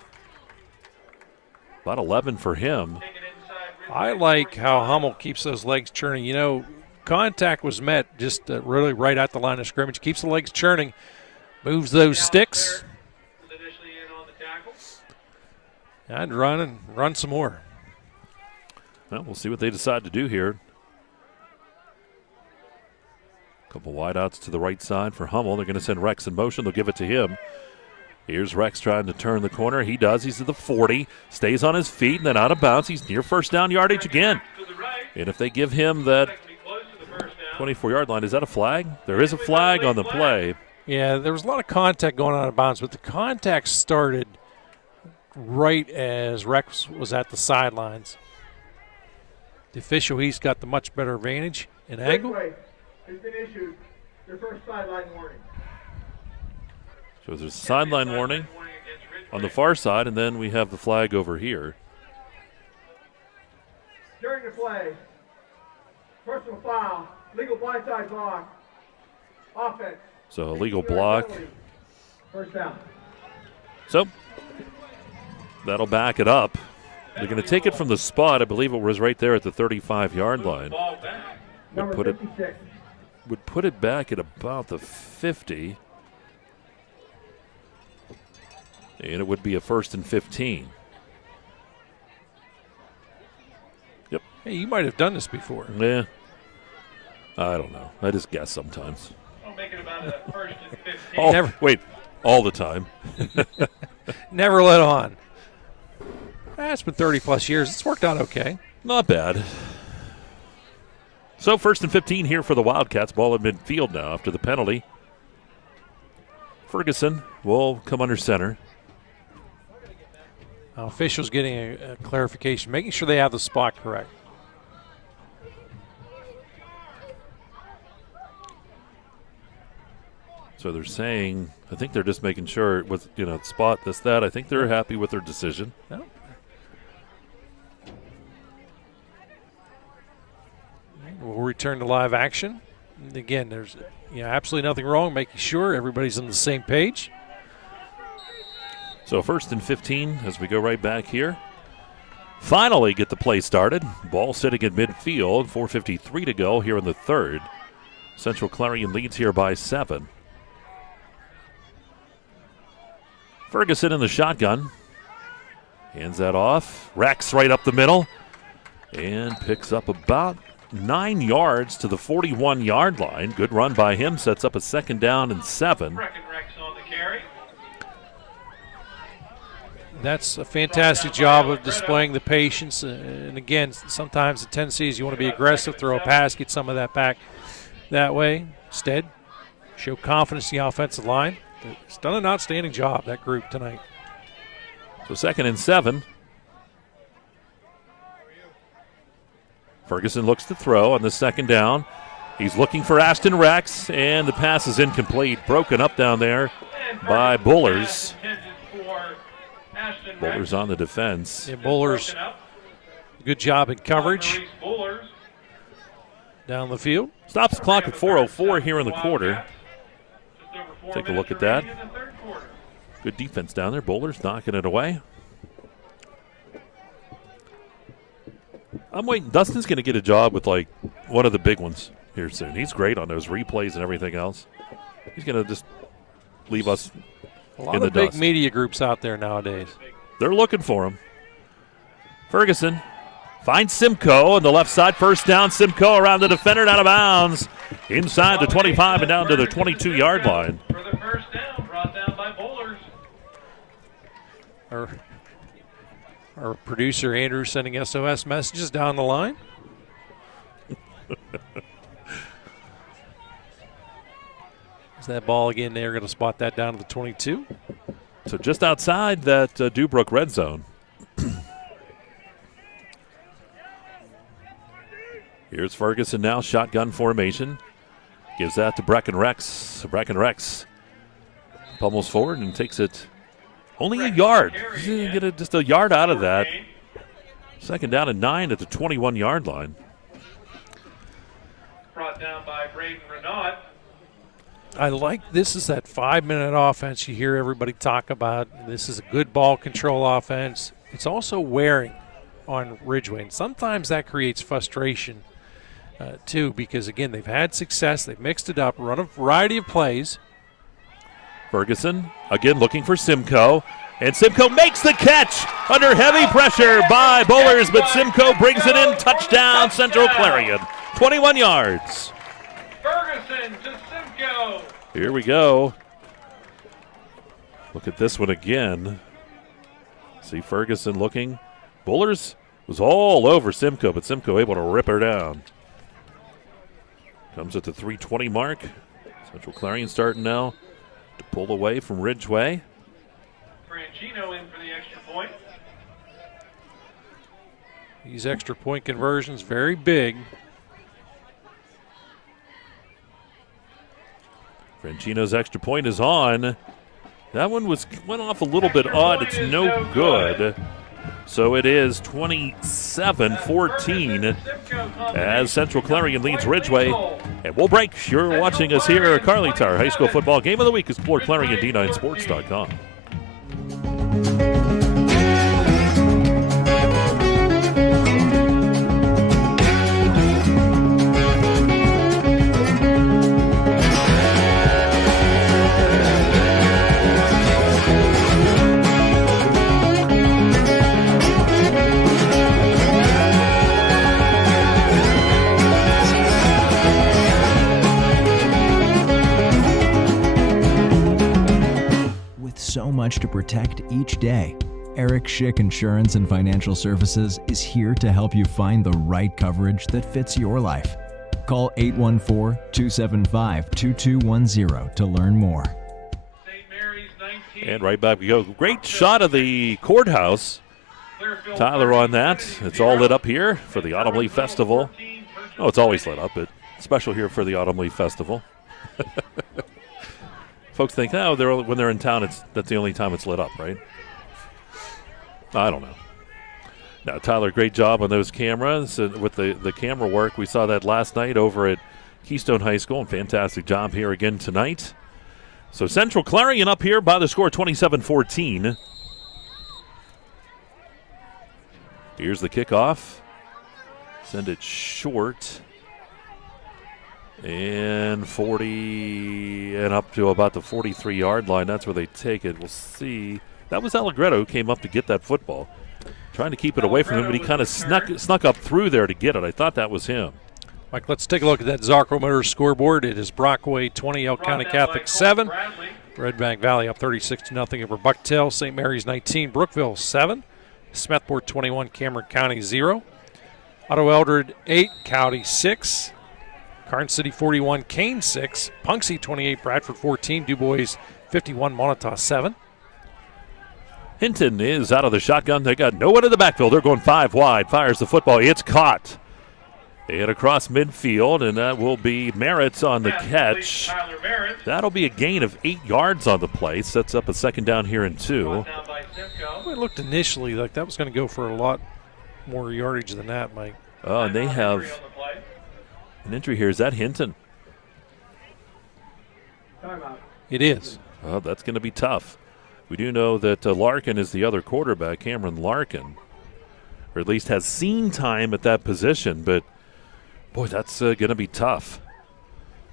About 11 for him. I like how Hummel keeps those legs churning. You know, contact was met just really right at the line of scrimmage. Keeps the legs churning, moves those sticks. And run some more. Well, we'll see what they decide to do here. Couple wideouts to the right side for Hummel. They're going to send Rex in motion. They'll give it to him. Here's Rex trying to turn the corner. He does. He's at the 40. Stays on his feet and then out of bounds. He's near first down yardage again. And if they give him that 24-yard line, is that a flag? There is a flag on the play. Yeah, there was a lot of contact going on out of bounds, but the contact started right as Rex was at the sidelines. The official, he's got the much better advantage in angle. Ridgway has been issued their first sideline warning. So there's a sideline warning on the far side, and then we have the flag over here. During the play, personal foul, legal blindside block, offense. So a legal block. First down. So that'll back it up. They're going to take it from the spot. I believe it was right there at the 35-yard line. Would put it back at about the 50. And it would be a 1st and 15. Yep. Hey, you might have done this before. Yeah. I don't know. I just guess sometimes. I'll make it about a 1st and 15. Oh, wait, all the time. Never let on. It's been 30-plus years. It's worked out okay. Not bad. So 1st and 15 here for the Wildcats. Ball at midfield now after the penalty. Ferguson will come under center. Officials getting a clarification, making sure they have the spot correct. So they're saying, I think they're just making sure with, spot this, that. I think they're happy with their decision. No. We'll return to live action. And again, there's absolutely nothing wrong, making sure everybody's on the same page. So 1st and 15 as we go right back here. Finally get the play started. Ball sitting in midfield. 4:53 to go here in the third. Central Clarion leads here by 7. Ferguson in the shotgun. Hands that off. Rex right up the middle. And picks up about 9 yards to the 41-yard line. Good run by him. Sets up a 2nd down and 7. Rex on the carry. That's a fantastic job of displaying the patience. And again, sometimes the tendency is you want to be aggressive, throw a pass, get some of that back that way. Instead, show confidence in the offensive line. It's done an outstanding job, that group tonight. So 2nd and 7. Ferguson looks to throw on the 2nd down. He's looking for Ashton Rex, and the pass is incomplete. Broken up down there by Bullers. Bullers on the defense. Yeah, Bullers, good job in coverage. Down the field. Stops the clock at 4:04 here in the quarter. Take a look at that. Good defense down there. Bullers knocking it away. I'm waiting. Dustin's going to get a job with, one of the big ones here soon. He's great on those replays and everything else. He's going to just leave us a lot in the of big dust. Media groups out there nowadays. They're looking for him. Ferguson finds Simcoe on the left side. 1st down. Simcoe around the defender and out of bounds. Inside the 25 and down to the 22-yard line. For the 1st down, brought down by Bullers. Our producer, Andrew, sending SOS messages down the line. Is that ball again? They're going to spot that down to the 22. So just outside that Dubrook red zone. Here's Ferguson now, shotgun formation. Gives that to Brecken Rex. Brecken Rex pummels forward and takes it only a yard. He's going to get just a yard out of that. 2nd down and 9 at the 21-yard line. Brought down by Braden Renaud. I like this is that 5-minute offense you hear everybody talk about. This is a good ball control offense. It's also wearing on Ridgway, and sometimes that creates frustration too, because again, they've had success, they've mixed it up, run a variety of plays. Ferguson again looking for Simcoe. And Simcoe makes the catch under heavy pressure by Bowlers, but Simcoe brings it in. Touchdown, Central Clarion. 21 yards. Ferguson to Simcoe. Here we go. Look at this one again. See Ferguson looking. Bowlers was all over Simcoe, but Simcoe able to rip her down. Comes at the 3:20 mark. Central Clarion starting now to pull away from Ridgway. Franchino in for the extra point. These extra point conversions, very big. Franchino's extra point is on. That one went off a little bit odd. It's no good. So it is 27-14 as Central Clarion leads Ridgway. And we'll break. You're watching us here at Carlytower High School Football Game of the Week. Explore ClarionD9Sports.com. So much to protect each day. Eric Schick Insurance and Financial Services is here to help you find the right coverage that fits your life. Call 814-275-2210 to learn more. And right back we go. Great shot of the courthouse. Tyler on that. It's all lit up here for the Autumn Leaf Festival. Oh, it's always lit up, but special here for the Autumn Leaf Festival. Folks think, when they're in town, that's the only time it's lit up, right? I don't know. Now, Tyler, great job on those cameras with the camera work. We saw that last night over at Keystone High School, and fantastic job here again tonight. So Central Clarion up here by the score 27-14. Here's the kickoff. Send it short. And 40 and up to about the 43-yard line. That's where they take it. We'll see. That was Allegretto who came up to get that football. Trying to keep it away from him, but he kind of snuck up through there to get it. I thought that was him. Mike, let's take a look at that Zocro Motors scoreboard. It is Brockway 20, Elk County Catholic 7. Red Bank Valley up 36-0 over Bucktail. St. Mary's 19, Brookville 7. Smethport 21, Cameron County 0. Otto Eldred 8, Cowdy 6. Carn City 41, Kane 6. Punxsutawney 28, Bradford 14. DuBois 51, Montauk 7. Hinton is out of the shotgun. They got no one in the backfield. They're going 5 wide. Fires the football. It's caught. And across midfield, and that will be Merritt on the catch. That'll be a gain of 8 yards on the play. Sets up a second down here and 2. Well, it looked initially like that was going to go for a lot more yardage than that, Mike. Oh, and they have an entry here. Is that Hinton? It is. Oh, that's going to be tough. We do know that Larkin is the other quarterback, Cameron Larkin, or at least has seen time at that position, but boy, that's going to be tough.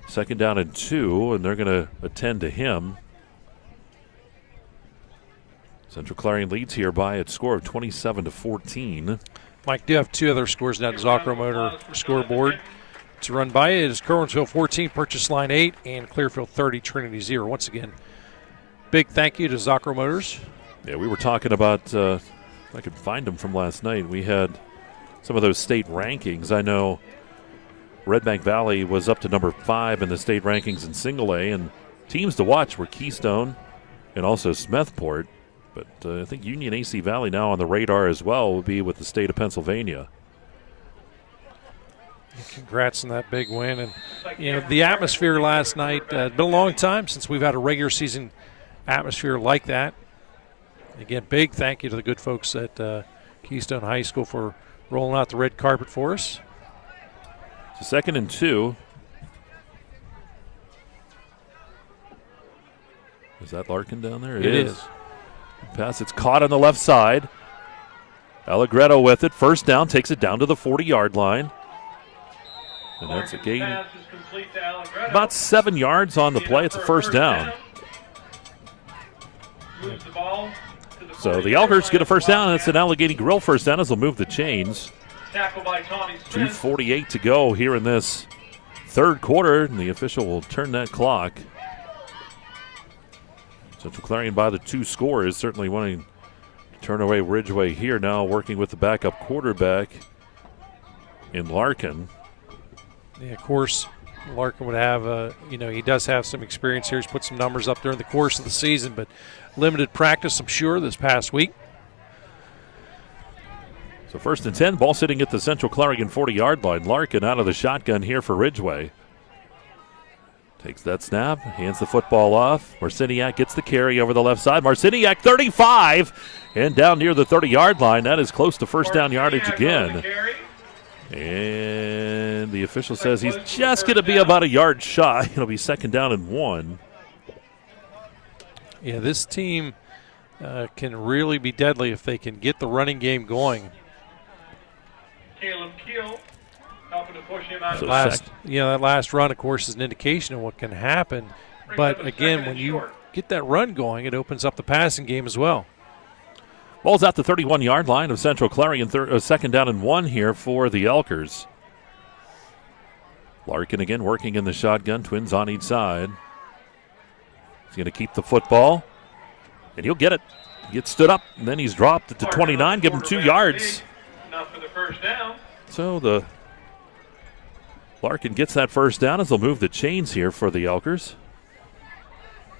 Second down and 2, and they're going to attend to him. Central Clarion leads here by a score of 27-14. Mike, do have 2 other scores down at Zocro Motor scoreboard to run by. It is Kerwinsville 14, Purchase Line 8, and Clearfield 30, Trinity 0. Once again, big thank you to Zocro Motors. Yeah, we were talking about, if I could find them from last night, we had some of those state rankings. I know Red Bank Valley was up to number 5 in the state rankings in single A, and teams to watch were Keystone and also Smethport. But I think Union AC Valley now on the radar as well will be with the state of Pennsylvania. Congrats on that big win. And, the atmosphere last night, it's been a long time since we've had a regular season atmosphere like that. Again, big thank you to the good folks at Keystone High School for rolling out the red carpet for us. So second and 2. Is that Larkin down there? It is. Pass, it's caught on the left side. Allegretto with it. First down, takes it down to the 40-yard line. And that's a gain. About 7 yards on the play. It's a first down. Moves the ball So the Elkers get a first down. It's an Allegheny Grill first down as they'll move the chains. Tackle by Tommy Smith. 2:48 to go here in this third quarter, and the official will turn that clock. Central Clarion by the 2 scores, certainly wanting to turn away Ridgway here now, working with the backup quarterback in Larkin. Yeah, of course, Larkin would have, he does have some experience here. He's put some numbers up during the course of the season, but limited practice, I'm sure, this past week. So 1st and 10, ball sitting at the Central Clarion 40-yard line. Larkin out of the shotgun here for Ridgway. Takes that snap, hands the football off. Marciniak gets the carry over the left side. Marciniak, 35, and down near the 30-yard line. That is close to first down yardage again. And the official says he's just going to be about a yard shy. It'll be 2nd down and 1. Yeah, this team can really be deadly if they can get the running game going. Caleb Keel helping to push him out of that last run, of course, is an indication of what can happen. But again, when you get that run going, it opens up the passing game as well. Ball's at the 31-yard line of Central Clarion. 2nd down and 1 here for the Elkers. Larkin again working in the shotgun, twins on each side. He's going to keep the football, and he'll get it. He gets stood up, and then he's dropped at the 29, give him 2 yards. Enough for the first down. So the Larkin gets that first down as they'll move the chains here for the Elkers.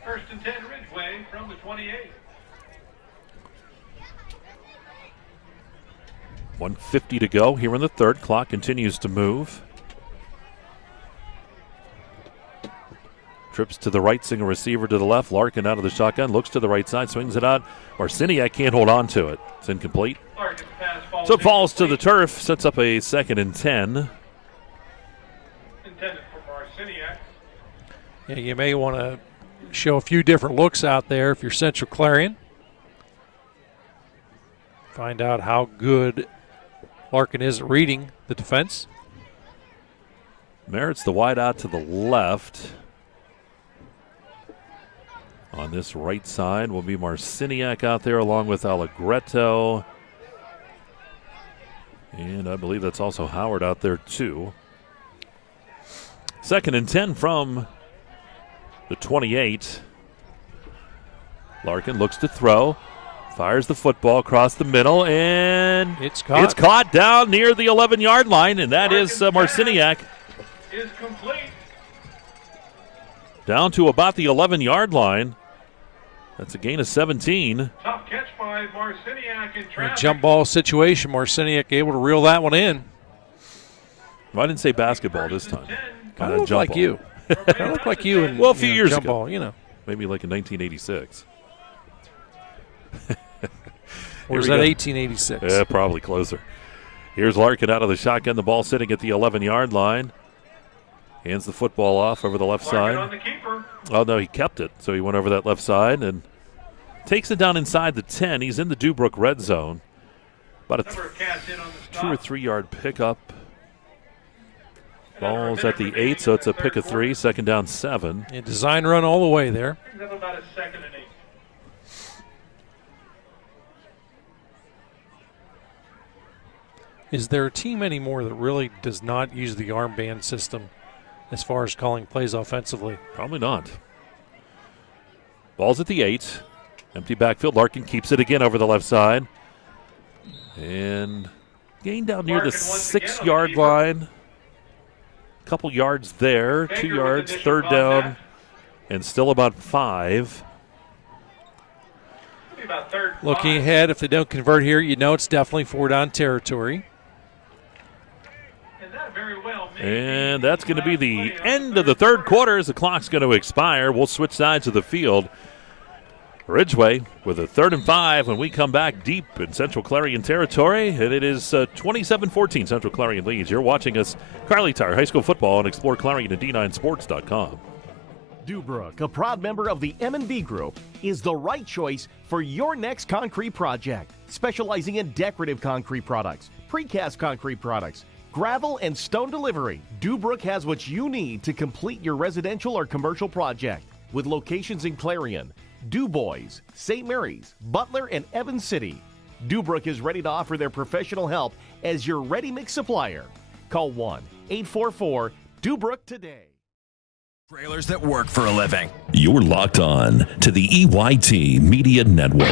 1st and 10, Ridgway from the 28. 1:50 to go here in the third. Clock continues to move. Trips to the right, single receiver to the left. Larkin out of the shotgun, looks to the right side, swings it out. Marciniak can't hold on to it. It's incomplete. So it falls to the turf, sets up a 2nd and 10. Intended for Marciniak. Yeah, you may want to show a few different looks out there if you're Central Clarion. Find out how good Larkin is at reading the defense. Merritt's the wide out to the left. On this right side will be Marciniak out there along with Allegretto. And I believe that's also Howard out there too. 2nd and 10 from the 28. Larkin looks to throw. Fires the football across the middle, and it's caught. It's caught down near the 11-yard line, and that is Marciniak. Is complete. Down to about the 11-yard line. That's a gain of 17. Tough catch by Marciniak in traffic. A jump ball situation. Marciniak able to reel that one in. Well, I didn't say basketball this time. Kind of look like you. Kind of look like you in a few years jump ago. Ball, Maybe like in 1986. Or is that 1886? Yeah, probably closer. Here's Larkin out of the shotgun. The ball sitting at the 11-yard line. Hands the football off over the left Larkin side. on the keeper. Oh, no, he kept it. So he went over that left side and takes it down inside the 10. He's in the Dubrook red zone. About a 2 or 3 yard pickup. Ball's at the 8, so it's a pick of 3. 2nd down, 7. Yeah, design run all the way there. Brings up about a 2nd and 8. Is there a team anymore that really does not use the armband system as far as calling plays offensively? Probably not. Ball's at the 8. Empty backfield. Larkin keeps it again over the left side. And gain down near the 6-yard line. Couple yards there. 2 yards. 3rd down. And still about 5. Looking ahead, if they don't convert here, you know it's definitely 4-down territory. And that's going to be the end of the third quarter as the clock's going to expire. We'll switch sides of the field. Ridgway with a 3rd and 5 when we come back deep in Central Clarion territory. And it is 27-14 Central Clarion leads. You're watching us, Carly Tire High School Football on exploreClarion and D9Sports.com. Dubrook, a proud member of the M&B Group, is the right choice for your next concrete project. Specializing in decorative concrete products, precast concrete products, gravel and stone delivery, Dubrook has what you need to complete your residential or commercial project. With locations in Clarion, DuBois, St. Mary's, Butler, and Evans City. Dubrook is ready to offer their professional help as your ready-mix supplier. Call 1-844-DUBROOK today. Trailers that work for a living. You're locked on to the EYT Media Network.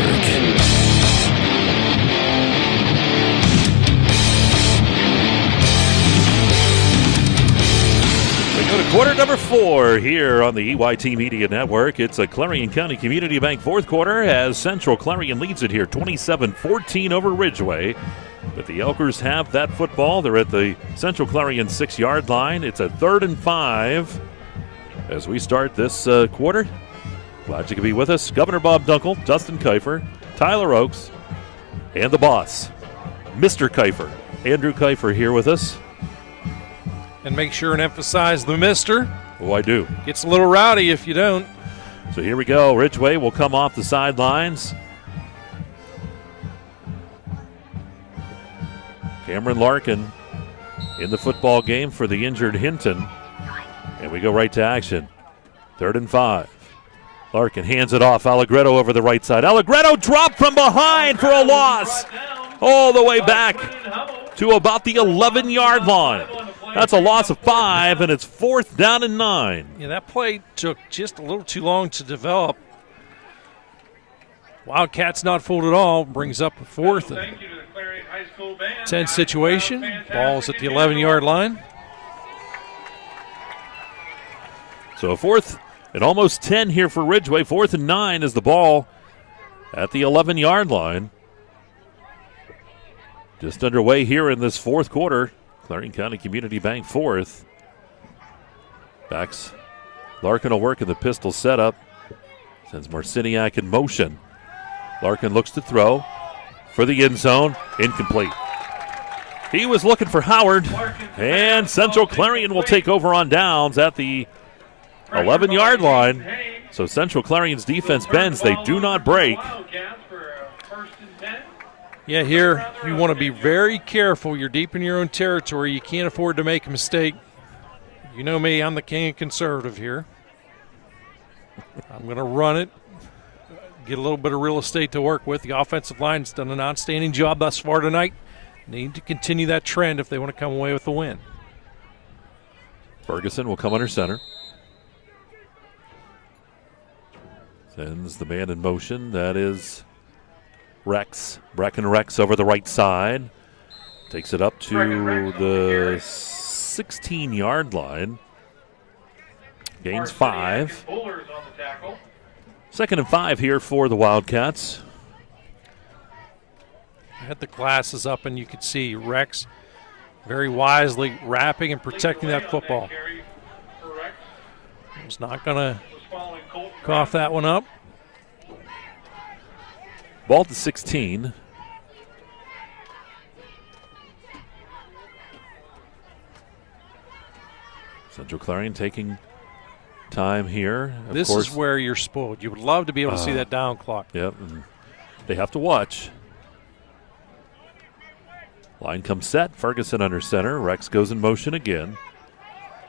Quarter number 4 here on the EYT Media Network. It's a Clarion County Community Bank fourth quarter as Central Clarion leads it here 27-14 over Ridgway. But the Elkers have that football. They're at the Central Clarion 6-yard line. It's a 3rd and 5 as we start this quarter. Glad you could be with us. Governor Bob Dunkel, Dustin Kiefer, Tyler Oakes, and the boss, Mr. Kiefer. Andrew Kiefer here with us. And make sure and emphasize the mister. Oh, I do. Gets a little rowdy if you don't. So here we go. Ridgway will come off the sidelines. Cameron Larkin in the football game for the injured Hinton. And we go right to action. 3rd and 5. Larkin hands it off. Allegretto over the right side. Allegretto dropped from behind for a loss. All the way back to about the 11-yard line. That's a loss of 5, and it's 4th down and 9. Yeah, that play took just a little too long to develop. Wildcats not fooled at all. Brings up a 4th and 10 situation. Ball's at the 11-yard line. So a 4th and almost 10 here for Ridgway. 4th and 9 is the ball at the 11-yard line. Just underway here in this fourth quarter. Clarion County Community Bank 4th. Backs. Larkin will work in the pistol setup. Sends Marciniak in motion. Larkin looks to throw for the end zone. Incomplete. He was looking for Howard. And Central Clarion will take over on downs at the 11-yard line. So Central Clarion's defense bends. They do not break. Yeah, here you want to be very careful. You're deep in your own territory. You can't afford to make a mistake. You know me, I'm the king of conservative here. I'm going to run it, get a little bit of real estate to work with. The offensive line's done an outstanding job thus far tonight. Need to continue that trend if they want to come away with the win. Ferguson will come under center. Sends the man in motion. That is Rex. Brecken Rex over the right side. Takes it up to the 16-yard line. Gains 5. 2nd and 5 here for the Wildcats. I had the glasses up and you could see Rex very wisely wrapping and protecting that football. He's not going to cough that one up. Ball to 16. Central Clarion taking time here. This is where you're spoiled. You would love to be able to see that down clock. Yep. And they have to watch. Line comes set. Ferguson under center. Rex goes in motion again.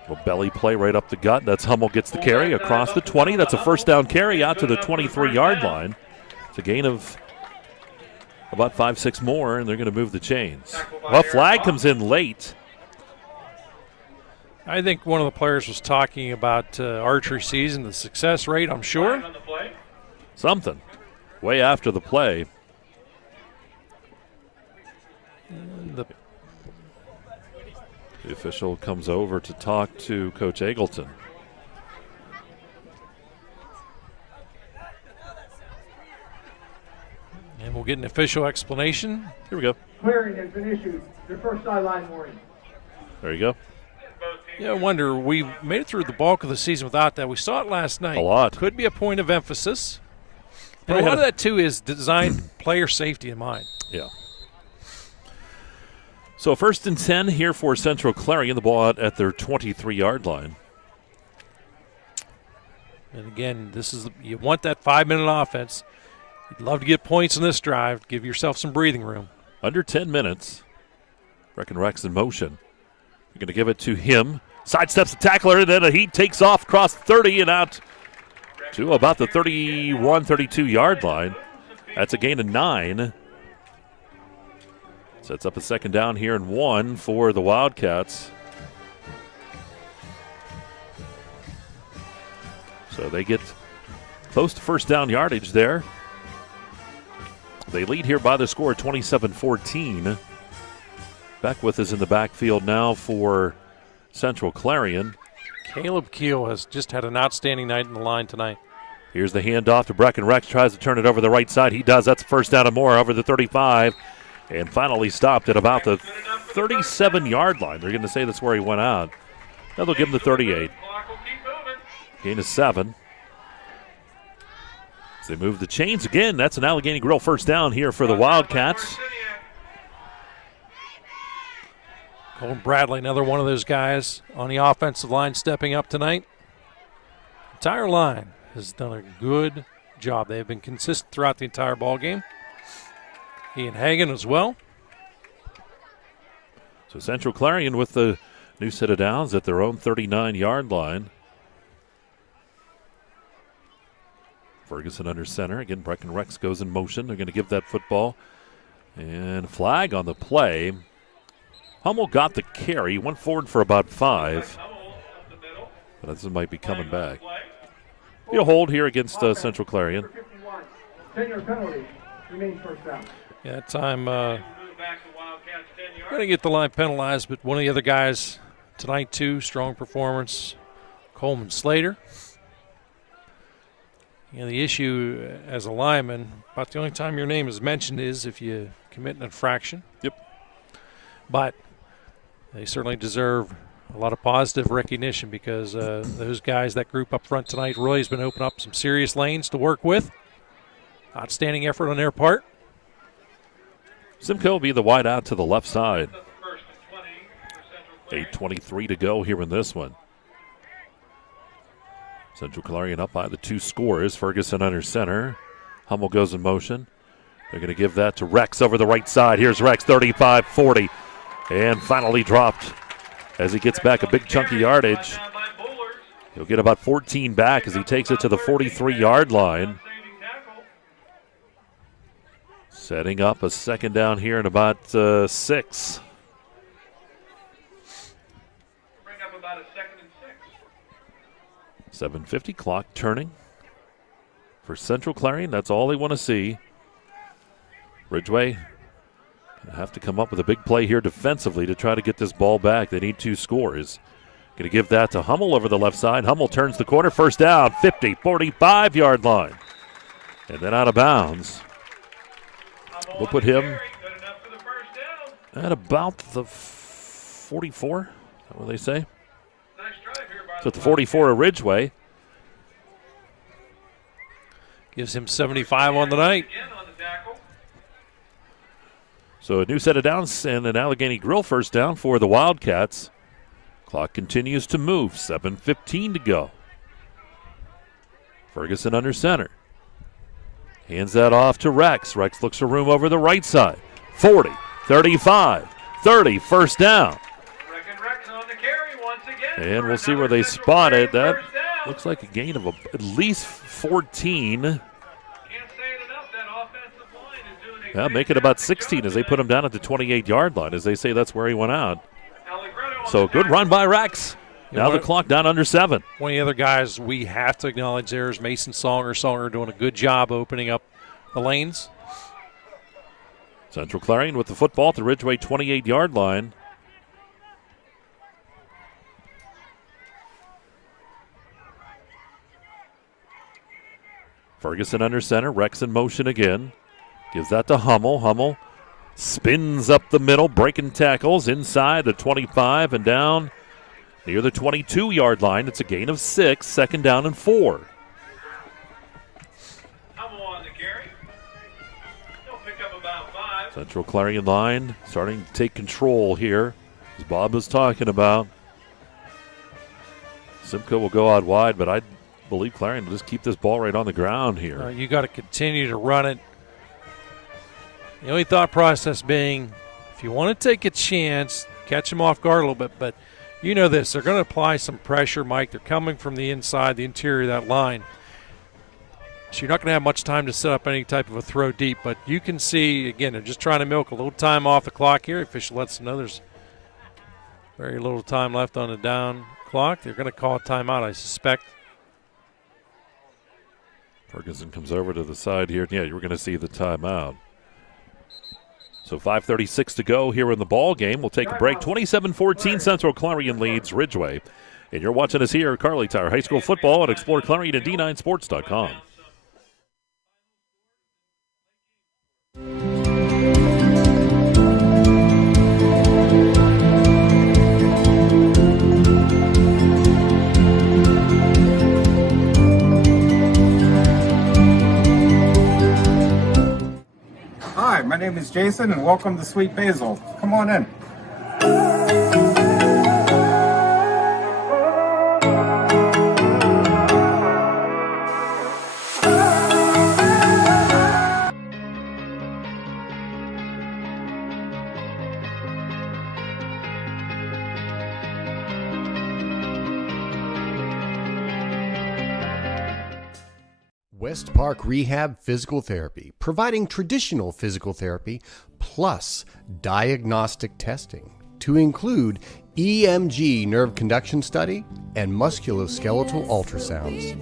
Little belly play right up the gut. That's Hummel gets the carry across the 20. That's a first down carry out to the 23-yard line. It's a gain of about 5-6 more, and they're going to move the chains. Well, flag comes in late. I think one of the players was talking about archery season, the success rate, I'm sure. Something. Way after the play. The official comes over to talk to Coach Eagleton. And we'll get an official explanation. Here we go. Clearing has been issued. Your first sideline warning. There you go. Yeah, I wonder, we made it through the bulk of the season without that. We saw it last night. A lot. Could be a point of emphasis. And a lot of that, too, is designed player safety in mind. Yeah. So 1st and 10 here for Central Clarion. The ball out at their 23-yard line. And again, this is you want that 5-minute offense. You'd love to get points in this drive. Give yourself some breathing room. Under 10 minutes. Brecken Rex in motion. You're going to give it to him. Sidesteps the tackler, and then he takes off across 30 and out to about the 31, 32-yard line. That's a gain of 9. Sets up a second down here and 1 for the Wildcats. So they get close to first down yardage there. They lead here by the score 27-14. Beckwith is in the backfield now for Central Clarion. Caleb Keel has just had an outstanding night in the line tonight. Here's the handoff to Brecken. Rex tries to turn it over the right side. He does. That's first down and more over the 35. And finally stopped at about the 37-yard line. They're going to say that's where he went out. Now they'll give him the 38. Gain of 7. As they move the chains again, that's an Allegheny Grill first down here for the Wildcats. Colton Bradley, another one of those guys on the offensive line stepping up tonight. The entire line has done a good job. They have been consistent throughout the entire ball game. Ian Hagan as well. So Central Clarion with the new set of downs at their own 39-yard line. Ferguson under center. Again, Brecken Rex goes in motion. They're going to give that football. And flag on the play. Hummel got the carry. Went forward for about 5. But this might be coming back. Be a hold here against Central Clarion. 10-yard penalty. Remains first down. Yeah, that time going to get the line penalized, but one of the other guys tonight too, strong performance, Coleman Slater. You know, the issue as a lineman, about the only time your name is mentioned is if you commit an infraction. Yep. But they certainly deserve a lot of positive recognition because those guys, that group up front tonight, really has been opening up some serious lanes to work with. Outstanding effort on their part. Simcoe will be the wide out to the left side. 8:23 to go here in this one. Central Clarion up by the 2 scores. Ferguson under center. Hummel goes in motion. They're going to give that to Rex over the right side. Here's Rex, 35-40. And finally dropped as he gets back a big chunky yardage. He'll get about 14 back as he takes it to the 43-yard line. Setting up a second down here in about 6. Bring up about a 2nd and 6. 7:50 clock turning for Central Clarion. That's all they want to see. Ridgway have to come up with a big play here defensively to try to get this ball back. They need 2 scores. Going to give that to Hummel over the left side. Hummel turns the corner. First down, 50, 45-yard line. And then out of bounds. We'll put him at about the 44. Is that what they say? So at the 44 of Ridgway. Gives him 75 on the night. So a new set of downs and an Allegheny Grill first down for the Wildcats. Clock continues to move. 7:15 to go. Ferguson under center. Hands that off to Rex. Rex looks for room over the right side. 40, 35, 30, first down. And we'll see where they spot it. That looks like a gain of at least 14. Yeah, make it about 16 as they put him down at the 28-yard line, as they say that's where he went out. So good run by Rex. Now the clock down under 7. One of the other guys we have to acknowledge there is Mason Songer. Songer doing a good job opening up the lanes. Central Clarion with the football at the Ridgway 28-yard line. Ferguson under center. Rex in motion again. Gives that to Hummel. Hummel spins up the middle, breaking tackles inside the 25 and down near the 22-yard line. It's a gain of 6, second down and 4. Central Clarion line starting to take control here, as Bob was talking about. Simcoe will go out wide, but I believe Clarion will just keep this ball right on the ground here. You got to continue to run it. The only thought process being, if you want to take a chance, catch them off guard a little bit, but you know this, they're going to apply some pressure, Mike. They're coming from the inside, the interior of that line. So you're not going to have much time to set up any type of a throw deep. But you can see, again, they're just trying to milk a little time off the clock here. Official lets them know there's very little time left on the down clock. They're going to call a timeout, I suspect. Ferguson comes over to the side here. Yeah, you're going to see the timeout. So 5:36 to go here in the ball game. We'll take a break. 27-14 Central Clarion leads Ridgway. And you're watching us here at Kearley Tire High School football at exploreClarion and D9Sports.com. Hi, my name is Jason, and welcome to Sweet Basil. Come on in. West Park Rehab Physical Therapy, providing traditional physical therapy plus diagnostic testing to include EMG nerve conduction study and musculoskeletal ultrasounds.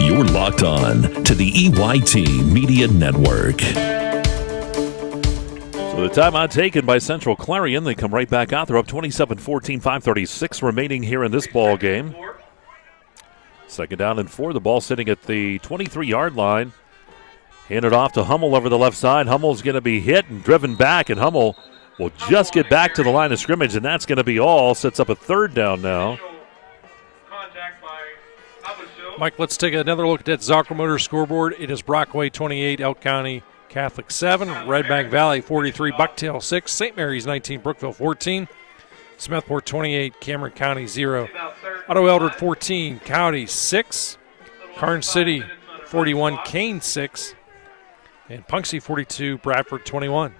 You're locked on to the EYT Media Network. So the timeout taken by Central Clarion. They come right back out. They're up 27-14, 5:36 remaining here in this ball game. Second down and 4. The ball sitting at the 23-yard line. Handed off to Hummel over the left side. Hummel's going to be hit and driven back, and Hummel will just get back to the line of scrimmage, and that's going to be all. Sets up a third down now. Mike, let's take another look at that Zocker scoreboard. It is Brockway 28, Elk County Catholic 7, Red Bank Valley 43, Bucktail 6, St. Mary's 19, Brookville 14, Smethport 28, Cameron County 0, Otto Eldred 14, County 6, Karn City 41, Kane 6, and Punxsutawney 42, Bradford 21.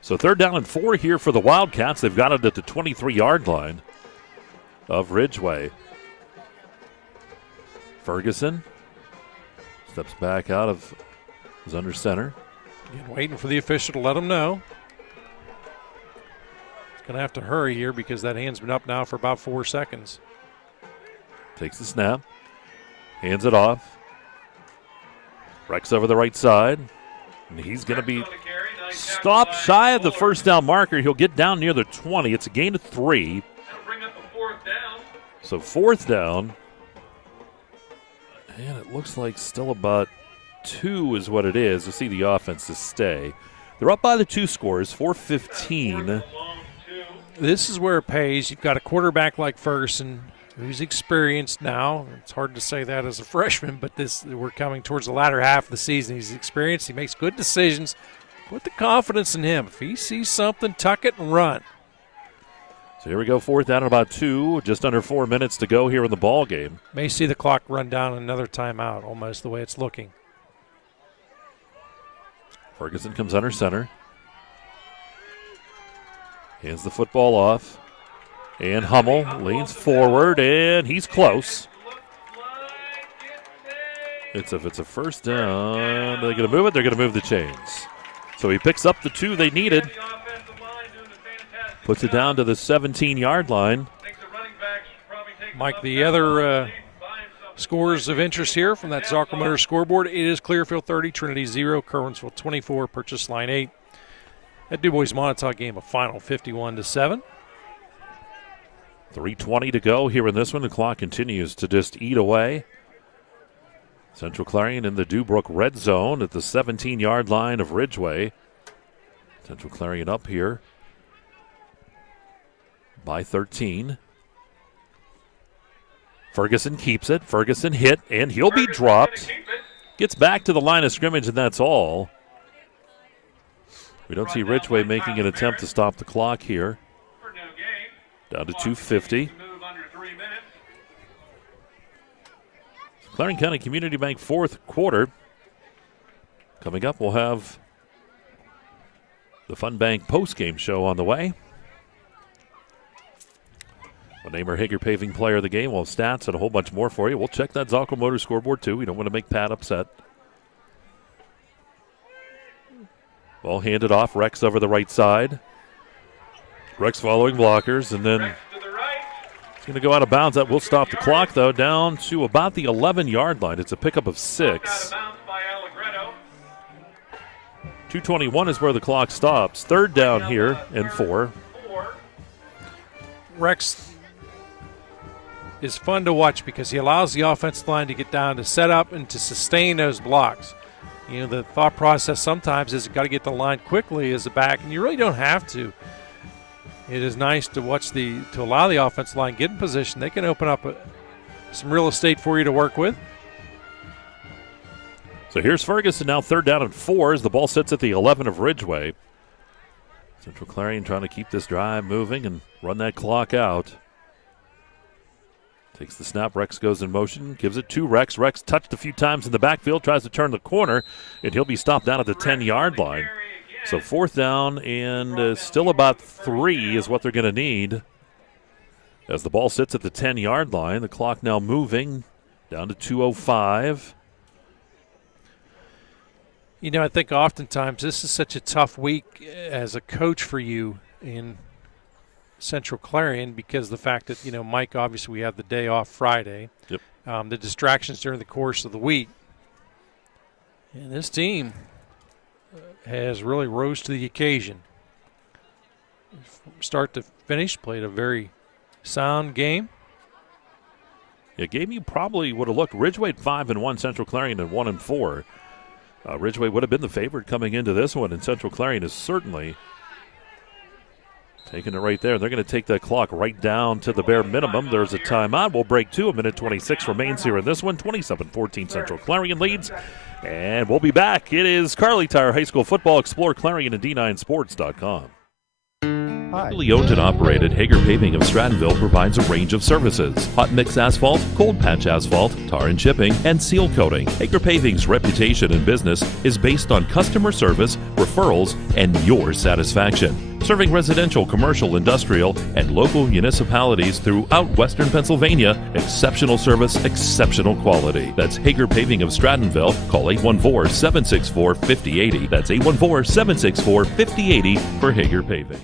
So third down and 4 here for the Wildcats. They've got it at the 23-yard line of Ridgway. Ferguson steps back out of his under center. Again, waiting for the official to let him know. He's going to have to hurry here because that hand's been up now for about 4 seconds. Takes the snap, hands it off. Rex over the right side, and he's going to be stopped shy of the first down marker. He'll get down near the 20. It's a gain of 3. So fourth down. And it looks like still about 2 is what it is. To see the offense to stay. They're up by the 2 scores, 4:15. This is where it pays. You've got a quarterback like Ferguson who's experienced now. It's hard to say that as a freshman, but we're coming towards the latter half of the season. He's experienced. He makes good decisions. Put the confidence in him. If he sees something, tuck it and run. So here we go, fourth down and about 2. Just under 4 minutes to go here in the ball game. May see the clock run down another timeout, almost the way it's looking. Ferguson comes under center. Hands the football off. And Hummel leans forward, and he's close. If it's a first down, they're going to move it. They're going to move the chains. So he picks up the 2 they needed. Puts it down to the 17-yard line. Mike, the other scores of interest here from that Zocker scoreboard, it is Clearfield 30, Trinity 0, Kerwinsville 24, Purchase Line 8. That DuBois Montauk game, a final 51-7. 3:20 to go here in this one. The clock continues to just eat away. Central Clarion in the Dubrook red zone at the 17-yard line of Ridgway. Central Clarion up here by 13. Ferguson keeps it. Ferguson hit, and he'll be dropped. Gets back to the line of scrimmage, and that's all. We don't see Ridgway making an attempt to stop the clock here. Down to 2:50. Clarion County Community Bank fourth quarter. Coming up, we'll have the Fun Bank postgame show on the way. We'll name our Hager Paving Player of the Game. We'll have stats and a whole bunch more for you. We'll check that Zocco Motor scoreboard, too. We don't want to make Pat upset. Ball handed off. Rex over the right side. Rex following blockers, and then it's going to go out of bounds. That will stop the clock, though, down to about the 11-yard line. It's a pickup of 6. 2:21 is where the clock stops. Third down here and 4. Rex is fun to watch because he allows the offensive line to get down to set up and to sustain those blocks. You know, the thought process sometimes is you've got to get the line quickly as a back, and you really don't have to. It is nice to watch to allow the offensive line get in position. They can open up some real estate for you to work with. So here's Ferguson now, third down and 4 as the ball sits at the 11 of Ridgway. Central Clarion trying to keep this drive moving and run that clock out. Takes the snap. Rex goes in motion. Gives it to Rex. Rex touched a few times in the backfield. Tries to turn the corner, and he'll be stopped down at the 10-yard line. So fourth down and still about 3 is what they're going to need. As the ball sits at the 10-yard line, the clock now moving down to 2:05. You know, I think oftentimes this is such a tough week as a coach for you in Central Clarion because of the fact that, you know, Mike, obviously we have the day off Friday. Yep. The distractions during the course of the week. And this team has really rose to the occasion. Start to finish, played a very sound game. A game you probably would have looked. Ridgway at 5-1, Central Clarion at 1-4. Ridgway would have been the favorite coming into this one, and Central Clarion is certainly taking it right there. They're going to take that clock right down to the bare minimum. There's a timeout. We'll break 2. A minute 26 remains here in this one. 27-14 Central Clarion leads. And we'll be back. It is Carly Tire High School Football. Explore Clarion and D9Sports.com. Locally owned and operated, Hager Paving of Strattonville provides a range of services: hot mix asphalt, cold patch asphalt, tar and chipping, and seal coating. Hager Paving's reputation in business is based on customer service, referrals, and your satisfaction. Serving residential, commercial, industrial, and local municipalities throughout Western Pennsylvania, exceptional service, exceptional quality. That's Hager Paving of Strattonville. Call 814-764-5080. That's 814-764-5080 for Hager Paving.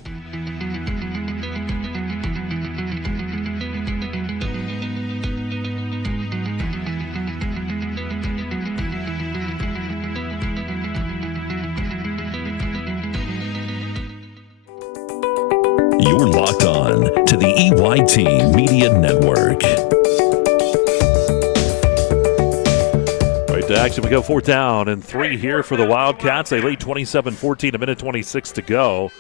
You're locked on to the EYT Media Network. Right to action, we go fourth down and 3 here for the Wildcats. They lead 27-14, a minute 26 to go.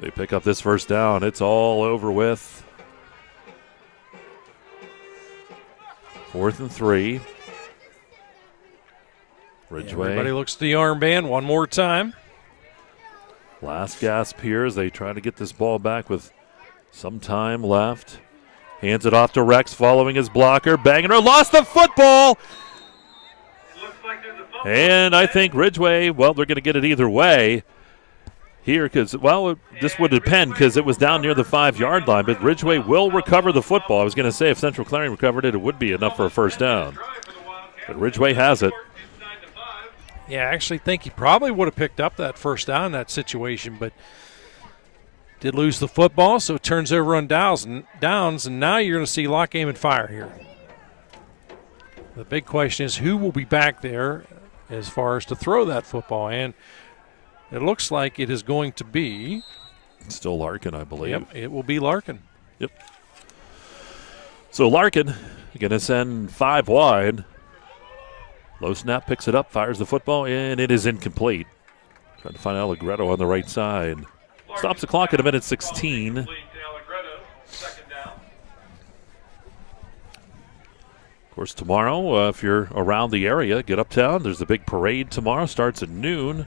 They pick up this first down. It's all over with. 4th and 3. Ridgway. Everybody looks at the armband one more time. Last gasp here as they try to get this ball back with some time left. Hands it off to Rex following his blocker. Banging her. Lost the football. And I think Ridgway, well, they're going to get it either way here because, well, this would depend because it was down near the 5-yard line. But Ridgway will recover the football. I was going to say if Central Clarion recovered it, it would be enough for a first down. But Ridgway has it. Yeah, I actually think he probably would have picked up that first down in that situation, but did lose the football, so it turns over on downs, and now you're going to see lock, aim, and fire here. The big question is who will be back there as far as to throw that football, and it looks like it is going to be still Larkin, I believe. Yep, it will be Larkin. Yep. So Larkin going to send 5 wide. Low snap, picks it up, fires the football, and it is incomplete. Trying to find Allegretto on the right side. Stops the clock at a minute 16. Of course, tomorrow, if you're around the area, get uptown. There's a big parade tomorrow. Starts at noon.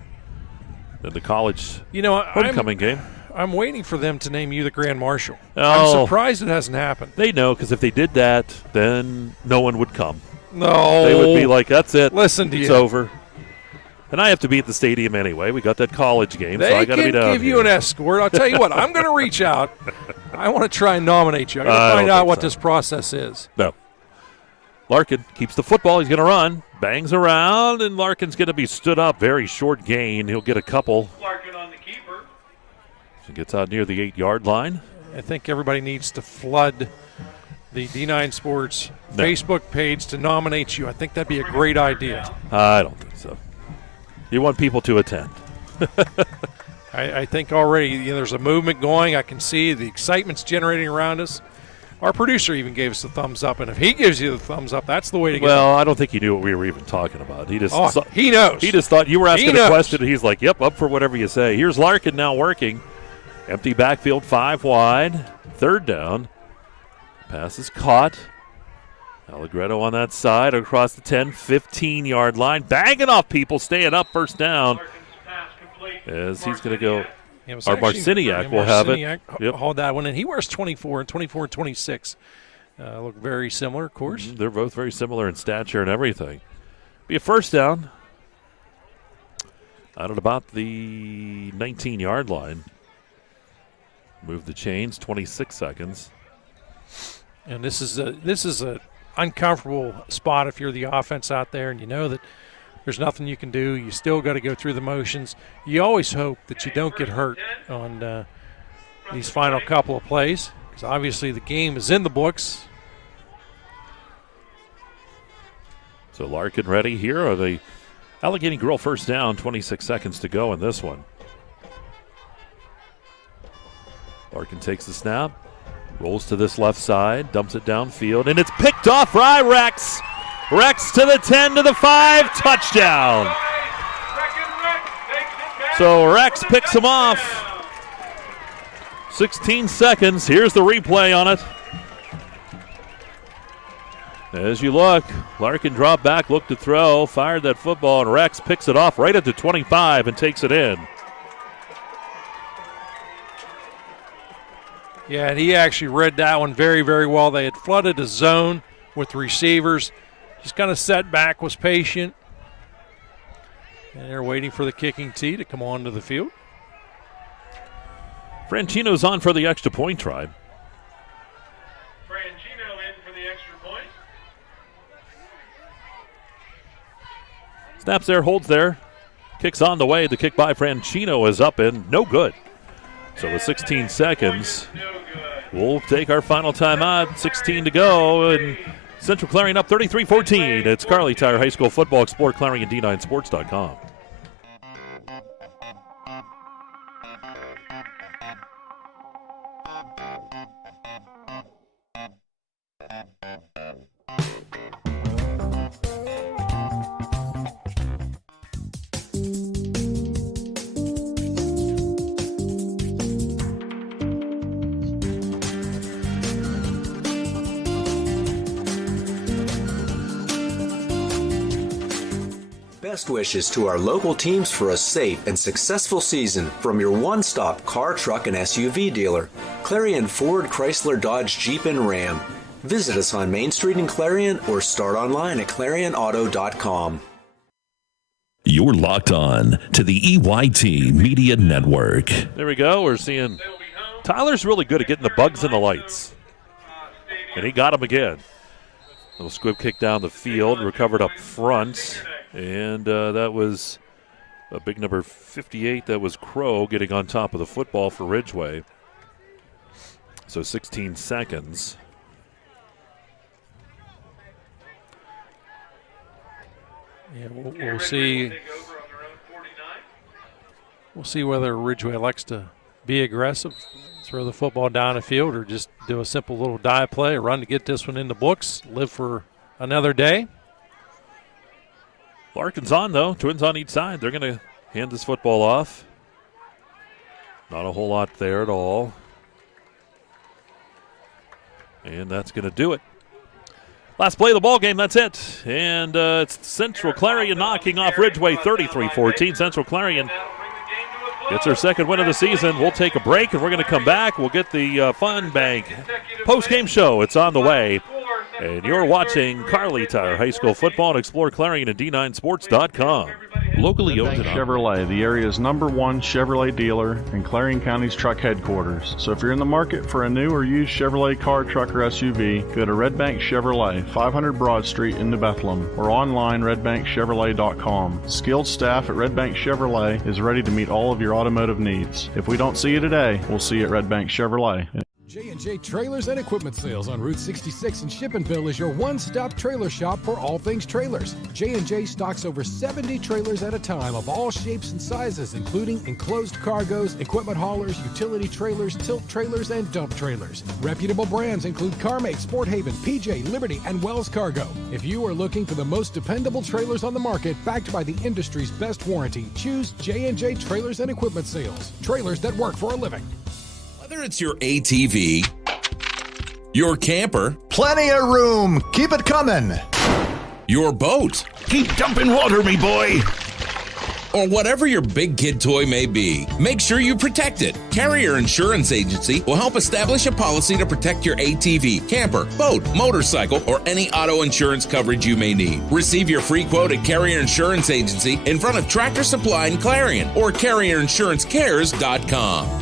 Then the college homecoming game. I'm waiting for them to name you the Grand Marshal. Oh, I'm surprised it hasn't happened. They know, because if they did that, then no one would come. No. They would be like, that's it. Listen to you. It's over. And I have to be at the stadium anyway. We got that college game, so I got to be down They can give you an escort. I'll tell you what, I'm going to reach out. I want to try and nominate you. I got to find out what this process is. No. Larkin keeps the football. He's going to run. Bangs around, and Larkin's going to be stood up. Very short gain. He'll get a couple. Larkin on the keeper. He gets out near the 8-yard line. I think everybody needs to flood the D9 Sports Facebook page to nominate you. I think that'd be a great idea. I don't think so. You want people to attend. I think already there's a movement going. I can see the excitement's generating around us. Our producer even gave us a thumbs up, and if he gives you the thumbs up, that's the way to go. Well, I don't think he knew what we were even talking about. He just he knows. He just thought you were asking a question, and he's like, yep, up for whatever you say. Here's Larkin now working. Empty backfield, 5 wide, 3rd down. Pass is caught. Allegretto on that side across the 10, 15-yard line. Banging off people, staying up, 1st down. As he's going to go. Our Marciniak will have it. Yep. Hold that one. And he wears 24 and 26. Look very similar, of course. They're both very similar in stature and everything. Be a 1st down out at about the 19-yard line. Move the chains, 26 seconds. And this is a uncomfortable spot if you're the offense out there and you know that there's nothing you can do. You still got to go through the motions. You always hope that you don't get hurt on these final couple of plays because obviously the game is in the books. So Larkin ready here. Are the Allegheny Grill 1st down, 26 seconds to go in this one. Larkin takes the snap, rolls to this left side, dumps it downfield, and it's picked off by Rex. Rex to the 10, to the 5, touchdown. So Rex picks him off. 16 seconds. Here's the replay on it. As you look, Larkin dropped back, looked to throw, fired that football, and Rex picks it off right at the 25 and takes it in. Yeah, and he actually read that one very, very well. They had flooded a zone with receivers. Just kind of sat back, was patient. And they're waiting for the kicking tee to come onto the field. Franchino's on for the extra point try. Franchino in for the extra point. Snaps there, holds there. Kicks on the way. The kick by Franchino is up and no good. So with 16 seconds, we'll take our final timeout. 16 to go, and Central Clarion up 33-14. It's Carly Tire High School football. Explore Clarion D9Sports.com. Best wishes to our local teams for a safe and successful season from your one-stop car, truck, and SUV dealer, Clarion Ford, Chrysler, Dodge, Jeep, and Ram. Visit us on Main Street in Clarion or start online at ClarionAuto.com. You're locked on to the EYT Media Network. There we go. We're seeing Tyler's really good at getting the bugs in the lights. And he got them again. Little squib kick down the field, recovered up front. And that was a big number 58. That was Crow getting on top of the football for Ridgway. So 16 seconds. Yeah, we'll see. We'll see whether Ridgway likes to be aggressive, throw the football down the field, or just do a simple little dive play, a run to get this one in the books, live for another day. Larkin's on, though. Twins on each side. They're going to hand this football off. Not a whole lot there at all. And that's going to do it. Last play of the ball game, that's it. And it's Central Clarion knocking off Ridgway 33-14. Central Clarion gets their second win of the season. We'll take a break, and we're going to come back. We'll get the Fun Bank post-game show. It's on the way. And you're watching Carly Tire High School football and Explore Clarion at D9Sports.com. Locally owned and operated. Chevrolet, the area's #1 Chevrolet dealer and Clarion County's truck headquarters. So if you're in the market for a new or used Chevrolet car, truck, or SUV, go to Red Bank Chevrolet, 500 Broad Street in New Bethlehem, or online redbankchevrolet.com. Skilled staff at Red Bank Chevrolet is ready to meet all of your automotive needs. If we don't see you today, we'll see you at Red Bank Chevrolet. J&J Trailers and Equipment Sales on Route 66 in Shippensville is your one-stop trailer shop for all things trailers. J&J stocks over 70 trailers at a time of all shapes and sizes, including enclosed cargos, equipment haulers, utility trailers, tilt trailers, and dump trailers. Reputable brands include CarMate, Sport Haven, PJ, Liberty, and Wells Cargo. If you are looking for the most dependable trailers on the market, backed by the industry's best warranty, choose J&J Trailers and Equipment Sales. Trailers that work for a living. Whether it's your ATV, your camper, plenty of room, keep it coming, your boat, keep dumping water, me boy, or whatever your big kid toy may be, make sure you protect it. Carrier Insurance Agency will help establish a policy to protect your ATV, camper, boat, motorcycle, or any auto insurance coverage you may need. Receive your free quote at Carrier Insurance Agency in front of Tractor Supply and Clarion or ClarionInsuranceCares.com.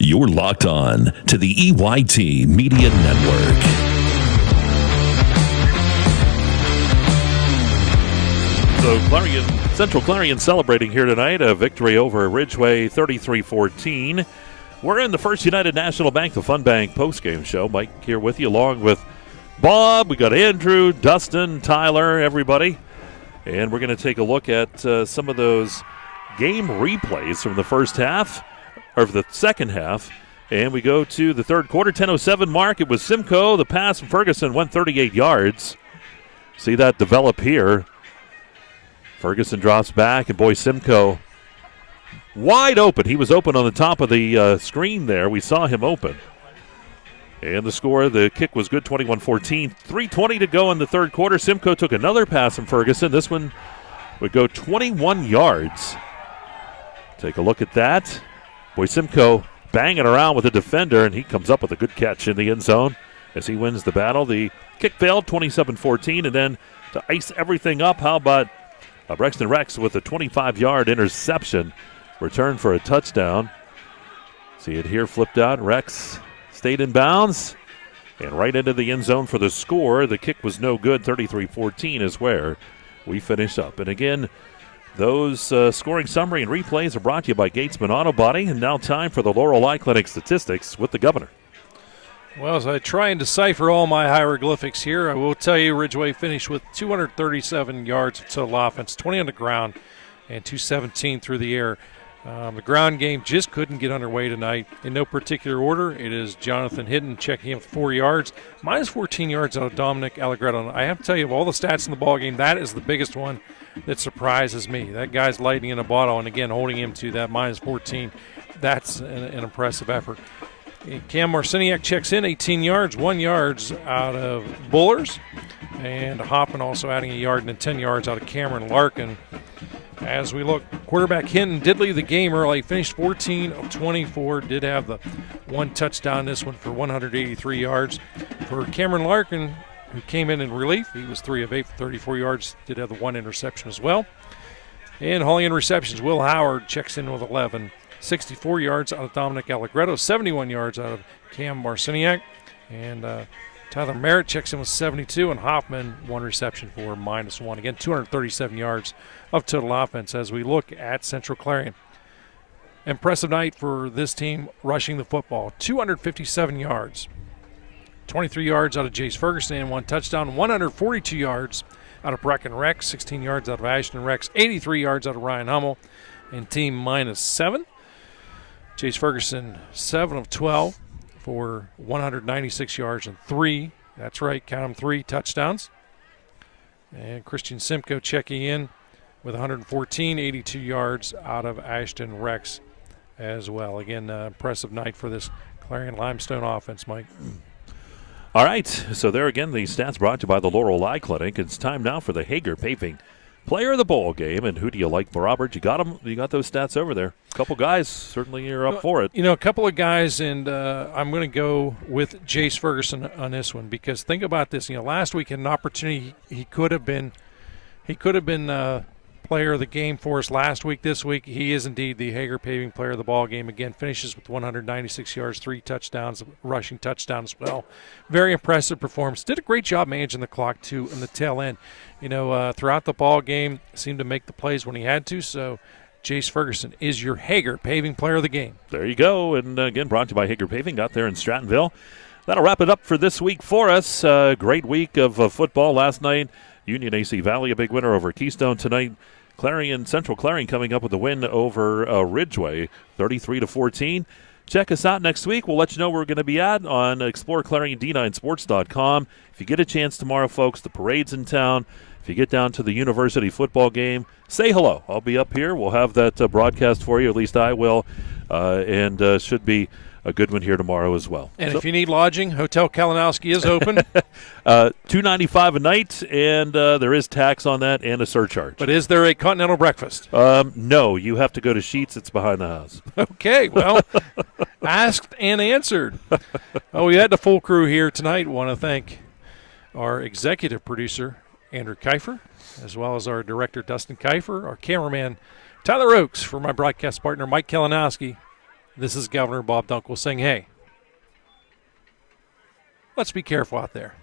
You're locked on to the EYT Media Network. So Central Clarion celebrating here tonight a victory over Ridgway 33-14. We're in the First United National Bank, the Fun Bank postgame show. Mike here with you along with Bob. We got Andrew, Dustin, Tyler, everybody. And we're going to take a look at some of those game replays from the first half. Or the second half, and we go to the third quarter, 10:07 mark. It was Simcoe. The pass from Ferguson went 38 yards. See that develop here. Ferguson drops back, and boy, Simcoe wide open. He was open on the top of the screen there. We saw him open. And the score, the kick was good, 21-14. 3:20 to go in the third quarter. Simcoe took another pass from Ferguson. This one would go 21 yards. Take a look at that. Boy, Simcoe banging around with the defender, and he comes up with a good catch in the end zone as he wins the battle. The kick failed, 27-14, and then to ice everything up, how about Brexton Rex with a 25-yard interception, return for a touchdown. See it here flipped out. Rex stayed in bounds and right into the end zone for the score. The kick was no good. 33-14 is where we finish up. And again, those scoring summary and replays are brought to you by Gatesman Auto Body. And now time for the Laurel Eye Clinic statistics with the governor. Well, as I try and decipher all my hieroglyphics here, I will tell you Ridgway finished with 237 yards of total offense, 20 on the ground, and 217 through the air. The ground game just couldn't get underway tonight. In no particular order, it is Jonathan Hidden checking in for 4 yards, minus 14 yards out of Dominic Allegretto. I have to tell you, of all the stats in the ballgame, that is the biggest one that surprises me. That guy's lightning in a bottle, and again, holding him to that minus 14, that's an impressive effort. Cam Marciniak checks in, 18 yards, 1 yard out of Bullers, and Hoffman also adding a yard and then 10 yards out of Cameron Larkin. As we look, quarterback Hinton did leave the game early, finished 14 of 24, did have the one touchdown, this one for 183 yards. For Cameron Larkin, who came in relief, he was 3 of 8 for 34 yards, did have the one interception as well. And hauling in receptions, Will Howard checks in with 11, 64 yards out of Dominic Allegretto, 71 yards out of Cam Marciniak. And Tyler Merritt checks in with 72, and Hoffman, one reception for -1. Again, 237 yards of total offense as we look at Central Clarion. Impressive night for this team rushing the football. 257 yards. 23 yards out of Jace Ferguson and one touchdown. 142 yards out of Brecken Rex. 16 yards out of Ashton Rex. 83 yards out of Ryan Hummel. And team -7. Jace Ferguson, 7 of 12 for 196 yards and 3. That's right, count them, 3 touchdowns. And Christian Simcoe checking in with 114, 82 yards out of Ashton Rex as well. Again, impressive night for this Clarion Limestone offense, Mike. All right, so there again, the stats brought to you by the Laurel Eye Clinic. It's time now for the Hager Paving player of the bowl game. And who do you like, Robert? You got them. You got those stats over there. A couple guys, certainly you're up for it. A couple of guys, and I'm going to go with Jace Ferguson on this one because think about this. Last week had an opportunity. He could have been player of the game for us last week. This week, he is indeed the Hager Paving player of the ball game. Again, finishes with 196 yards, 3 touchdowns, rushing touchdown as well. Very impressive performance. Did a great job managing the clock too in the tail end. Throughout the ball game, seemed to make the plays when he had to. So, Jace Ferguson is your Hager Paving player of the game. There you go. And again, brought to you by Hager Paving out there in Strattonville. That'll wrap it up for this week for us. Great week of football last night. Union AC Valley, a big winner over Keystone tonight. Central Clarion coming up with a win over Ridgway, 33-14. Check us out next week. We'll let you know where we're going to be at on exploreClarion.com. If you get a chance tomorrow, folks, the parade's in town. If you get down to the university football game, say hello. I'll be up here. We'll have that broadcast for you. At least I will. And should be a good one here tomorrow as well. And if you need lodging, Hotel Kalinowski is open. $295 a night, and there is tax on that and a surcharge. But is there a continental breakfast? No, you have to go to Sheets. It's behind the house. Okay, well, asked and answered. We had the full crew here tonight. Want to thank our executive producer, Andrew Kiefer, as well as our director, Dustin Kiefer, our cameraman, Tyler Oakes, for my broadcast partner, Mike Kalinowski. This is Governor Bob Dunkel saying, hey, let's be careful out there.